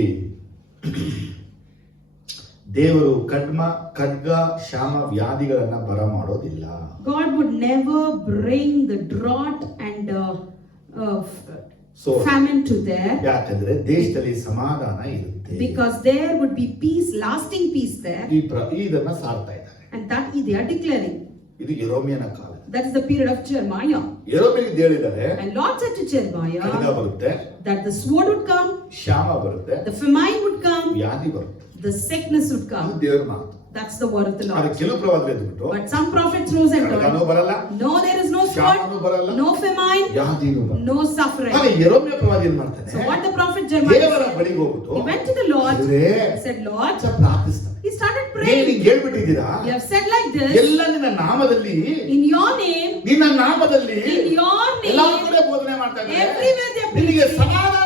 ದೇವರು ಖಡ್ಗ ಕ್ಷಾಮ ವ್ಯಾಧಿಗಳನ್ನ ಬರ ಮಾಡೋದಿಲ್ಲ. God would never bring the drought and So, famine to there, ಯಾಕಂದ್ರೆ ದೇಶದಲ್ಲಿ ಸಮಾಧಾನ ಇರುತ್ತೆ. because there would be peace, lasting peace there, ಇದನ್ನ ಸಾರ್ತಾ ಇದ್ದಾರೆ. and that they are declaring. ಇದು ಯೆರೆಮೀಯನ ಕಾಲ. That is the period of Jeremiah. ಯೆರೆಮೀಯನಿಗೆ ಹೇಳಿದ್ದಾರೆ, And Lord said to ಖಡ್ಗ Jeremiah ಬರುತ್ತೆ, that the sword would come, ಕ್ಷಾಮ ಬರುತ್ತೆ, the famine would come, ವ್ಯಾಧಿ ಬರುತ್ತೆ. the sickness would ಅದು come. ದೇವರ ಮಾತು. That's the word of the ಆದ್ರೆ Lord. ಕೆಲವು ಪ್ರವಾದಿಗಳು ಎದ್ಬಿಟ್ಟು But some prophets rose and ಖಡ್ಗನೂ told, ಬರಲ್ಲ, no, there is no ಕ್ಷಾಮನೂ sword, ಬರಲ್ಲ, no famine, ವ್ಯಾಧಿನೂ ಬರಲ್ಲ. no suffering. ಆದ್ರೆ ಯೆರೆಮೀಯ ಪ್ರವಾದಿ ಏನ್ ಮಾಡ್ತಾನೆ, So what the prophet Jeremiah ದೇವರ said, ಬಳಿಗೆ ಹೋಗ್ಬಿಟ್ಟು he went to the Lord, ದೇವರೇ, he said, Lord, ಅಂತ ಪ್ರಾರ್ಥಿಸ್ತಾನೆ. he started ನೀವು praying. ಹಿಂಗ್ ಹೇಳ್ಬಿಟ್ಟಿದ್ದೀರಾ, You have said like this, ಎಲ್ಲ ನಿನ್ನ ನಾಮದಲ್ಲಿ, in your name, ನಿನ್ನ ನಾಮದಲ್ಲಿ in your ಎಲ್ಲಾ name, ಕಡೆ ಬೋಧನೆ ಮಾಡ್ತಾ ಇದ್ದಾರೆ. everywhere they are ನಿನಗೆ preaching. ಸಮಾಧಾನ,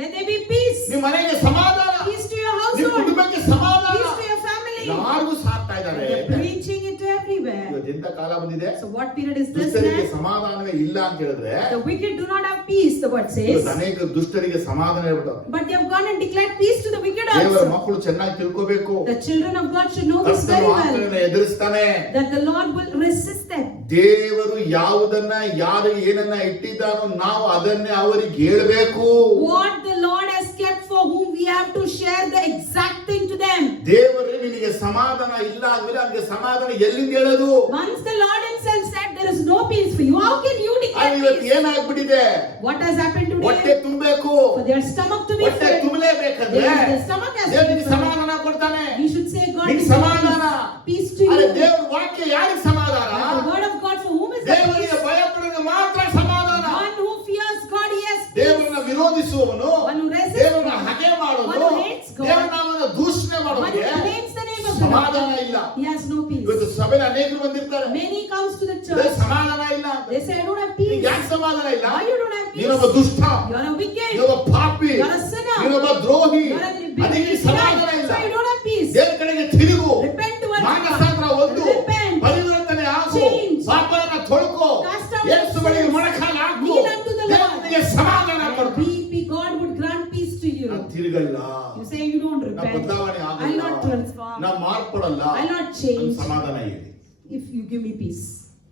Let there be peace, ನಿಮ್ಮ ಮನೆಗೆ ಸಮಾಧಾನ, peace to your ನಿಮ್ಮ household, ಕುಟುಂಬಕ್ಕೆ ಸಮಾಧಾನ, peace to your family. ಯಾರಿಗೂ ಸಾಕ್ತಾ ಇದ್ದಾರೆ. They are preaching it to everywhere. ಇವತ್ತು ಎಂತ ಕಾಲ ಬಂದಿದೆ, So what period is this ದುಷ್ಟರಿಗೆ now? ಸಮಾಧಾನವೇ ಇಲ್ಲ ಅಂತ ಹೇಳಿದ್ರೆ, The wicked do not have peace, the word ಇವತ್ತು says. ಅನೇಕ ದುಷ್ಟರಿಗೆ ಸಮಾಧಾನ ಹೇಳ್ಬಿಟ್ಟು But they have gone and declared peace to the wicked ದೇವರ also. ಮಕ್ಕಳು ಚೆನ್ನಾಗಿ ತಿಳ್ಕೋಬೇಕು. The children of God should know this ಕರ್ತನು very well, ಆತನನ್ನ ಎದುರಿಸ್ತಾನೆ. that the Lord will resist them. ದೇವರು ಯಾವುದನ್ನ ಯಾರಿಗೆ ಏನನ್ನ ಇಟ್ಟಿದ್ದಾನೋ ನಾವು ಅದನ್ನೇ ಅವರಿಗೆ ಹೇಳಬೇಕು. What the Lord has kept for whom we have to share the exact thing to them. ದೇವರೇ ನಿನಗೆ ಸಮಾಧಾನ ಇಲ್ಲ ಅಂದ್ಮೇಲೆ ಅವ್ನಿಗೆ ಸಮಾಧಾನ ಎಲ್ಲಿಂದ ಹೇಳೋದು? Once the Lord himself said there is no peace for you, how can you declare ಇವತ್ತು peace? ಏನಾಗ್ಬಿಟ್ಟಿದೆ, What has happened ಹೊಟ್ಟೆ today? ತುಂಬಬೇಕು, For their stomach to be ಹೊಟ್ಟೆ filled, ತುಂಬಲೇಬೇಕಂದ್ರೆ their stomach has to ದೇವರಿಗೆ be filled. ಸಮಾಧಾನ ಕೊಡ್ತಾನೆ. We should say God ನಿನಗೆ is ಸಮಾಧಾನ. peace to ಅರೆ you. ದೇವರ ವಾಕ್ಯ ಯಾರಿಗೆ ಸಮಾಧಾನ? But the word of God for whom is the ದೇವರಿಗೆ peace? ಭಯಪಡೋದು ಮಾತ್ರ ಸಮಾಧಾನ. One who fears God, yes, peace. ದೇವರನ್ನ ವಿರೋಧಿಸುವವನು, One who resists ದೇವರನ್ನ God, ಹಗೆ ಮಾಡೋದು, one who hates God, ದೇವರ ನಾಮದ ದೂಷಣೆ one who ಮಾಡೋರಿಗೆ blames the name of the Lord, ಸಮಾಧಾನ ಇಲ್ಲ. he has no peace. ಇವತ್ತು ಸಭೆಯಲ್ಲಿ ಅನೇಕರು ಬಂದಿರ್ತಾರೆ, Many comes to the "ಏ, church, ಸಮಾಧಾನ ಇಲ್ಲ ಅಂತ." they say I don't have ನಿನಗೆ peace. ಯಾಕೆ ಸಮಾಧಾನ ಇಲ್ಲ? Why you don't have peace? ನೀನೊಬ್ಬ ದುಷ್ಟ, You are a wicked, ನೀನೊಬ್ಬ ಪಾಪಿ, you are a sinner, ನೀನೊಬ್ಬ ದ್ರೋಹಿ, you are a ಅದಕ್ಕೆ big ಸಮಾಧಾನ sinner, ಇಲ್ಲ. so you don't have peace. ದೇವರ ಕಡೆಗೆ ತಿರುಗು, Repent towards ಮಾನಸಾಂತರ God. ಹೊಂದು, Repent. ಪರಿವರ್ತನೆ ಆಗು, Change. ಪಾಪವನ್ನ ತೊಳ್ಕೊ, Cast out ಯೇಸು ಬಳಿಗೆ ಮೊಣಕಾಲು ಹಾಕು, kneel unto the ದೇವರು Lord. ನಿನಗೆ ಸಮಾಧಾನ ಕೊಡ್ತಾನೆ. God would grant peace to you. ನಾನು ತಿರುಗಲ್ಲ, You say you don't ನಾ repent. ಬದಲಾವಣೆ I'll not ಆಗಲ್ಲ, transform. ನಾ ಮಾರ್ಪಡಲ್ಲ, I'll not ನನ್ change ಸಮಾಧಾನ ಹೇಳಿ. if you give me peace.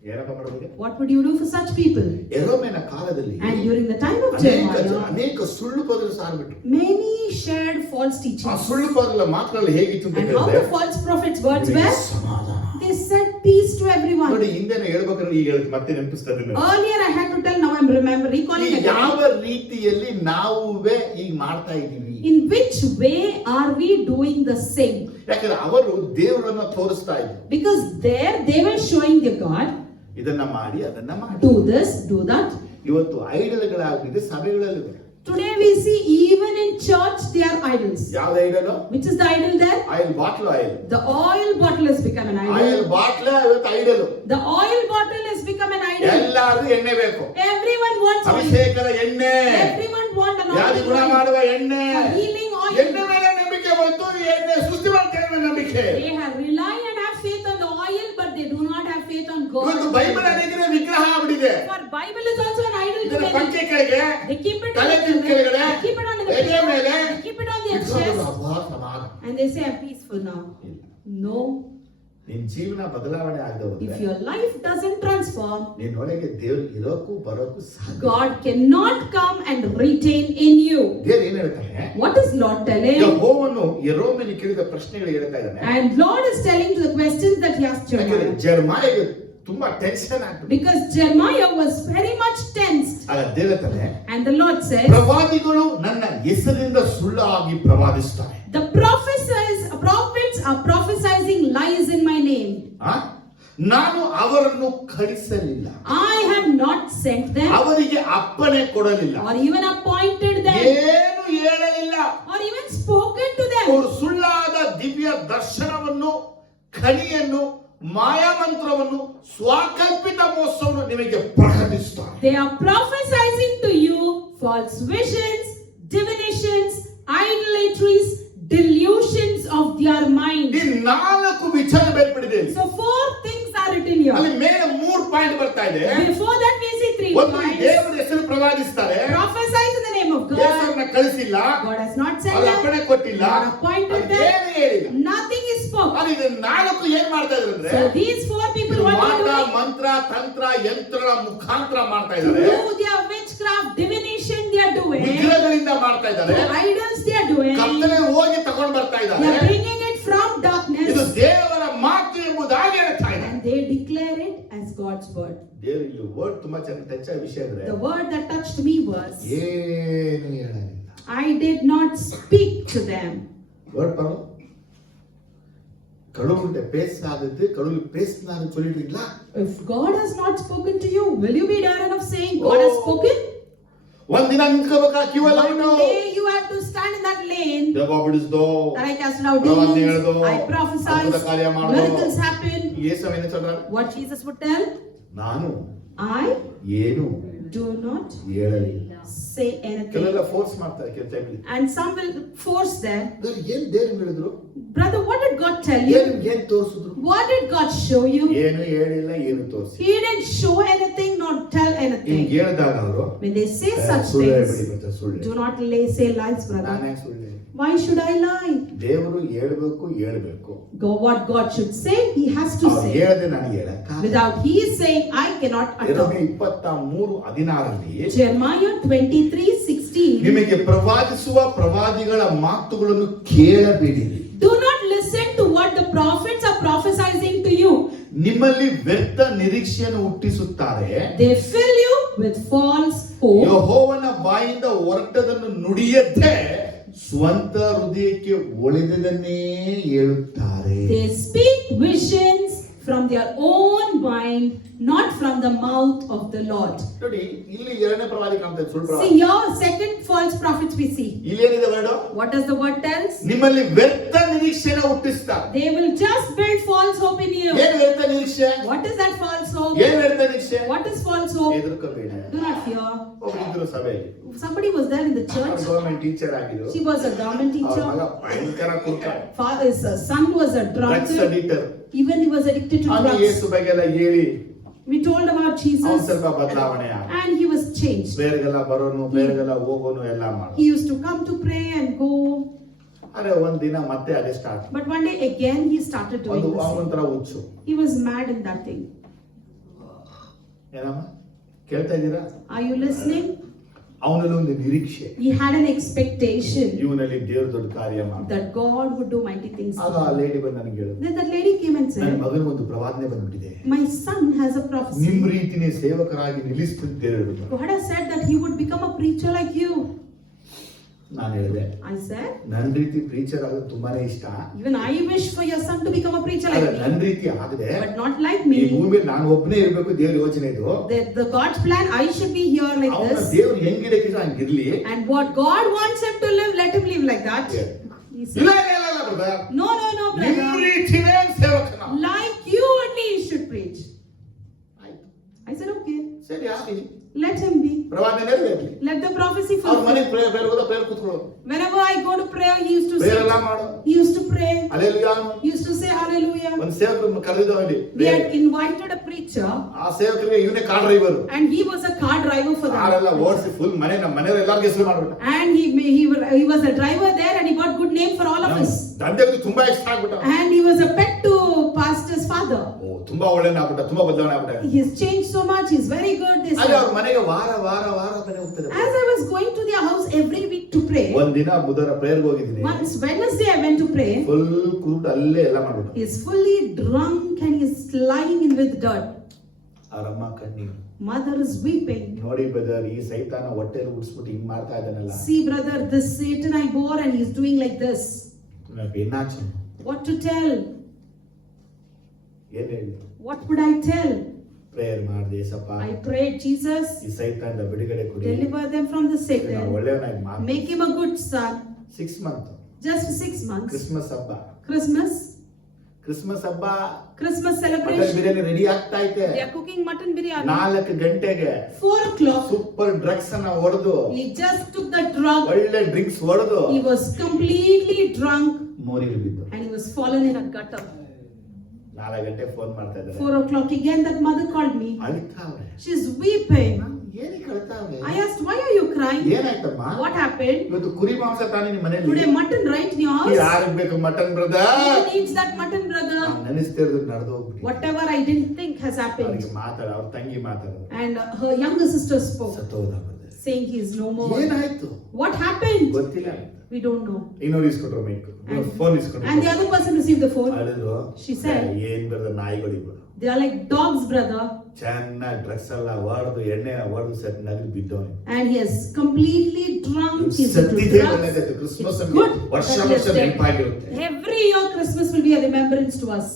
ಏನಪ್ಪ ಮಾಡೋದು? What would you do for such people? ಯೆರೆಮೀಯನ ಕಾಲದಲ್ಲಿ And during the time of Jeremiah, ಅನೇಕ ಸುಳ್ಳು ಪದಗಳು ಸಾರ್ಬಿಟ್ರು. many shared false ಆ teachings. ಸುಳ್ಳು ಪದಗಳ ಮಾತುಗಳು ಹೇಗಿತ್ತು ಅಂತ And how ಹೇಳಿದ್ರೆ the false prophets' words ಇವರಿಗೆ were? ಸಮಾಧಾನ. They said peace to ನೋಡಿ, everyone. ಹಿಂದೆನೆ ಹೇಳ್ಬೇಕಾದ್ರೆ ಈಗ ಹೇಳಿ ಮತ್ತೆ ನೆನಪಿಸ್ತಾ ಇದ್ದೀನಿ. Earlier I had to tell, now I'm recalling ಈಗ ಯಾವ again. ರೀತಿಯಲ್ಲಿ ನಾವುವೇ ಈಗ ಮಾಡ್ತಾ ಇದ್ದೀವಿ? In which way are we doing the same? ಯಾಕಂದ್ರೆ ಅವರು ದೇವರನ್ನ ತೋರಿಸ್ತಾ ಇದ್ರು. Because there they were showing their God, ಇದನ್ನ ಮಾಡಿ ಅದನ್ನ ಮಾಡಿ. do this, do that. ಇವತ್ತು ಐಡಲ್ಗಳಾಗಿದೆ ಸಭೆಗಳಲ್ಲಿ. Today we see even in church they are idols. ಯಾವ್ದು idol? Which is the idol there? Oil bottle oil. The oil bottle has become an oil idol. ಬಾಟ್ಲ ಇವತ್ತು idol. The oil bottle has become an idol. ಎಲ್ಲಾರು ಎಣ್ಣೆ ಬೇಕು. Everyone wants oil. ಅಭಿಷೇಕದ ಎಣ್ಣೆ, Everyone wants an ವ್ಯಾಧಿ oil. ಗುಣ ಮಾಡುವ ಎಣ್ಣೆ, Healing oil. ಎಣ್ಣೆ ಮೇಲೆ ನಂಬಿಕೆ ಬಂತು, ಎಣ್ಣೆ ಸೃಷ್ಟಿ ಮಾಡ್ತೇವೆ ನಂಬಿಕೆ. They have rely and have faith on the oil, but they do not have faith on ಇವತ್ತು God. ಬೈಬಲ್ ಅನೇಕ ವಿಗ್ರಹ ಆಗ್ಬಿಟ್ಟಿದೆ. For Bible is also an idol ಇದನ್ನ to ಪಂಚೆ many. ಕೆಳಗೆ, They keep it on ತಲೆ the ಕೆಳಗಡೆ, they keep it on the ಎದೆ ಮೇಲೆ, they keep it on their ಇಟ್ಕೊಂಡು chest, ಅಬ್ಬಾ ಸಮಾಧಾನ. and they say I'm peaceful now. No. ನಿನ್ ಜೀವನ ಬದಲಾವಣೆ ಆಗದವ್ರೆ If your life doesn't transform, ನಿನ್ನೊಳಗೆ ದೇವ್ರು ಇರೋಕ್ಕೂ ಬರೋಕ್ಕೂ ಸಾಧ್ಯ. God cannot come and retain in you. ದೇವ್ರು ಏನ್ ಹೇಳ್ತಾನೆ? What is Lord telling? ಯೆಹೋವನು ಯೆರೆಮೀಯನಿಗೆ ಕೇಳಿದ ಪ್ರಶ್ನೆಗಳು ಹೇಳ್ತಾ ಇದ್ದಾನೆ. And Lord is telling to the questions that he asked ಯಾಕಂದ್ರೆ Jeremiah. ಜೆರೆಮೀಯನಿಗೆ ತುಂಬಾ ಟೆನ್ಷನ್ ಆಗ್ತದೆ. Because Jeremiah was very much tensed. ಆಗ ದೇವ್ರು ಹೇಳ್ತಾನೆ, And the Lord says, ಪ್ರವಾದಿಗಳು ನನ್ನ ಹೆಸರಿನಿಂದ ಸುಳ್ಳಾಗಿ ಪ್ರವಾದಿಸ್ತಾರೆ. the prophets are prophesying lies in my name. ನಾನು ಅವರನ್ನು ಕಳಿಸಲಿಲ್ಲ, I have not sent them ಅವರಿಗೆ ಅಪ್ಪಣೆ ಕೊಡಲಿಲ್ಲ, or even appointed them ಏನು ಹೇಳಲಿಲ್ಲ. or even spoken to them. ಅವರು ಸುಳ್ಳಾದ ದಿವ್ಯ ದರ್ಶನವನ್ನು, ಖಣಿಯನ್ನು, ಮಾಯಾಮಂತ್ರವನ್ನು, ಸ್ವಕಲ್ಪಿತ ಮೋಸವನ್ನು ನಿಮಗೆ ಪ್ರಕಟಿಸುತ್ತಾರೆ. They are prophesying to you false visions, divinations, idolatries, delusions of their mind. ಈ 4 ವಿಚಾರ ಬೇರ್ಪಡಿದೆ. So 4 things are written here. ಅಲ್ಲಿ ಮೇಲೆ 3 ಪಾಯಿಂಟ್ ಬರ್ತಾ ಇದೆ. Before that we see 3 ಒಂದು points. ದೇವರ ಹೆಸರು ಪ್ರವಾದಿಸ್ತಾರೆ, Prophesy in the name of God. ಹೆಸರನ್ನ ಕಳಿಸಿಲ್ಲ, God has not sent ಅವ್ರ them. ಅಪ್ಪಣೆ ಕೊಟ್ಟಿಲ್ಲ, God appointed them. ಏನು ಹೇಳಿಲ್ಲ. Nothing is spoken. ಅಲ್ಲಿ ಇದು 4 ಏನ್ ಮಾಡ್ತಾ ಇದ್ದಾರೆ ಅಂದ್ರೆ, So these 4 people ಇದು what are ಮಾಟ, doing? ಮಂತ್ರ, ತಂತ್ರ, ಯಂತ್ರಗಳ ಮುಖಾಂತರ ಮಾಡ್ತಾ ಇದ್ದಾರೆ. Through their witchcraft, divination they are doing. ವಿಗ್ರಹಗಳಿಂದ ಮಾಡ್ತಾ ಇದ್ದಾರೆ. Through idols they are doing. ಕತ್ತಲೆ ಹೋಗಿ ತಗೊಂಡು ಬರ್ತಾ They ಇದ್ದಾರೆ. are bringing it from darkness. ಇದು ದೇವರ ಮಾತು ಎಂಬುದಾಗಿ ಹೇಳ್ತಾ ಇದ್ದಾರೆ. And they declare it as God's word. ದೇವರು ಇಲ್ಲಿ ವರ್ಡ್ ತುಂಬಾ ಚೆನ್ನಾಗಿ ಟಚ್ ವಿಷಯ ಅಂದ್ರೆ, The word that touched me was, ಏನು ಹೇಳಲಿಲ್ಲ. I did not speak to them. Word ಪಾರು கடவுளுடைய பேசாதது கடவுள் பேசினாரு சொல்லிட்டீங்களா? If God has not spoken to you, will you be dare enough saying God has spoken? ಒಂದಿನ ನಿಂತ್ಕೋಬೇಕಾ ಕ್ಯೂ ಅಲ್ಲಿ? One day you have to stand in that lane. ದೇವ ಬಿಡಿಸ್ದೋ, That I cast out ಪ್ರವಾದನೆ demons, ಹೇಳ್ದೋ, I prophesied, ಅದ್ಭುತ ಕಾರ್ಯ ಮಾಡ್ದೋ. miracles happened. ಯೇಸು ಏನು சொல்றாரு? What Jesus would tell? ನಾನು I ಏನು do not ಹೇಳಲಿಲ್ಲ. say anything. ಕೆಲವೆಲ್ಲ ಫೋರ್ಸ್ ಮಾಡ್ತಾರೆ ಕೆಲವು ಟೈಮಲ್ಲಿ. And some will force them. ಏನ್ ದೇವ್ರು ಹೇಳಿದ್ರು? Brother, what did God tell you? ಏನ್ ತೋರಿಸಿದ್ರು? What did God show you? ಏನು ಹೇಳಿಲ್ಲ, ಏನು ತೋರಿಸಿ. He didn't show anything, nor tell ಹಿಂಗ್ anything. ಹೇಳಿದಾಗ ಅವರು When they say such ಸುಳ್ಳು things, ಹೇಳ್ಬೇಡಿ ಮತ್ತೆ ಸುಳ್ಳು. do not say lies, brother. ನಾನು ಯಾಕೆ ಸುಳ್ಳು ಹೇಳಿ? Why should I lie? ದೇವರು ಹೇಳ್ಬೇಕು. What God should say, He has to ಅವ್ರು say. ಹೇಳದೆ ನನಗೆ ಹೇಳಕ್ಕಾಗಲ್ಲ. Without He saying, I cannot utter. ಯೆರೆಮೀಯ 23:16 Jeremiah 23:16. ನಿಮಗೆ ಪ್ರವಾದಿಸುವ ಪ್ರವಾದಿಗಳ ಮಾತುಗಳನ್ನು ಕೇಳಬೇಡಿರಿ. Do not listen to what the prophets are prophesying to you. ನಿಮ್ಮಲ್ಲಿ ವ್ಯರ್ಥ ನಿರೀಕ್ಷೆಯನ್ನು ಹುಟ್ಟಿಸುತ್ತಾರೆ. They fill you with false hope. ಯೆಹೋವನ ಬಾಯಿಂದ ಹೊರಟದನ್ನು ನುಡಿಯದೆ ಸ್ವಂತ ಹೃದಯಕ್ಕೆ ಒಳ್ಳೆಯದನ್ನೇ ಹೇಳುತ್ತಾರೆ. They speak visions from their own mind, not from the mouth of the Lord. ನೋಡಿ, ಇಲ್ಲಿ ಎರಡನೇ ಪ್ರವಾದಿ ಕಾಣ್ತದೆ, ಸುಳ್ಳು ಪ್ರವಾದಿ. See here, second false prophets we see. ಇಲ್ಲಿ ಏನಿದೆ word? What does the word tells? ನಿಮ್ಮಲ್ಲಿ ವ್ಯರ್ಥ ನಿರೀಕ್ಷೆಯನ್ನು ಹುಟ್ಟಿಸ್ತಾರೆ. They will just build false hope in you. ಏನು ವ್ಯರ್ಥ ನಿರೀಕ್ಷೆ? What is that false hope? ಏನು ವ್ಯರ್ಥ ನಿರೀಕ್ಷೆ? What is false hope? ಹೆದರ್ಕೋಬೇಡ. Do not fear. ಒಬ್ಬರಿದ್ರು ಸಭೆಯಲ್ಲಿ, Somebody was there in the church. Government teacher ಆಗಿದ್ರು. She was a government ಅವ್ರ teacher. ಮಗ ಭಯಂಕರ ಕುಡ್ಕ, His son was a drugs drunkard. ಅಡಿಕ್ಟರ್. Even he was addicted to ಅಲ್ಲಿ drugs. ಯೇಸು ಬಗ್ಗೆ ಎಲ್ಲ ಹೇಳಿ We told about ಅವ್ನು Jesus ಸ್ವಲ್ಪ ಬದಲಾವಣೆ ಆದ. and he was changed. ಬೇರೆಗೆಲ್ಲ ಬರೋನು, ಬೇರೆಗೆಲ್ಲ ಹೋಗೋನು ಎಲ್ಲ ಮಾಡ. He used to come to pray and go. ಅರೆ ಒಂದ್ ದಿನ ಮತ್ತೆ ಅದೇ start. But one day again he started doing this. ಅವನಂತರ ಹುಚ್ಚು. He was mad in that thing. ಏನಮ್ಮ ಕೇಳ್ತಾ ಇದ್ದೀರಾ? Are you listening? ಅವನಲ್ಲಿ ಒಂದು ನಿರೀಕ್ಷೆ, He had an expectation ಇವನಲ್ಲಿ ದೇವ್ರ ದೊಡ್ಡ ಕಾರ್ಯ ಮಾಡಿ. that God would do mighty things. ಆಗ ಆ ಲೇಡಿ ಬಂದು ನನಗೆ ಹೇಳಿದ್ರು, Then that lady came and ನನ್ನ said, ಮಗನ ಒಂದು ಪ್ರವಾದನೆ ಬಂದ್ಬಿಟ್ಟಿದೆ, my son has a prophecy. ನಿಮ್ ರೀತಿನೇ ಸೇವಕರಾಗಿ ನಿಲ್ಲಿಸ್ತೀನಿ ದೇವ್ರು ಹೇಳಿದ್ರು. God has said that he would become a preacher like you. ನಾನು ಹೇಳಿದೆ, I said, ನನ್ನ ರೀತಿ ಪ್ರೀಚರ್ ಆಗೋದು ತುಂಬಾನೇ ಇಷ್ಟ, even I wish for your son to become a preacher ಆದ್ರೆ like ನನ್ನ me, ರೀತಿ ಆಗದೆ but not like ಈ me. ಭೂಮಿಯಲ್ಲಿ ನಾನು ಒಬ್ಬನೇ ಇರ್ಬೇಕು ದೇವ್ರ ಯೋಚನೆ ಇದು. The God's plan, I should be here like ಅವನ this. ದೇವ್ರು ಹೆಂಗಿಡಕ್ಕಿದ್ರೆ ಹಂಗಿರ್ಲಿ. And what God wants him to live, let him live like that. He said, ಇಲ್ಲ ಇಲ್ಲ ಇಲ್ಲ brother. no, ನಿಮ್ brother. ರೀತಿನೇ ಸೇವಕನ. Like you only he should preach. ಆಯ್ತು, I said, okay, ಸರಿ ಆಗಲಿ, let him be. ಪ್ರವಾದನೆ ನೆರವೇರ್ಲಿ. Let the prophecy ಅವ್ರ ಮನೆಗೆ fulfill. ಪ್ರೇಯರ್ ಕೂತ್ಕೊಳ್ಳೋ, Whenever I go to prayer, he used to prayer say, ಎಲ್ಲ ಮಾಡು, he used to pray, ಅಲ್ಲೆಲ್ಲುಯಾ. he used to say hallelujah. ಒಂದು ಸೇವಕರನ್ನು ಕರೆದಿದ್ದವಲ್ಲಿ, We had invited a preacher ಆ ಸೇವಕರಿಗೆ ಇವನೇ car driver. and he was a car driver for ಕಾರೆಲ್ಲ them. ಓಡಿಸಿ ಫುಲ್ ಮನೆ ನಮ್ಮ ಮನೆಯವ್ರು ಎಲ್ಲರಿಗೂ ಹೆಸರು ಮಾಡ್ಬಿಟ್ಟ. And he was a driver there and he got good name for all of us. ತಂದೆಗೆ ತುಂಬಾ ಇಷ್ಟ ಆಗ್ಬಿಟ್ಟ. And he was a pet to pastor's father. ಓ ತುಂಬಾ ಒಳ್ಳೆನ ಆಗ್ಬಿಟ್ಟ, ತುಂಬಾ ಬದಲಾವಣೆ ಆಗ್ಬಿಟ್ಟ. He has changed so much, he's very good. This ಅಲ್ಲಿ ಅವ್ರ ಮನೆಗೆ ವಾರ ವಾರ ವಾರ ಮನೆ ಹೋಗ್ತಾರೆ. As I was going to their house every week to pray, ಒಂದಿನ ಬುಧವಾರ ಪ್ರೇಯರ್ಗೆ ಹೋಗಿದ್ದೀನಿ, once Wednesday I went to pray. Full ಕುರುಡು ಅಲ್ಲೇ ಎಲ್ಲ ಮಾಡ್ಬಿಟ್ಟ. He is fully drunk and he is lying in with dirt. ಅವರಮ್ಮ ಕಣ್ಣೀರು. Mother is weeping. ನೋಡಿ ಬ್ರದರ್, ಈ ಸೈತಾನ ಹೊಟ್ಟೆಲಿ ಉಡ್ಸ್ಬಿಟ್ಟು ಹಿಂಗ್ ಮಾಡ್ತಾ ಇದ್ದಾನಲ್ಲ. See brother, this Satan I bore and he is doing like this. ನನಗೆ ಏನಾಚು, What to tell? ಏನ್ ಹೇಳಿ? What would I tell? Prayer ಮಾಡಿದೆ, ಏಸಪ್ಪ I prayed, Jesus, ಈ ಸೈತಾನದ ಬಿಡುಗಡೆ ಕೊಡಿ, deliver them from the ನಾನು Satan. ಒಳ್ಳೆಯವನಾಗಿ ಮಾಡಿ. Make him a good son. 6 month Just for 6 months. Christmas ಹಬ್ಬ, ಕ್ರಿಸ್ಮಸ್ ಹಬ್ಬ Christmas ಮಟನ್ celebration. ಬಿರಿಯಾನಿ ರೆಡಿ ಆಗ್ತಾ ಐತೆ. They are cooking mutton biryani. 4 ಗಂಟೆಗೆ 4 o'clock. ಸೂಪರ್ ಡ್ರಗ್ಸ್ ಅನ್ನ ಹೊಡೆದು, He just took the drug. ಒಳ್ಳೆ ಡ್ರಿಂಕ್ಸ್ ಹೊಡೆದು He was completely drunk ಮೋರಿಗೆ ಬಿದ್ದು. and he was fallen in a gutter. 4 ಗಂಟೆ ಫೋನ್ ಮಾಡ್ತಾ ಇದ್ದಾರೆ, 4 o'clock again that mother called me. ಅಳ್ತಾವ್ರೆ. She's weeping. ಏನಕ್ಕೆ ಅಳ್ತಾವ್ರೆ? I asked, why are you crying? ಏನಾಯ್ತಮ್ಮ? What happened? ಇವತ್ತು ಕುರಿ ಮಾಂಸ ತಾನೇ ನಿಮ್ಮ ಮನೆಯಲ್ಲಿ? Today mutton right in your house? ಯಾರಿಗೆ ಬೇಕು mutton brother? Who needs that mutton, brother? ನೆನೆಸ್ತಿರೋದು ನಡೆದು ಹೋಗ್ಬಿಟ್ಟು Whatever I didn't think has happened. ಅವ್ರಿಗೆ ಮಾತಾಡ, ಅವ್ರ ತಂಗಿ ಮಾತಾಡೋದು, And her younger sister spoke, ಸತ್ತೋದ brother. saying he is no more. ಏನಾಯ್ತು What happened? ಗೊತ್ತಿಲ್ಲ. We don't know. ಇನ್ನೊಂದು ಇಸ್ಕೊಂಡ್ರು ಮೈಕ್, ಫೋನ್ ಇಸ್ಕೊಂಡ್ರು. And the other person received the phone. ಅಳಿದ್ರು. She said, ಏನ್ ಬ್ರದರ್, ನಾಯಿಗಳಿಗಳು they are like dogs, brother. ಚೆನ್ನಾಗಿ ಡ್ರಗ್ಸ್ ಎಲ್ಲ ಹೊಡೆದು ಎಣ್ಣೆ ಹೊಡೆದು ಸರಿ ನಗದು ಬಿದ್ದವನು. And he is completely drunk. He's into ಸತ್ತಿದೆ drugs. ಒಳ್ಳೆದಾಯ್ತು. ಕ್ರಿಸ್ಮಸ್ It's good ವರ್ಷ that he ವರ್ಷ is dead. ನೆನಪಾಗಿರುತ್ತೆ. Every year Christmas will be a remembrance to us.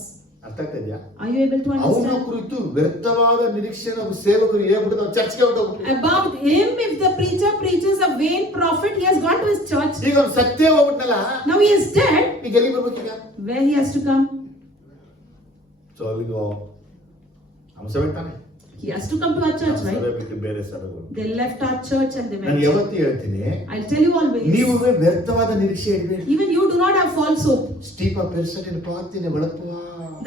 ಅರ್ಥ ಆಗ್ತಾ ಇದೆಯಾ? Are you able to ಅವನ understand? ಕುರಿತು ವ್ಯರ್ಥವಾದ ನಿರೀಕ್ಷೆನ ಒಬ್ಬ ಸೇವಕರು ಹೇಳ್ಬಿಟ್ಟು ಅವ್ರು ಚರ್ಚ್ಗೆ ಹೋಗ್ಬಿಟ್ಟು, About him, if the preacher preaches a vain prophet, he has gone to his church. ಈಗ ಅವ್ನು ಸತ್ಯ ಹೋಗ್ಬಿಟ್ನಲ್ಲ, Now he is dead. ಈಗ ಎಲ್ಲಿ ಬರ್ಬೇಕೀಗ? Where he has to come? So ಅಲ್ಲಿಗೋ ಹಂಸವೇ ತಾನೆ, He has to come to our church, ಹಂಸವೇ right? ಬಿಟ್ಟು ಬೇರೆ ಸ್ಥಳಗಳು. They left our church and they ನಾನು went. ಯಾವತ್ತೂ ಹೇಳ್ತೀನಿ, I'll tell you always. ನೀವು ವ್ಯರ್ಥವಾದ ನಿರೀಕ್ಷೆ ಇಡಬೇಡಿ. Even you do not have false hope ಸ್ಟೀಫ ಪೆರ್ಸಟಿನ ಪಾತಿನ ಬಳಪುವ,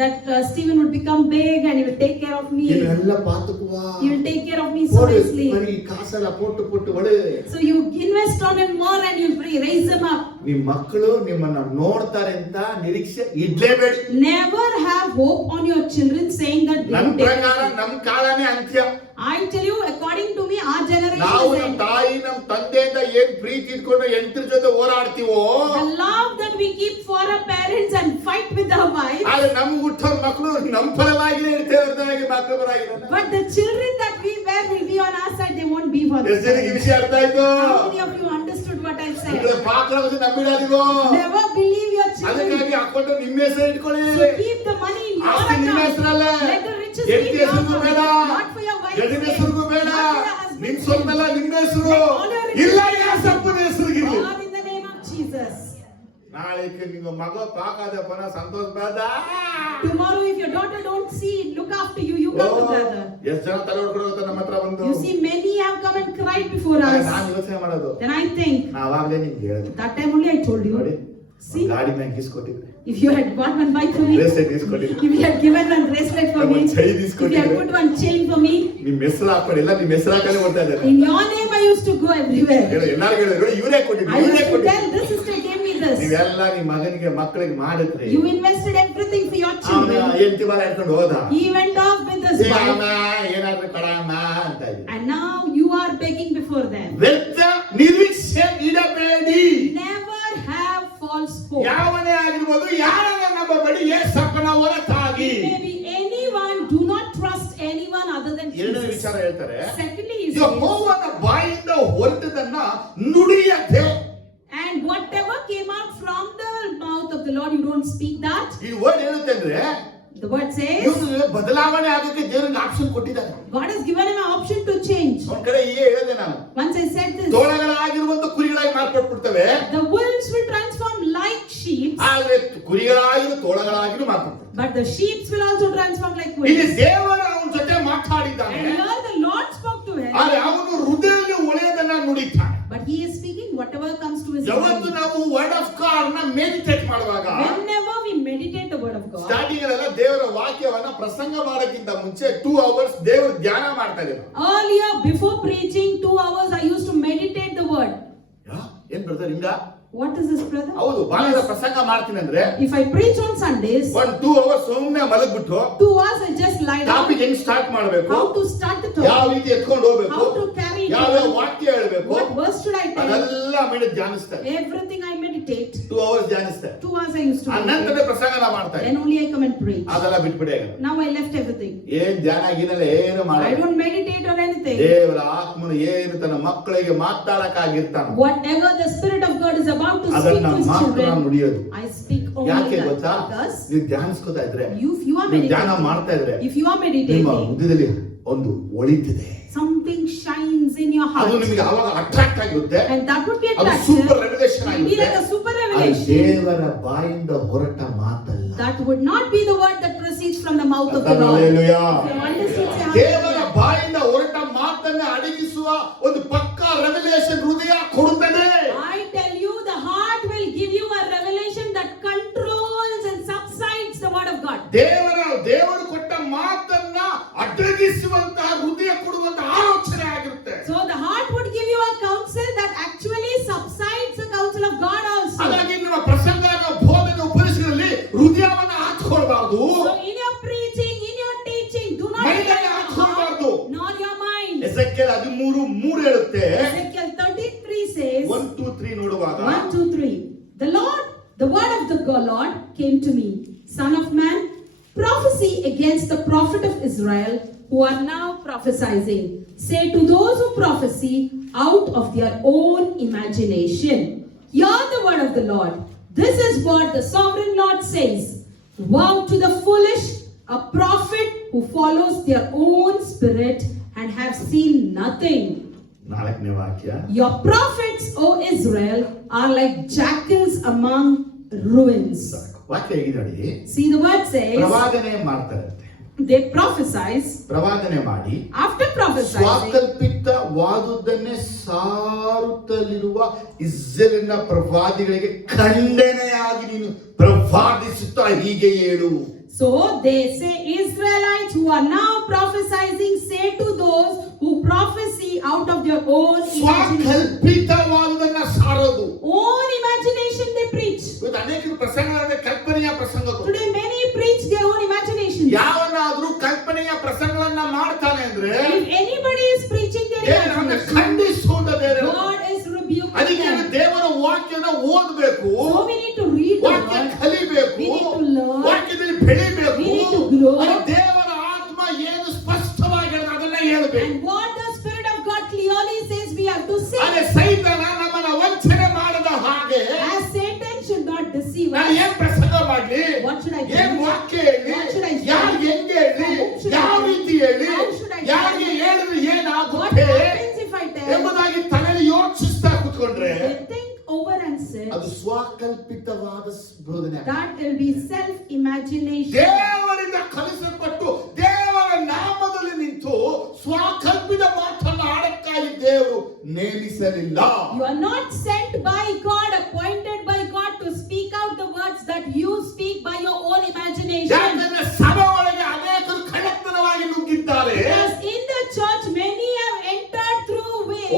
that Stephen would become big and he will take care of me. ಎಲ್ಲ ಪಾತುಕುವ, He will take care of me so nicely. ಬರೀ ಕಾಸೆಲ್ಲ ಪೊಟ್ಟು ಪೊಟ್ಟು ಒಳ್ಳೆ. So you invest on him more and you raise him up. ನಿಮ್ ಮಕ್ಕಳು ನಿಮ್ಮನ್ನ ನೋಡ್ತಾರೆ ಅಂತ ನಿರೀಕ್ಷೆ ಇಡ್ಲೇಬೇಡಿ. Never have hope on your children saying that they ನನ್ನ will take ಪ್ರಕಾರ care of you. ನಮ್ ಕಾಲನೇ ಅಂತ್ಯ. I tell you, according to me, our generation ನಾವು is ನಮ್ಮ end. ತಾಯಿ ನಮ್ಮ ತಂದೆಯಿಂದ ಏನ್ ಪ್ರೀತಿ ಇಟ್ಕೊಂಡು ಎಂಟ್ರ ಜೊತೆ ಹೋರಾಡ್ತೀವೋ, The love that we keep for our parents and fight with our wives. ಆದ್ರೆ ನಮ್ ಹುಟ್ಟೋರ್ ಮಕ್ಕಳು ನಮ್ ಪರವಾಗಿನೇ ಇರ್ತೇವೆ ಹೊರತಾಗಿ ಮಕ್ಕಳ ಪರವಾಗಿರಲ್ಲ. But the children that we bear will be on our side, they won't be for ಎಷ್ಟು us. ಜನಕ್ಕೆ ಈ ವಿಷಯ ಅರ್ಥ ಆಯ್ತು? How many of you understood what I said? ಪಾತ್ರ ನಂಬಿಡಾದಿಗೋ, Never believe your children. ಅದಕ್ಕಾಗಿ ಅಕೌಂಟ್ ನಿಮ್ಮ ಹೆಸರು ಇಟ್ಕೊಳ್ಳಿ. So keep the money in your ಆಸ್ತಿ ನಿಮ್ಮ account. ಹೆಸರಲ್ಲ, Let the riches be ಹೆಂಡತಿ in your ಹೆಸರು ಬೇಡ, account. Not for your wife's ಗಂಡನ name. ಹೆಸರು ಬೇಡ, Not for your husband's ನಿಮ್ ಸ್ವಂತಲ್ಲ ನಿಮ್ಮ ಹೆಸರು ಇಲ್ಲ, ಯಾಸಪ್ಪನ ಹೆಸರಿಗಿರ್ಲಿ. Or in the name of Jesus. ನಾಳೆ ನಿಂಗ ಮಗ ಪಾಕಾದಪ್ಪನ ಸಂತೋಷ ಬೇಡ. Tomorrow if your daughter don't see it, look after you, you come to brother. ಎಷ್ಟು ಜನ ತಲೆ ಹೊಡ್ಕೊಂಡು ನಮ್ಮ ಹತ್ರ ಬಂದು, You see many have come and cried before us. ನಾನು ಯೋಚನೆ ಮಾಡೋದು, Then I think, ನಾವಾಗ್ಲೇ ನಿಮ್ಗೆ ಹೇಳಿದೆ, that time only I told ನೋಡಿ you. See, ಗಾಡಿ ಮ್ಯಾಗ ಗೀಸ್ಕೊಟ್ಟಿದ್ರೆ, if you had bought one bike for me, bracelet ಗೀಸ್ಕೊಟ್ಟಿದ್ರೆ, if you had given one bracelet for me, one chain if is you had put one chain for me, ನಿಮ್ ಹೆಸರು ಹಾಕೊಂಡಿಲ್ಲ, ನಿಮ್ ಹೆಸರು ಹಾಕಲೇ ಓಡ್ತಾ ಇದ್ದಾರೆ. in your name I used to go everywhere. ಎಲ್ಲಾರು ಹೇಳಿದ್ರು ಇವರೇ ಕೊಟ್ಟಿದ್ರು, I ಇವರೇ used to ಕೊಟ್ಟಿದ್ರು. tell this sister gave me this. ನೀವೆಲ್ಲ ನಿಮ್ ಮಗನಿಗೆ ಮಕ್ಕಳಿಗೆ ಮಾಡಿದ್ರಿ. You invested everything for your ಅವನ children. ಹೆಂಡತಿ ಬಾಲ ಹಿಡ್ಕೊಂಡು ಹೋದ. He went off with his wife. ಏನಾದ್ರು ಕಡಮ್ಮ And now you are begging before them. ವ್ಯರ್ಥ ನಿರೀಕ್ಷೆ ಇಡಬೇಡಿ. Never have false hope. ಯಾವನೇ ಆಗಿರ್ಬೋದು, ಯಾರನ್ನ ನಂಬಬೇಡಿ, ಯೇಸಪ್ಪನ ಹೊರತಾಗಿ. Maybe anyone, do not trust anyone other than ಎರಡನೇ Jesus. ವಿಚಾರ ಹೇಳ್ತಾರೆ, Secondly, he says, ಯೆಹೋವನ ಬಾಯಿಂದ ಹೊರಟದನ್ನ ನುಡಿಯದೆ. and whatever came out from the mouth of the Lord, you don't speak that. ಈ ವರ್ಡ್ ಹೇಳುತ್ತೆ ಅಂದ್ರೆ, The word says, ಇವನು ಬದಲಾವಣೆ ಆಗೋಕೆ ದೇವರಿಗೆ ಆಪ್ಷನ್ ಕೊಟ್ಟಿದ್ದಾನೆ. God has given him an option to change. ಒಂದ್ ಕಡೆ ಹೀಗೆ ಹೇಳಿದೆ ನಾನು, Once I said this, ತೋಳಗಳಾಗಿರುವಂತ ಕುರಿಗಳಾಗಿ ಮಾರ್ಪಟ್ಬಿಡ್ತವೆ, the wolves will transform like sheep, ಆದ್ರೆ ಕುರಿಗಳಾಗಿರು ತೋಳಗಳಾಗಿರು ಮಾರ್ಪಟ್ಬಿಡ್ತವೆ. but the sheep will also transform like ಇಲ್ಲಿ wolves. ದೇವರ ಅವನ ಜೊತೆ ಮಾತಾಡಿದ್ದಾನೆ, And here the Lord spoke to him, ಆದ್ರೆ ಅವನು ಹೃದಯದಲ್ಲಿ ಒಳ್ಳೆಯದನ್ನ ನುಡಿತಾನೆ. but he is speaking whatever comes to his ಯಾವತ್ತು mind. ನಾವು ವರ್ಡ್ ಆಫ್ ಗಾಡ್ ನ ಮೆಡಿಟೇಟ್ ಮಾಡುವಾಗ, Whenever we meditate the word of God, starting ಅಲ್ಲೆಲ್ಲ ದೇವರ ವಾಕ್ಯವನ್ನ ಪ್ರಸಂಗ ಮಾಡೋಕ್ಕಿಂತ ಮುಂಚೆ 2 hours ದೇವರ ಧ್ಯಾನ ಮಾಡ್ತಾ ಇದ್ರು. earlier before preaching 2 hours I used to meditate the word. ಏನ್ ಬ್ರದರ್ ಹಿಂಗ? What is this, brother? ಹೌದು, ಭಾನುವಾರ ಪ್ರಸಂಗ ಮಾಡ್ತೀನಿ ಅಂದ್ರೆ If I preach on Sundays, 1-2 hours ಸುಮ್ಮನೆ ಮಲಗ್ಬಿಟ್ಟು 2 hours I just lie down. Topic ಹೆಂಗ್ ಸ್ಟಾರ್ಟ್ ಮಾಡಬೇಕು, How to start the ಯಾವ topic, ರೀತಿ ಎತ್ಕೊಂಡು ಹೋಗ್ಬೇಕು, how to carry it, ಯಾವ ವಾಕ್ಯ ಹೇಳ್ಬೇಕು, what verse should I tell, ಅದೆಲ್ಲ ಮೇಲೆ ಧ್ಯಾನಿಸ್ತಾರೆ. everything I meditate. 2 hours ಧ್ಯಾನಿಸ್ತಾರೆ. 2 hours I used to ಆ meditate. ನಂತರ ಪ್ರಸಂಗನ ಮಾಡ್ತಾರೆ. Then only I come and preach. ಅದೆಲ್ಲ ಬಿಟ್ಬಿಡಿ. Now I left everything. ಏನ್ ಧ್ಯಾನ ಗೀನಲ್ಲ ಏನು I ಮಾಡಲ್ಲ. don't meditate or anything. ದೇವರ ಆತ್ಮನು ಏನು ತನ್ನ ಮಕ್ಕಳಿಗೆ ಮಾತಾಡಕ್ಕಾಗಿರ್ತಾನೆ, Whatever the Spirit of God is about to speak ಅದನ್ನ to His ಮಾತ್ರ children, ನುಡಿಯೋದು. I speak only ಯಾಕೆ that. ಗೊತ್ತಾ? Because ನೀವು ಧ್ಯಾನಿಸ್ಕೋತಾ ಇದ್ರೆ, if you are ನೀವು ಧ್ಯಾನ meditating, ಮಾಡ್ತಾ ಇದ್ರೆ, if you are ನಿಮ್ಮ meditating, ಹೃದಯದಲ್ಲಿ ಒಂದು ಒಳಿತಿದೆ, something shines in your ಅದು heart, ನಿಮಗೆ ಅವಾಗ ಅಟ್ರಾಕ್ಟ್ ಆಗಿರುತ್ತೆ, and that would be ಅದು attractive. Super revelation It will be ಆಗಿರುತ್ತೆ. like a super ಅದು revelation. ದೇವರ ಬಾಯಿಂದ ಹೊರಟ ಮಾತಲ್ಲ. That would not be the word that proceeds from the mouth of the Lord. Hallelujah. If you understand, say ದೇವರ hallelujah. ಬಾಯಿಂದ ಹೊರಟ ಮಾತನ್ನ ಅಡಗಿಸುವ ಒಂದು ಪಕ್ಕಾ ರೆವಲೇಷನ್ ಹೃದಯ ಕೊಡುತ್ತದೆ. I tell you, the heart will give you a revelation that controls and subsides the word of God. ದೇವರು ಕೊಟ್ಟ ಮಾತನ್ನ ಅಡಗಿಸುವಂತಹ ಹೃದಯ ಕೊಡುವಂತಹ ಆಲೋಚನೆ ಆಗಿರುತ್ತೆ. So the heart would give you a counsel that actually subsides the counsel of God also. ಹಾಗಾಗಿ ನಿಮ್ಮ ಪ್ರಸಂಗ, ಬೋಧನೆ, ಉಪದೇಶಗಳಲ್ಲಿ ಹೃದಯವನ್ನು ಹಾಕಿಕೊಳ್ಳಬಾರದು, So in your preaching, in your teaching, do not ಮೈಂಡನ್ನ let your ಹಾಕಿಕೊಳ್ಳಬಾರದು. heart nor your mind. ಎಸೆಕಿಯೇಲ್ 13:3 ಹೇಳುತ್ತೆ. Ezekiel 13:3 says, 1, 2, 3 ನೋಡುವಾಗ 1, 2, 3. The word of the Lord came to me, Son of man, prophesy against the prophet of Israel who are now prophesying. Say to those who prophesy out of their own imagination, hear the word of the Lord. This is what the sovereign Lord says. Woe to the foolish, a prophet who follows their own spirit and have seen nothing. 4ನೇ ವಾಕ್ಯ, Your prophets, O Israel, are like jackals among ruins. ವಾಕ್ಯ ಹೇಗಿದೆ ನೋಡಿ. See, the word says, ಪ್ರವಾದನೆ ಮಾಡ್ತಾರಂತೆ. they prophesize. ಪ್ರವಾದನೆ ಮಾಡಿ After prophesying, ಸ್ವಾಕಲ್ಪಿತವಾದುದನ್ನೇ ಸಾರುತ್ತಲಿರುವ ಇಸ್ರೇಲಿನ ಪ್ರವಾದಿಗಳಿಗೆ ಖಂಡನೆಯಾಗಿ ನೀನು ಪ್ರವಾದಿಸುತ್ತಾ ಹೀಗೆ ಹೇಳು. so they say, Israelites who are now prophesying, say to those who prophesy out of their own imagination. ಸ್ವಾಕಲ್ಪಿತವಾದುದನ್ನ ಸಾರೋದು. Own imagination they preach. ಇವತ್ತು ಅನೇಕ ಪ್ರಸಂಗಗಳಂದ್ರೆ ಕಲ್ಪನೆಯ ಪ್ರಸಂಗಗಳು. Today many preach their own imagination. ಯಾವನಾದ್ರೂ ಕಲ್ಪನೆಯ ಪ್ರಸಂಗಗಳನ್ನ ಮಾಡ್ತಾನೆ ಅಂದ್ರೆ If anybody is preaching their ದೇವರನ್ನ imagination, ಖಂಡಿಸುವುದ ದೇವರು. God is rebuking ಅದಕ್ಕೆ them. ದೇವರ ವಾಕ್ಯನ ಓದಬೇಕು, So we need to read the ವಾಕ್ಯ word. ಕಲಿಬೇಕು, We need to learn. ವಾಕ್ಯದಲ್ಲಿ ಬೆಳಿಬೇಕು. We need to grow. ಅದು ದೇವರ ಆತ್ಮ ಏನು ಸ್ಪಷ್ಟವಾಗಿ ಹೇಳಿದ್ರೆ ಅದನ್ನ ಹೇಳ್ಬೇಕು. And what the Spirit of God clearly says we have to say. ಅದೇ ಸೈತಾನ ನಮ್ಮನ್ನ ವಂಚನೆ ಮಾಡದ ಹಾಗೆ As Satan should not deceive ನಾನು us. ಏನ್ ಪ್ರಸಂಗ ಮಾಡ್ಲಿ, What should I do? ಏನ್ ವಾಕ್ಯ ಹೇಳಿ, What should I say? ಯಾರಿಗೆ ಹೆಂಗೆ ಹೇಳಿ, Whom should I ಯಾವ say? ರೀತಿ ಹೇಳಿ, How should I say? ಯಾರಿಗೆ ಹೇಳಿದ್ರೆ What ಏನಾಗುತ್ತೆ happens if I tell? ಎಂಬುದಾಗಿ ತಲೆಯಲ್ಲಿ ಯೋಚಿಸ್ತಾ ಕೂತ್ಕೊಂಡ್ರೆ They think over and say, ಅದು ಸ್ವಕಲ್ಪಿತವಾದ ಬೋಧನೆ. that will be self-imagination. ದೇವರಿಂದ ಕಲಿಸಲ್ಪಟ್ಟು ದೇವರ ನಾಮದಲ್ಲಿ ನಿಂತು ಸ್ವಕಲ್ಪಿತ ಮಾತನ್ನು ಆಡಕ್ಕಾಗಿ ದೇವರು ನೇಮಿಸಲಿಲ್ಲ. You are not sent by God, appointed by God to speak out the words that you speak by your own imagination. ಯಾಕಂದ್ರೆ ಸಭೆ ಒಳಗೆ ಅನೇಕರು ಕಳ್ಳತನವಾಗಿ ನುಗ್ಗಿದ್ದಾರೆ. Because in the church many have entered through ways.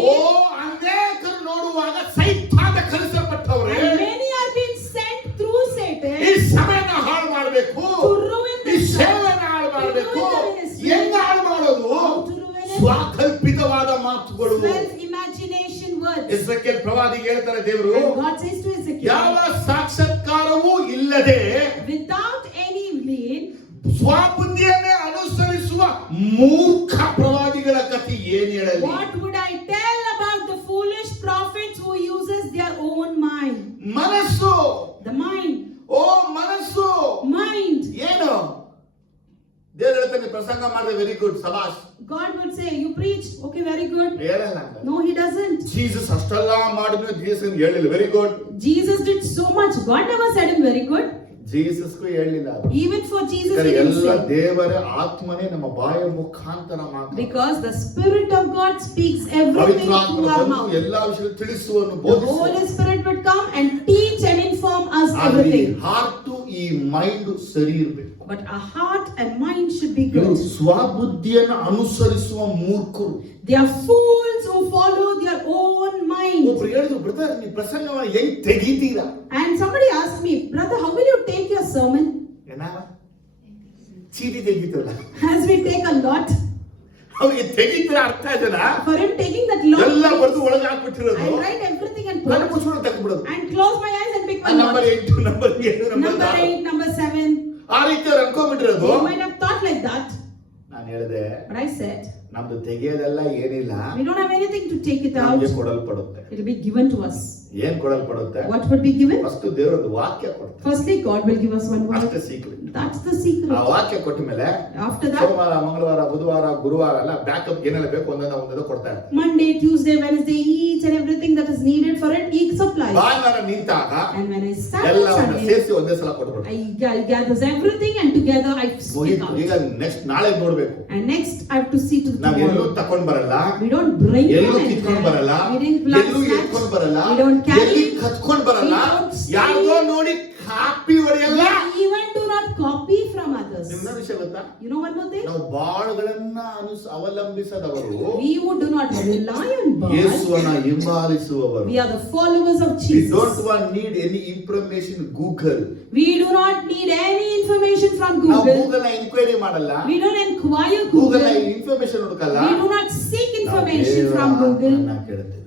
ಅನೇಕರು ನೋಡುವಾಗ ಸೈತಾನ ಕಲಿಸಲ್ಪಟ್ಟವರೇ And many are being sent through Satan ಈ ಸಭೆನ ಹಾಳು ಮಾಡಬೇಕು, to ruin ಈ the church. ಸೇವೆನ ಹಾಳು ಮಾಡಬೇಕು. To ruin the ministry. ಹೆಂಗ ಹಾಳು ಮಾಡೋದು? How to ruin it? ಸ್ವಕಲ್ಪ ಕಲ್ಪಿತವಾದ ಮಾತುಗಳು. Self-imagination words. ಎಸೆಕಿಯೇಲ್ ಪ್ರವಾದಿಗೆ ಹೇಳ್ತಾರೆ ದೇವರು, And God says to Ezekiel, ಯಾವ ಸಾಕ್ಷಾತ್ಕಾರವೂ ಇಲ್ಲದೆ without any lead, ಸ್ವಬುದ್ಧಿಯನ್ನೇ ಅನುಸರಿಸುವ ಮೂರ್ಖ ಪ್ರವಾದಿಗಳ ಕಥೆ ಏನ್ ಹೇಳಲಿ? what would I tell about the foolish prophets who uses their own mind? ಮನಸ್ಸು, The mind. ಓ ಮನಸ್ಸು Mind. ಏನು? ದೇವರು ಹೇಳ್ತಾನೆ, ಪ್ರಸಂಗ ಮಾಡಿದ್ರೆ ವೆರಿ ಗುಡ್, ಸಬಾಷ್. God would say, you preached, okay, very good. ಹೇಳಲ್ಲ. No, he doesn't. ಜೀಸಸ್ ಅಷ್ಟೆಲ್ಲ ಮಾಡಿದ್ರು ಜೀಸಸ್ ಹೇಳಿಲ್ಲ very good. Jesus did so much. God never said him very good. ಜೀಸಸ್ಗೂ ಹೇಳಿಲ್ಲ. Even for Jesus, he didn't ಎಲ್ಲ say. ದೇವರ ಆತ್ಮನೇ ನಮ್ಮ ಬಾಯ ಮುಖಾಂತರ ಮಾತ್ರ. Because the Spirit of God speaks everything through our mouth. ಎಲ್ಲಾ ವಿಷಯ ತಿಳಿಸುವನ್ನು The ಬೋಧಿಸುವ. Holy Spirit would come and teach and inform us ಆದ್ರೆ ಈ everything. ಹಾರ್ಟ್ ಈ ಮೈಂಡ್ ಸರಿ ಇರಬೇಕು. But our heart and mind should be ಇವರು good. ಸ್ವಬುದ್ಧಿಯನ್ನು ಅನುಸರಿಸುವ ಮೂರ್ಖರು. They are fools who follow their own mind. ಒಬ್ರು ಹೇಳಿದ್ರು, ಬ್ರದರ್ ನೀವು ಪ್ರಸಂಗವನ್ನು ಹೆಂಗ್ ತೆಗಿತೀರಾ? And somebody asked me, brother, how will you take your sermon? ಏನ ಚೀಟಿ ತೆಗಿತಲ್ಲ, As we take a lot. ಅವ್ರಿಗೆ ತೆಗಿತೀರ ಅರ್ಥ ಇದೆನಾ? For him taking that lot, ಎಲ್ಲ ಬರ್ದು ಒಳಗೆ ಹಾಕ್ಬಿಟ್ಟಿರೋದು, I write everything and ಕಣ್ಣು put ಮುಚ್ಕೊಂಡು ತೆಗ್ದ್ಬಿಡೋದು. and close my eyes and pick one number lot. 8, ನಂಬರ್ 7, Number 8, number 7. ಆ ರೀತಿ ಅವ್ರು ಅನ್ಕೊಂಡ್ಬಿಟ್ಟಿರೋದು. They might have thought like that. ನಾನು ಹೇಳಿದೆ, But I said, ನಮ್ದು ತೆಗೆಯೋದೆಲ್ಲ ಏನಿಲ್ಲ, we don't have anything to take it out. ನಮ್ಗೆ ಕೊಡಲ್ಪಡುತ್ತೆ. It will be given to us. ಏನ್ ಕೊಡಲ್ಪಡುತ್ತೆ? What would be given? First ದೇವರೊಂದು ವಾಕ್ಯ ಕೊಡ್ತಾರೆ. Firstly, God will give us one ಅಷ್ಟೇ word. Secret. That's the secret. ಆ ವಾಕ್ಯ ಕೊಟ್ಟ ಮೇಲೆ After that, ಸೋಮವಾರ, ಮಂಗಳವಾರ, ಬುಧವಾರ, ಗುರುವಾರ ಎಲ್ಲ ಬ್ಯಾಕಪ್ ಏನೆಲ್ಲ ಬೇಕು ಒಂದೊಂದು ಕೊಡ್ತಾ ಇರ್ತಾರೆ. Monday, Tuesday, Wednesday, each and everything that is needed for it, he supplies. ಭಾನುವಾರ ನಿಂತಾಗ And when I start on ಎಲ್ಲವನ್ನ Sunday, ಸೇರಿಸಿ ಒಂದೇ ಸಲ ಕೊಟ್ಬಿಡ್ತಾರೆ. I gathers everything and together I speak ಮುಗೀತು. out. ಈಗ ನೆಕ್ಸ್ಟ್ ನಾಳೆ ನೋಡ್ಬೇಕು. And next I have to see to the ನಾವ್ ಎಲ್ಲೂ tomorrow. ತಕೊಂಡ್ ಬರಲ್ಲ, We don't bring ಎಲ್ಲೂ them ಕಿತ್ಕೊಂಡ್ ಬರಲ್ಲ, anywhere. We didn't plant ಎಲ್ಲೂ snatch. ಎತ್ಕೊಂಡ್ ಬರಲ್ಲ, We don't carry. ಎಲ್ಲಿ ಕತ್ಕೊಂಡ್ ಬರಲ್ಲ, We don't steal. ಯಾರ್ದೋ ನೋಡಿ ಕಾಪಿ ಹೊಡೆಯಲ್ಲ. We even do not copy from others. ನಿಮ್ನ ವಿಷಯ ಗೊತ್ತಾ? You know one more thing? ನಾವು ಬಾಳುಗಳನ್ನ ಅವಲಂಬಿಸದವರು, We who do not rely on God, ಯೇಸುವನ್ನ ಹಿಂಬಾಲಿಸುವವರು. we are the followers of We Jesus. don't need any information Google. We do not need any information from ನಾವು Google. Google ನ inquiry ಮಾಡಲ್ಲ, We don't inquire Google ನ Google. Information ಹುಡುಕಲ್ಲ. We do not seek information from Google.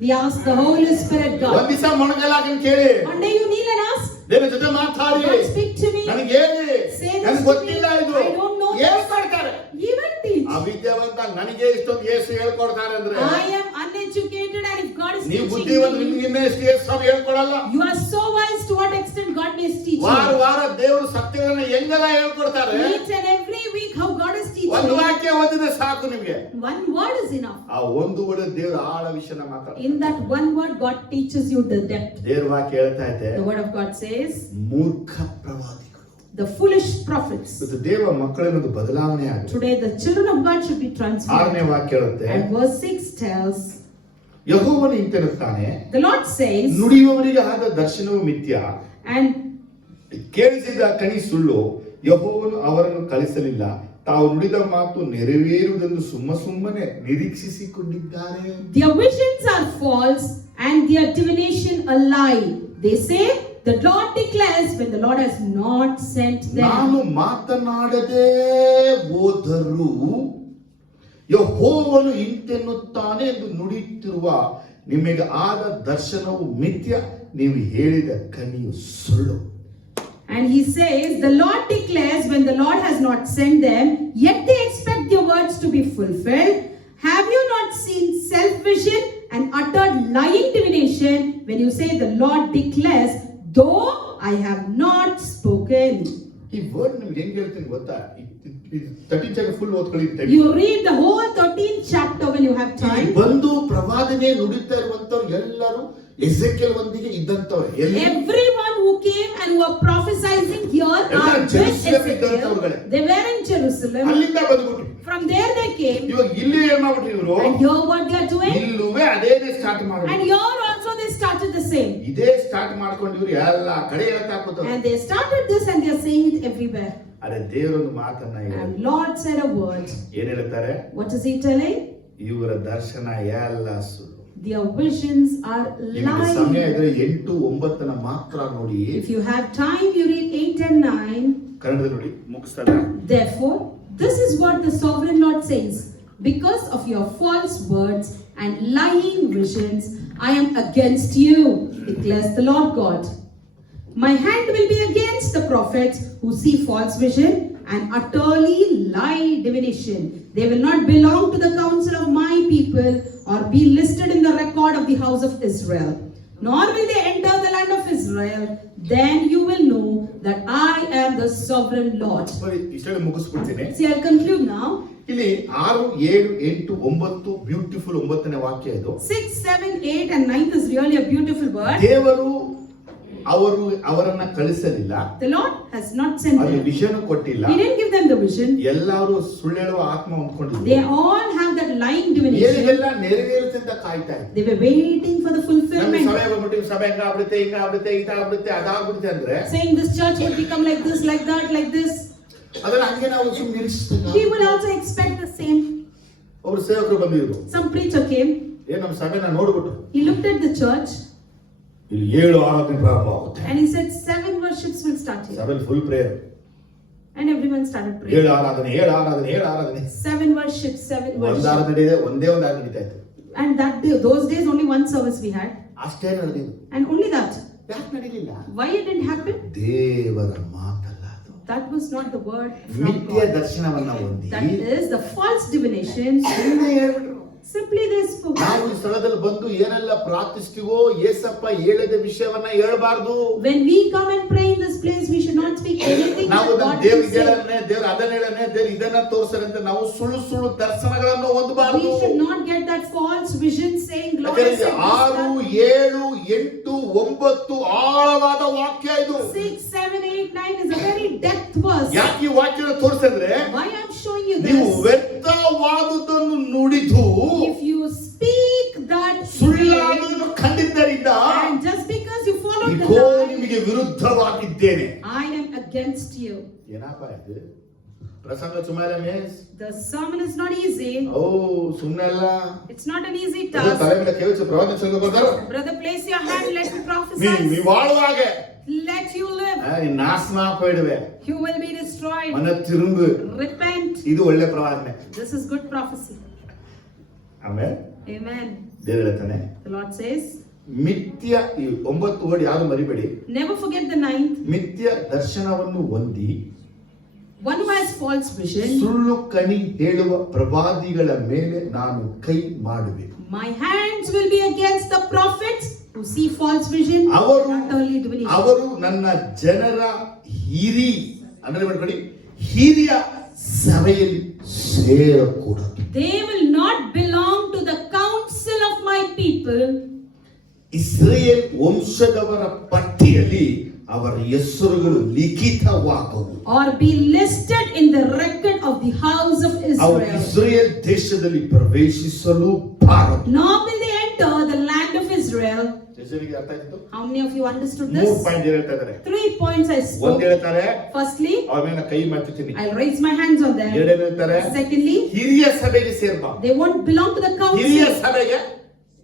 We ask the Holy Spirit ಒಂದ್ God. ದಿವಸ ಮೊಣಗಲಾಗಿ ಕೇಳಿ, One day you kneel and ask, ದೇವರ ಜೊತೆ ಮಾತಾಡಿ, God speak to me. ನನಗೆ ಹೇಳಿ, Say this ನನಗೆ to ಗೊತ್ತಿಲ್ಲ me. ಇದು I don't know ಹೇಳ್ಕೊಡ್ತಾರೆ. Even teach. ಅವಿದ್ಯಾವಂತ ನನಗೆ ಇಷ್ಟೊಂದು ಯೇಸು ಹೇಳ್ಕೊಡ್ತಾರೆ ಅಂದ್ರೆ, I am uneducated and if God is ನೀವು teaching ಬುದ್ಧಿವಂತ me, ನಿಮ್ಗೆ ಇನ್ನೂ ಎಷ್ಟು ಯೇಸು ಹೇಳ್ಕೊಡಲ್ಲ. you are so wise to what extent God may teach ವಾರ you. ವಾರ ದೇವರು ಸತ್ಯಗಳನ್ನ ಹೆಂಗೆಲ್ಲ ಹೇಳ್ಕೊಡ್ತಾರೆ. Each and every week how God is teaching ಒಂದು you. ವಾಕ್ಯ ಓದಿದ್ರೆ ಸಾಕು ನಿಮ್ಗೆ. One word is enough. ಆ ಒಂದು ವಡ ದೇವರ ಆಳ ವಿಷಯನ ಮಾತಾಡ್ತಾರೆ. In that one word God teaches you the depth. ದೇವರ ವಾಕ್ಯ ಹೇಳ್ತಾ ಇದೆ, The word of God says, ಮೂರ್ಖ ಪ್ರವಾದಿಗಳು. the foolish prophets. ಇವತ್ತು ದೇವ ಮಕ್ಕಳನ್ನೊಂದು ಬದಲಾವಣೆ ಆಗಿದೆ. Today the children of God should be 6ನೇ transformed. ವಾಕ್ಯ ಹೇಳುತ್ತೆ, And verse 6 tells, ಯೆಹೋವನು ಇಂತೆನ್ನುತ್ತಾನೆ, the Lord says, ನುಡಿಯುವವರಿಗೆ ಆದ ದರ್ಶನವು ಮಿಥ್ಯ, and ಕೇಳಿಸಿದ ಕಣಿ ಸುಳ್ಳು, ಯೆಹೋವನು ಅವರನ್ನು ಕಳಿಸಲಿಲ್ಲ, ತಾವು ನುಡಿದ ಮಾತು ನೆರವೇರುವುದೆಂದು ಸುಮ್ಮನೆ ನಿರೀಕ್ಷಿಸಿಕೊಂಡಿದ್ದಾರೆ. their visions are false and their divination a lie. They say, the Lord declares when the Lord has not sent them. ನಾನು ಮಾತನಾಡದೆ ಹೋದರೂ ಯೆಹೋವನು ಇಂತೆನ್ನುತ್ತಾನೆ ಎಂದು ನುಡಿಯುತ್ತಿರುವ ನಿಮಗೆ ಆದ ದರ್ಶನವು ಮಿಥ್ಯ, ನೀವು ಹೇಳಿದ ಕಣಿಯು ಸುಳ್ಳು. And he says, the Lord declares when the Lord has not sent them, yet they expect their words to be fulfilled. Have you not seen self-vision and uttered lying divination when you say the Lord declares, though I have not spoken? ಈ ವರ್ಡ್ ನಿಮ್ಗೆ ಹೆಂಗ್ ಹೇಳ್ತೀನಿ ಗೊತ್ತಾ? 13 chapter full ಓದ್ಕೊಳ್ಳಿ. You read the whole 13th chapter when you have time. ಬಂದು ಪ್ರವಾದನೆ ನುಡಿತಾ ಇರುವಂತವ್ರು ಎಲ್ಲರೂ ಎಸೆಕಿಯೇಲ್ ಒಂದಿಗೆ ಇದ್ದಂತವ್ರು. Everyone who came and who are prophesying here are with Ezekiel. They were in Jerusalem. ಅಲ್ಲಿಂದ ಬಂದ್ಬಿಟ್ರು. From there they came. ಇವಾಗ ಇಲ್ಲಿ ಏನ್ ಮಾಡ್ಬಿಟ್ರು ಇವರು? And here what they are doing? ಇಲ್ಲುವೆ ಅದೇನೇ ಸ್ಟಾರ್ಟ್ And ಮಾಡ್ಬಿಟ್ರು. here also they started the same. ಇದೇ ಸ್ಟಾರ್ಟ್ ಮಾಡ್ಕೊಂಡು ಇವ್ರು ಎಲ್ಲ ಕಡೆ ಹೇಳ್ತಾ ಕೂತಾರೆ. And they started this and they are saying it everywhere. ಅದೇ ದೇವರೊಂದು ಮಾತನ್ನ And Lord said a word. ಏನ್ ಹೇಳ್ತಾರೆ? What is he telling? ಇವರ ದರ್ಶನ ಎಲ್ಲ ಸುಳ್ಳು. Their visions are ನಿಮಗೆ ಸಮಯ lying. ಇದ್ರೆ 8, 9 ಮಾತ್ರ ನೋಡಿ. If you have time, you read 8 and 9. ಕನ್ನಡದಲ್ಲಿ ನೋಡಿ ಮುಗಿಸ್ತಾರೆ. Therefore, this is what the sovereign Lord says. Because of your false words and lying visions, I am against you, declares the Lord God. My hand will be against the prophets who see false vision and utterly lie divination. They will not belong to the council of my people or be listed in the record of the house of Israel. Nor will they enter the land of Israel. Then you will know that I am the sovereign Lord. ನೋಡಿ ಇಷ್ಟೇ ಮುಗಿಸ್ಬಿಡ್ತೀನಿ. See, I'll conclude now. ಇಲ್ಲಿ 6, 7, 8, 9 ಬ್ಯೂಟಿಫುಲ್ 9ನೇ ವಾಕ್ಯ ಇದು. 6, 7, 8 and 9 is really a beautiful word. ದೇವರು ಅವರನ್ನ ಕಳಿಸಲಿಲ್ಲ. The Lord has not sent ಅಲ್ಲಿ them. ವಿಷನ್ ಕೊಟ್ಟಿಲ್ಲ. He didn't give them the vision. ಎಲ್ಲರೂ ಸುಳ್ಳು ಹೇಳುವ ಆತ್ಮ ಹೊಂದ್ಕೊಂಡಿದ್ರು. They all have that lying divination. ಏನೆಲ್ಲ ನೆರವೇರುತ್ತೆ ಅಂತ ಕಾಯ್ತಾ ಇದ್ರು. They were waiting for the ನಮ್ಮ fulfillment. ಸಭೆ ಬಂದ್ಬಿಟ್ಟು ಸಭೆ ಹಿಂಗಾಗ್ಬಿಡುತ್ತೆ ಇದಾಗ್ಬಿಡುತ್ತೆ ಅದಾಗ್ಬಿಡುತ್ತೆ ಅಂದ್ರೆ Saying this church will become like this, like that, like this. ಅದನ್ನ ಹಂಗೆ ನಾವು ಸುಮ್ಮನೆ ನಿರೀಕ್ಷಿಸ್ತೀವಿ. He will also expect the same. ಅವ್ರ ಸೇವಕರು ಬಂದಿದ್ರು. Some preacher came. ನಮ್ಮ ಸಭೆನ ನೋಡ್ಬಿಟ್ಟು He looked at the church ಇಲ್ಲಿ 7 ಆರಾಧನೆ ಪ್ರಾರಂಭ ಆಗುತ್ತೆ. and he said 7 worships will start here. ಸಭೆಯಲ್ಲಿ full prayer. And everyone started 7 praying. ಆರಾಧನೆ. 7 worships, 7 ಒಂದು worships. ಆರಾಧನೆ ಇದೆ, ಒಂದೇ ಒಂದು ಆರಾಧನೆ ನಡೀತಾ ಇತ್ತು. And that day, those days only one service we had. ಅಷ್ಟೇ ನಡೆದಿದ್ದು. And only that. ಯಾಕೆ ನಡೀಲಿಲ್ಲ? Why it didn't happen? ದೇವರ ಮಾತಲ್ಲ ಅದು. That was not the word from ಮಿಥ್ಯ God. ದರ್ಶನವನ್ನ ಹೊಂದಿ That is the false divination. ಸುಮ್ಮನೆ ಹೇಳ್ಬಿಟ್ರು. Simply they spoke. ನಾವು ಈ ಸ್ಥಳದಲ್ಲಿ ಬಂದು ಏನೆಲ್ಲ ಪ್ರಾರ್ಥಿಸ್ತೀವೋ ಏಸಪ್ಪ ಹೇಳಿದ ವಿಷಯವನ್ನ ಹೇಳ್ಬಾರ್ದು. When we come and pray in this place, we should not speak anything ನಾವು that God ದೇವ್ರ can say. ದೇವ್ರ ಅದನ್ನ ಹೇಳನೆ ದೇವ್ರ ಇದನ್ನ ತೋರ್ಸರಂತೆ ನಾವು ಸುಳ್ಳು ದರ್ಶನಗಳನ್ನು ಹೊಂದಬಾರದು. We should not get that false vision saying Lord ಯಾಕಂದ್ರೆ said 6, 7, 8, 9 ಆಳವಾದ ವಾಕ್ಯ ಇದು. 6, 7, 8, 9 is a very depth verse. ಯಾಕೆ ಈ ವಾಕ್ಯನ ತೋರಿಸಿದ್ರೆ Why I'm showing you ನೀವು this? ವ್ಯರ್ಥವಾದುದನ್ನು ನುಡಿದು If you speak that ಸುಳ್ಳಾದುದನ್ನು ಕಂಡಿದ್ದರಿಂದ and just because you follow the ಇಗೋ lie, ನಿಮಗೆ ವಿರುದ್ಧವಾಗಿದ್ದೇನೆ. I am against you. ಏನಪ್ಪ ಇದು ಪ್ರಸಂಗ ಸುಮ್ಮನೆ The sermon is not easy. ಓ ಸುಮ್ಮನೆಲ್ಲ It's not an easy ತಲೆ task. ಮೇಲೆ ಕೇಳಿಸಿ ಪ್ರವಾದನೆ ಸಂಘ ಬರ್ತಾರ. Brother, place your hand, let me ನೀ prophesy. ವಾಳುವಾಗೆ Let you live. ನೀನ್ ನಾಶನ ಹೋಯ್ಡುವೆ. You will be destroyed. ಮನ ತಿರುಂಬು. Repent. ಇದು ಒಳ್ಳೆ ಪ್ರವಾದನೆ. This is good prophecy. ಆಮೇಲೆ Amen. ದೇವ್ರ ಹೇಳ್ತಾನೆ The Lord says, ಮಿಥ್ಯ ಈ 9 ವರ್ಡ್ ಯಾರು ಮರಿಬೇಡಿ. never forget the 9th. ಮಿಥ್ಯ ದರ್ಶನವನ್ನು ಹೊಂದಿ One who has false vision. ಸುಳ್ಳು ಕಣಿ ಹೇಳುವ ಪ್ರವಾದಿಗಳ ಮೇಲೆ ನಾನು ಕೈ ಮಾಡುವೆ. My hands will be against the prophets who see false vision. ಅವರು Not only divination. ಅವರು ನನ್ನ ಜನರ ಅಂದ್ರೆ ಮಾಡ್ಕೊಳ್ಳಿ ಹಿರಿಯ ಸಭೆಯಲ್ಲಿ ಸೇರಕೂಡದು. They will not belong to the council of my people. Israel ವಂಶದವರ ಪಟ್ಟಿಯಲ್ಲಿ ಅವರ ಹೆಸರುಗಳು ಲಿಖಿತವಾಗುವು. Or be listed in the record of the house of ಅವರು Israel. ಇಸ್ರೇಲ್ ದೇಶದಲ್ಲಿ ಪ್ರವೇಶಿಸಲು ಬಾರದು. Nor will they enter the land of Israel. ಹೆಸರಿಗೆ ಅರ್ಥ ಆಯ್ತು? How many of you understood 3 this? Point ಹೇಳ್ತಾ ಇದ್ದಾರೆ. 3 points I ಒಂದು spoke. ಹೇಳ್ತಾರೆ Firstly, ಅವ್ರ ಮೇಲೆ ಕೈ ಮಾಡ್ತೀನಿ. I'll raise my hands on them. ಎರಡನೇ ಹೇಳ್ತಾರೆ Secondly, ಹಿರಿಯ ಸಭೆಗೆ ಸೇರ್ಬಾರ್ದು. they won't belong to the ಹಿರಿಯ council. ಸಭೆಗೆ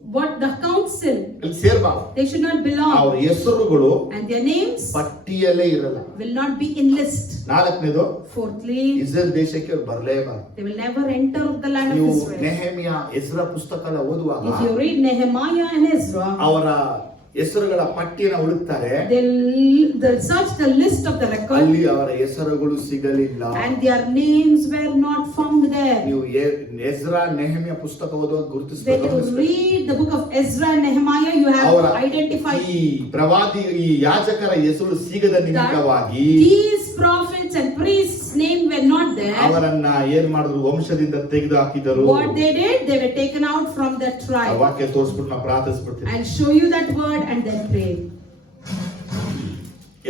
What the council? ಅಲ್ಲಿ ಸೇರ್ಬಾರ್ದು. They should not belong. ಅವ್ರ ಹೆಸರುಗಳು And their names ಪಟ್ಟಿಯಲ್ಲೇ ಇರಲ್ಲ. will not be in list. ನಾಲ್ಕನೇದು Fourthly, ಇಸ್ರೇಲ್ ದೇಶಕ್ಕೆ ಅವ್ರು ಬರಲೇಬಾರದು. they will never enter the land of ನೀವು Israel. ನೆಹೆಮಿಯ ಎಜ್ರಾ ಪುಸ್ತಕ ಓದುವಾಗ If you read Nehemiah and Ezra, ಅವರ ಹೆಸರುಗಳ ಪಟ್ಟಿಯನ್ನು ಹುಡುಕ್ತಾರೆ. they'll search the list of the record ಅಲ್ಲಿ ಅವರ ಹೆಸರುಗಳು ಸಿಗಲಿಲ್ಲ. and their names were not found there. ನೀವು ಎಜ್ರಾ ನೆಹೆಮಿಯ ಪುಸ್ತಕ ಓದುವಾಗ When you ಗುರುತಿಸಬೇಕು. read the book of Ezra and Nehemiah, you have ಅವರ to identify ಈ ಪ್ರವಾದಿ ಈ ಯಾಜಕರ ಹೆಸರು ಸಿಗದ ನಿಮಿತ್ತವಾಗಿ that these prophets and priests' name were not there. ಅವರನ್ನ ಏನ್ ಮಾಡಿದ್ರು ವಂಶದಿಂದ ತೆಗೆದು ಹಾಕಿದರು. What they did, they were taken out from their ಆ tribe. ವಾಕ್ಯ ತೋರಿಸ್ಬಿಟ್ಟು ನಾವು ಪ್ರಾರ್ಥಿಸ್ಬಿಡ್ತೀವಿ. I'll show you that word and then pray.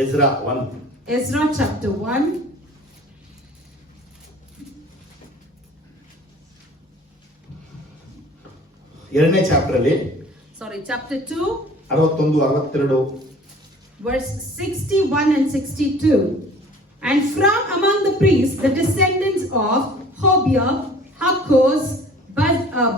Ezra 1 Ezra chapter 1. ಎರಡನೇ ಚಾಪ್ಟರ್ ಅಲ್ಲಿ Sorry, chapter 2, 61, 62 verse 61 and 62. And from among the priests, the descendants of Hobiah, Hakkos,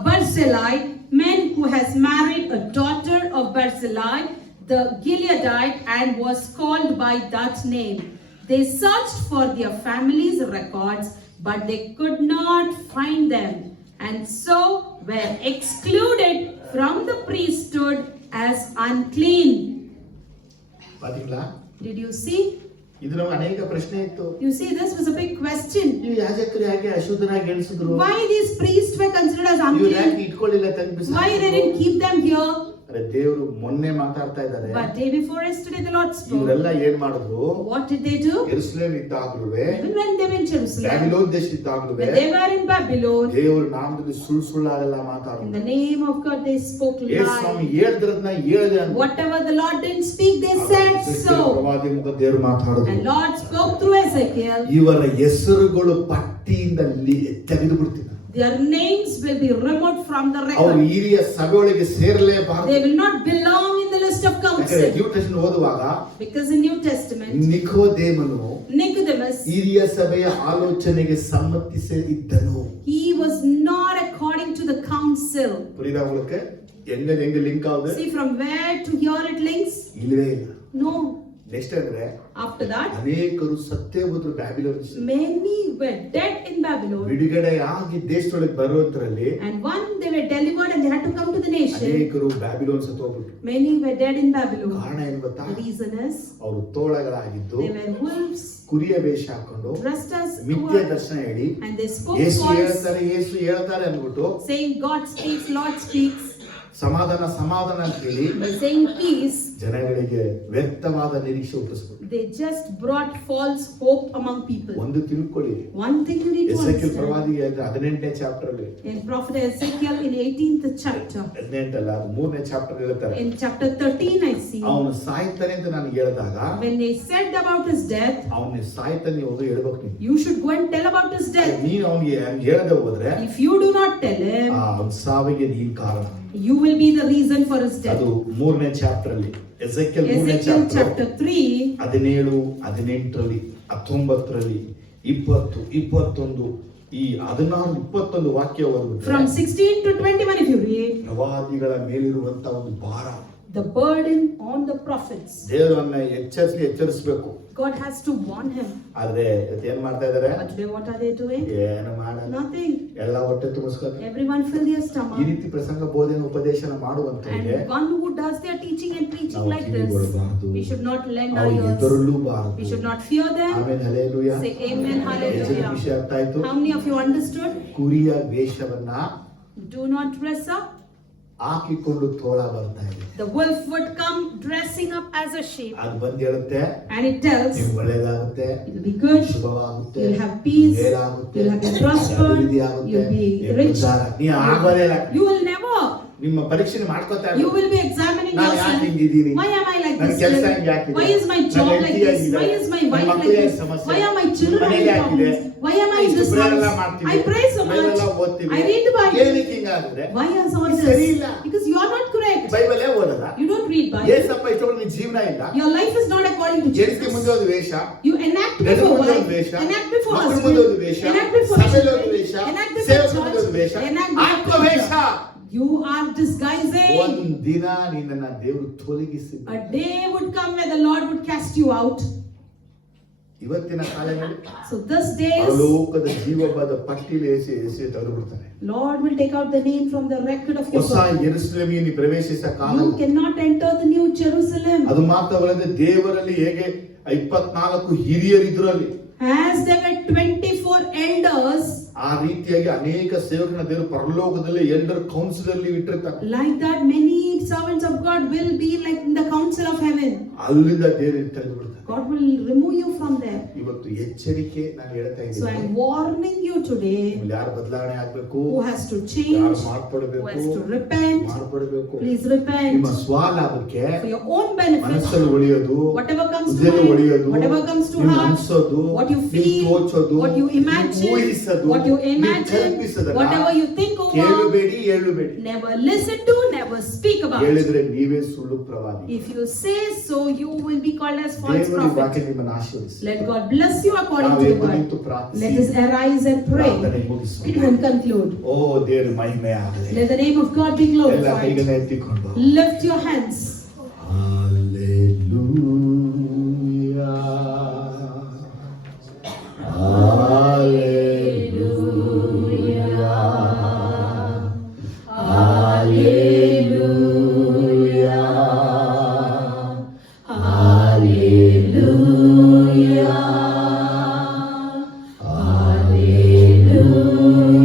Barzillai, men who has married a daughter of Barzillai, the Gileadite, and was called by that name. They searched for their families' records, but they could not find them. and so were excluded from the priesthood as unclean. ಪಾತಿங்களா? Did you see? ಇದು ನಮ್ಗೆ ಅನೇಕ ಪ್ರಶ್ನೆ ಇತ್ತು. You see, this was a big question. ಈ ಯಾಜಕರು ಯಾಕೆ ಅಶುದ್ಧರಾಗಿ ಎಣಿಸಿದ್ರು? Why these priests were considered as ಇವ್ರು ಯಾಕೆ unclean? ಇಟ್ಕೊಳ್ಳಿಲ್ಲ ತಂದು Why they didn't keep them here? ಅರೆ ದೇವರು ಮೊನ್ನೆ ಮಾತಾಡ್ತಾ ಇದ್ದಾರೆ. But day before yesterday the Lord spoke. ಇವರೆಲ್ಲ ಏನ್ ಮಾಡಿದ್ರು? What did they do? ಯೆರೂಸಲೇಮ್ ಇದ್ದಾಗಲೂವೆ, Even when they were in Jerusalem, Babylon ದೇಶ ಇದ್ದಾಗಲೂವೆ, when they were in Babylon, ದೇವರ ನಾಮದಲ್ಲಿ ಸುಳ್ಳಾಗಲ್ಲ in ಮಾತಾಡಿದ್ರು. the name of God they spoke ಯೇಸು ಸ್ವಾಮಿ lies. ಹೇಳ್ದಿರೋದನ್ನ ಹೇಳ್ದೆ ಅಂತ. Whatever the Lord didn't speak, they said so. ಪ್ರವಾದಿ ಮುಖ ದೇವರು ಮಾತಾಡಿದ್ರು. And Lord spoke through Ezekiel. ಇವರ ಹೆಸರುಗಳು ಪಟ್ಟಿಯಿಂದ ತೆಗೆದು ಬಿಡ್ತೀನಿ. Their names will be removed from the ಅವರು record. ಹಿರಿಯ ಸಭೆಯೊಳಗೆ ಸೇರಲೇಬಾರದು. They will not belong in the list of council. New Testament ಓದುವಾಗ Because in New Testament, ನಿಕೋದೇಮನು Nicodemus, ಹಿರಿಯ ಸಭೆಯ ಆಲೋಚನೆಗೆ ಸಮ್ಮತಿಸಿ ಇದ್ದನು. he was not according to the council. புரியுதா உங்களுக்கு? எங்க லிங்க் ஆகுது? See from where to here it links? ಇಲ್ಲವೇ ಇಲ್ಲ. No. ನೆಕ್ಸ್ಟ್ ಅಂದ್ರೆ After that, ಅನೇಕರು ಸತ್ತೇ ಹೋದ್ರು Babylon. many were dead in Babylon. ಬಿಡುಗಡೆ ಆಗಿ ದೇಶದೊಳಗೆ ಬರುವಂತರಲ್ಲಿ And one, they were delivered and they had to come to the nation. ಅನೇಕರು ಬ್ಯಾಬಿಲೋನ್ ಸತ್ತು ಹೋಗ್ಬಿಟ್ರು. Many were dead in Babylon. ಕಾರಣ ಏನು ಗೊತ್ತಾ? The reason is, ಅವರು ತೋಳಗಳಾಗಿದ್ದು they were wolves, ಕುರಿಯ ವೇಷ ಹಾಕೊಂಡು dressed as ಮಿಥ್ಯ dwarfs, ದರ್ಶನ ಹೇಳಿ and they spoke ಯೇಸು false, ಹೇಳ್ತಾರೆ ಅಂದ್ಬಿಟ್ಟು saying God speaks, Lord speaks, ಸಮಾಧಾನ ಅಂತ ಹೇಳಿ by saying peace. ಜನಗಳಿಗೆ ವ್ಯರ್ಥವಾದ ನಿರೀಕ್ಷೆ ಹುಟ್ಟಿಸ್ಬಿಟ್ಟು They just brought false hope among people. ಒಂದು ತಿಳ್ಕೊಳ್ಳಿ. One thing you need to Ezekiel understand. ಪ್ರವಾದಿಗೆ 18ನೇ ಚಾಪ್ಟರ್ ಅಲ್ಲಿ, In Prophet Ezekiel in 18th chapter, 18 ಅಲ್ಲ 3ನೇ ಚಾಪ್ಟರ್ ಹೇಳ್ತಾರೆ, in chapter 13 I see, ಅವನು ಸಾಯ್ತಾನೆ ಅಂತ ನಾನು ಹೇಳಿದಾಗ when they said about his death, ಅವನು ಸಾಯ್ತಾನೆ ಹೋಗಿ ಹೇಳ್ಬೇಕು ನೀನು. you should go and tell about his death. ನೀನು ಅವನಿಗೆ ಹೇಳದೆ ಹೋದ್ರೆ If you do not tell him, ಅವನ ಸಾವಿಗೆ ನೀನ್ ಕಾರಣ. you will be the reason for his death. ಅದು 3ನೇ ಚಾಪ್ಟರ್ ಅಲ್ಲಿ, ಎಸೆಕಿಯೇಲ್ 3ನೇ Ezekiel ಚಾಪ್ಟರ್ chapter 3, 17, 18ರಲ್ಲಿ, 19ರಲ್ಲಿ, 20, 21, ಈ 16, 21 ವಾಕ್ಯ ಓದಿಬಿಟ್ರೆ from 16 to 21 if you read, ಪ್ರವಾದಿಗಳ ಮೇಲಿರುವಂತ ಒಂದು ಭಾರ, the burden on the prophets. ದೇವರನ್ನ ಎಚ್ಚರಿಸಬೇಕು. God has to warn him. ಆದ್ರೆ ಏನ್ ಮಾಡ್ತಾ ಇದಾರೆ? But today what are they doing? ಏನು ಮಾಡಲ್ಲ, Nothing. ಎಲ್ಲ ಹೊಟ್ಟೆ ತುಂಬಿಸ್ಕೊಂಡು Everyone fill their ಈ stomach. ರೀತಿ ಪ್ರಸಂಗ ಬೋಧನೆ ಉಪದೇಶನ ಮಾಡುವಂತವ್ರಿಗೆ And one who does their teaching and preaching ನಾವು like ಕಿವಿ this, ಕೊಡಬಾರದು. we should not lend our ಅವ್ರಿಗೆ ears. ಎದುರಲ್ಲೂಬಾರದು. We should not fear them. ಆಮೇಲೆ ಹಲ್ಲೆಲೂಯಾ. Say amen, ಎಷ್ಟು hallelujah. ವಿಷಯ ಅರ್ಥ ಆಯ್ತು? How many of you understood? ಕುರಿಯ ವೇಷವನ್ನ Do not dress up. ಹಾಕಿಕೊಂಡು ತೋಳ ಬರ್ತಾ ಇದೆ. The wolf would come dressing up as a sheep. ಅದು ಬಂದು ಹೇಳುತ್ತೆ, And it tells, ನಿಮ್ಗೆ ಒಳ್ಳೇದಾಗುತ್ತೆ, it will be good, ಶುಭವಾಗುತ್ತೆ, you'll have peace, ಮೇಲಾಗುತ್ತೆ, you'll have prosper, ಅಭಿವೃದ್ಧಿ ಆಗುತ್ತೆ, you'll be ನೀವು rich. ಉದ್ಧಾರ. ನೀ ಆಗೋದೇ ಇಲ್ಲ. You will never. ನಿಮ್ಮ ಪರೀಕ್ಷೆ ಮಾಡ್ಕೋತಾ You will be examining ನಾನು ಯಾಕೆ yourself. ಹಿಂಗಿದ್ದೀನಿ? Why am I like ನನ್ನ this? ಕೆಲಸ ಹೆಂಗೆ ಆಗ್ತಿದೆ? Why is my job ನನ್ನ like ಹೆಂಡತಿ this? ಹೇಗಿದೆ? Why is my ನನ್ನ wife like ಮಕ್ಕಳಿಗೆ this? ಸಮಸ್ಯೆ? Why are my children ಮನೆಗೆ having ಹಾಕಿದೆ? problems? Why am I in ಇಷ್ಟು this prayer ಎಲ್ಲ house? ಮಾಡ್ತೀವಿ. I pray so ಬೈಬಲ್ ಎಲ್ಲ much. ಓದ್ತೀವಿ. I read the Bible. ಏನಕ್ಕೆ ಹಿಂಗಾದ್ರೆ? Why is all ಇದು ಸರಿ this? ಇಲ್ಲ. Because you are not correct. ಬೈಬಲೇ ಓದಲ್ಲ. You don't read Bible. Yesappa ಇಷ್ಟೊಂದು ನಿನ್ನ ಜೀವನ ಇಲ್ಲ. Your life is not according to ಜನಕ್ಕೆ ಮುಂದೆ Jesus. ಒಂದು ವೇಷ, You enact ಗಂಡನ before ಮುಂದೆ wife, ಒಂದು ವೇಷ, enact before ಮಕ್ಕಳ ಮುಂದೆ ಒಂದು husband, ವೇಷ, enact before ಸಭೆಯಲ್ಲಿ ಒಂದು children, ವೇಷ, enact before ಸೇವಕರ ಮುಂದೆ ಒಂದು ವೇಷ, church, enact ಆತ್ಮ before ವೇಷ. church. You are disguising. ಒಂದಿನ ನಿನ್ನನ್ನ ದೇವರು ತೊಲಗಿಸಿ A day would come where the Lord would cast you out. ಇವತ್ತಿನ ಕಾಲದಲ್ಲಿ So this days, ಅವಲೋಕದ ಜೀವಬಾದ ಪಟ್ಟಿಲಿ ಎಸಿ ತೆಗೆದು ಬಿಡ್ತಾನೆ. Lord will take out the name from the record of your ಹೊಸ birth. ಯೆರೂಸಲೇಮಿಗೆ ಪ್ರವೇಶಿಸ ಕಾಲ. You cannot enter the new Jerusalem. ಅದು ಮಾತ್ರವಲ್ಲದೆ ದೇವರಲ್ಲಿ ಹೇಗೆ 24 ಹಿರಿಯರಿದ್ರು ಅಲ್ಲಿ, As there were 24 elders, ಆ ರೀತಿಯಾಗಿ ಅನೇಕ ಸೇವಕನ ದೇವರು ಪರಲೋಕದಲ್ಲಿ ಎಲ್ಡರ್ ಕೌನ್ಸಿಲ್ ಅಲ್ಲಿ ಇಟ್ಟಿರ್ತಾರೆ. like that many servants of God will be like in the council of heaven. ಅಲ್ಲಿಂದ ದೇವರು ತೆಗೆದು ಬಿಡ್ತಾರೆ. God will remove you from there. ಇವತ್ತು ಎಚ್ಚರಿಕೆ ನಾನು ಹೇಳ್ತಾ So ಇದ್ದೀನಿ. I'm warning you today. ಯಾರು ಬದಲಾವಣೆ ಆಗ್ಬೇಕು, Who has to ಯಾರು change? Who ಮಾರ್ಪಡಬೇಕು, has to repent? ಮಾರ್ಪಡಬೇಕು. Please ನಿಮ್ಮ repent ಸ್ವಲಾಭಕ್ಕೆ, for your own benefit. ಮನಸ್ಸಲ್ಲಿ ಒಳಿಯೋದು, Whatever comes to ಹೃದಯದಲ್ಲಿ mind, ಒಳಿಯೋದು, whatever comes to ನೀವು heart, ಅನ್ಸೋದು, what you ನೀವು feel, ತೋಚೋದು, what you ನೀವು imagine, ಊಹಿಸೋದು, what you ನೀವು imagine, ಕಲ್ಪಿಸೋದನ್ನ whatever you think over, ಕೇಳಬೇಡಿ, ಹೇಳಬೇಡಿ. never listen to, never speak about. ಹೇಳಿದ್ರೆ ನೀವೇ ಸುಳ್ಳು ಪ್ರವಾದಿ. If you say so, you will be called as false ದೇವರು ಈ ವಾಕ್ಯ prophet. ನಿಮ್ಮನ್ನು ಆಶೀರ್ವದಿಸಲಿ. Let God bless you according ನಾವು to the ಎದ್ದು word. ನಿಂತು ಪ್ರಾರ್ಥಿಸಿ Let us arise and pray ಪ್ರಾರ್ಥನೆ ಮುಗಿಸೋಣ. and conclude. ಓ ದೇವರು ಮಹಿಮೆ ಆಗಲಿ. Let the name of God be ಎಲ್ಲ glorified. ಕೈಗಳನ್ನ ಎತ್ತಿಕೊಂಡು Lift your hands. Hallelujah. Hallelujah. Hallelujah.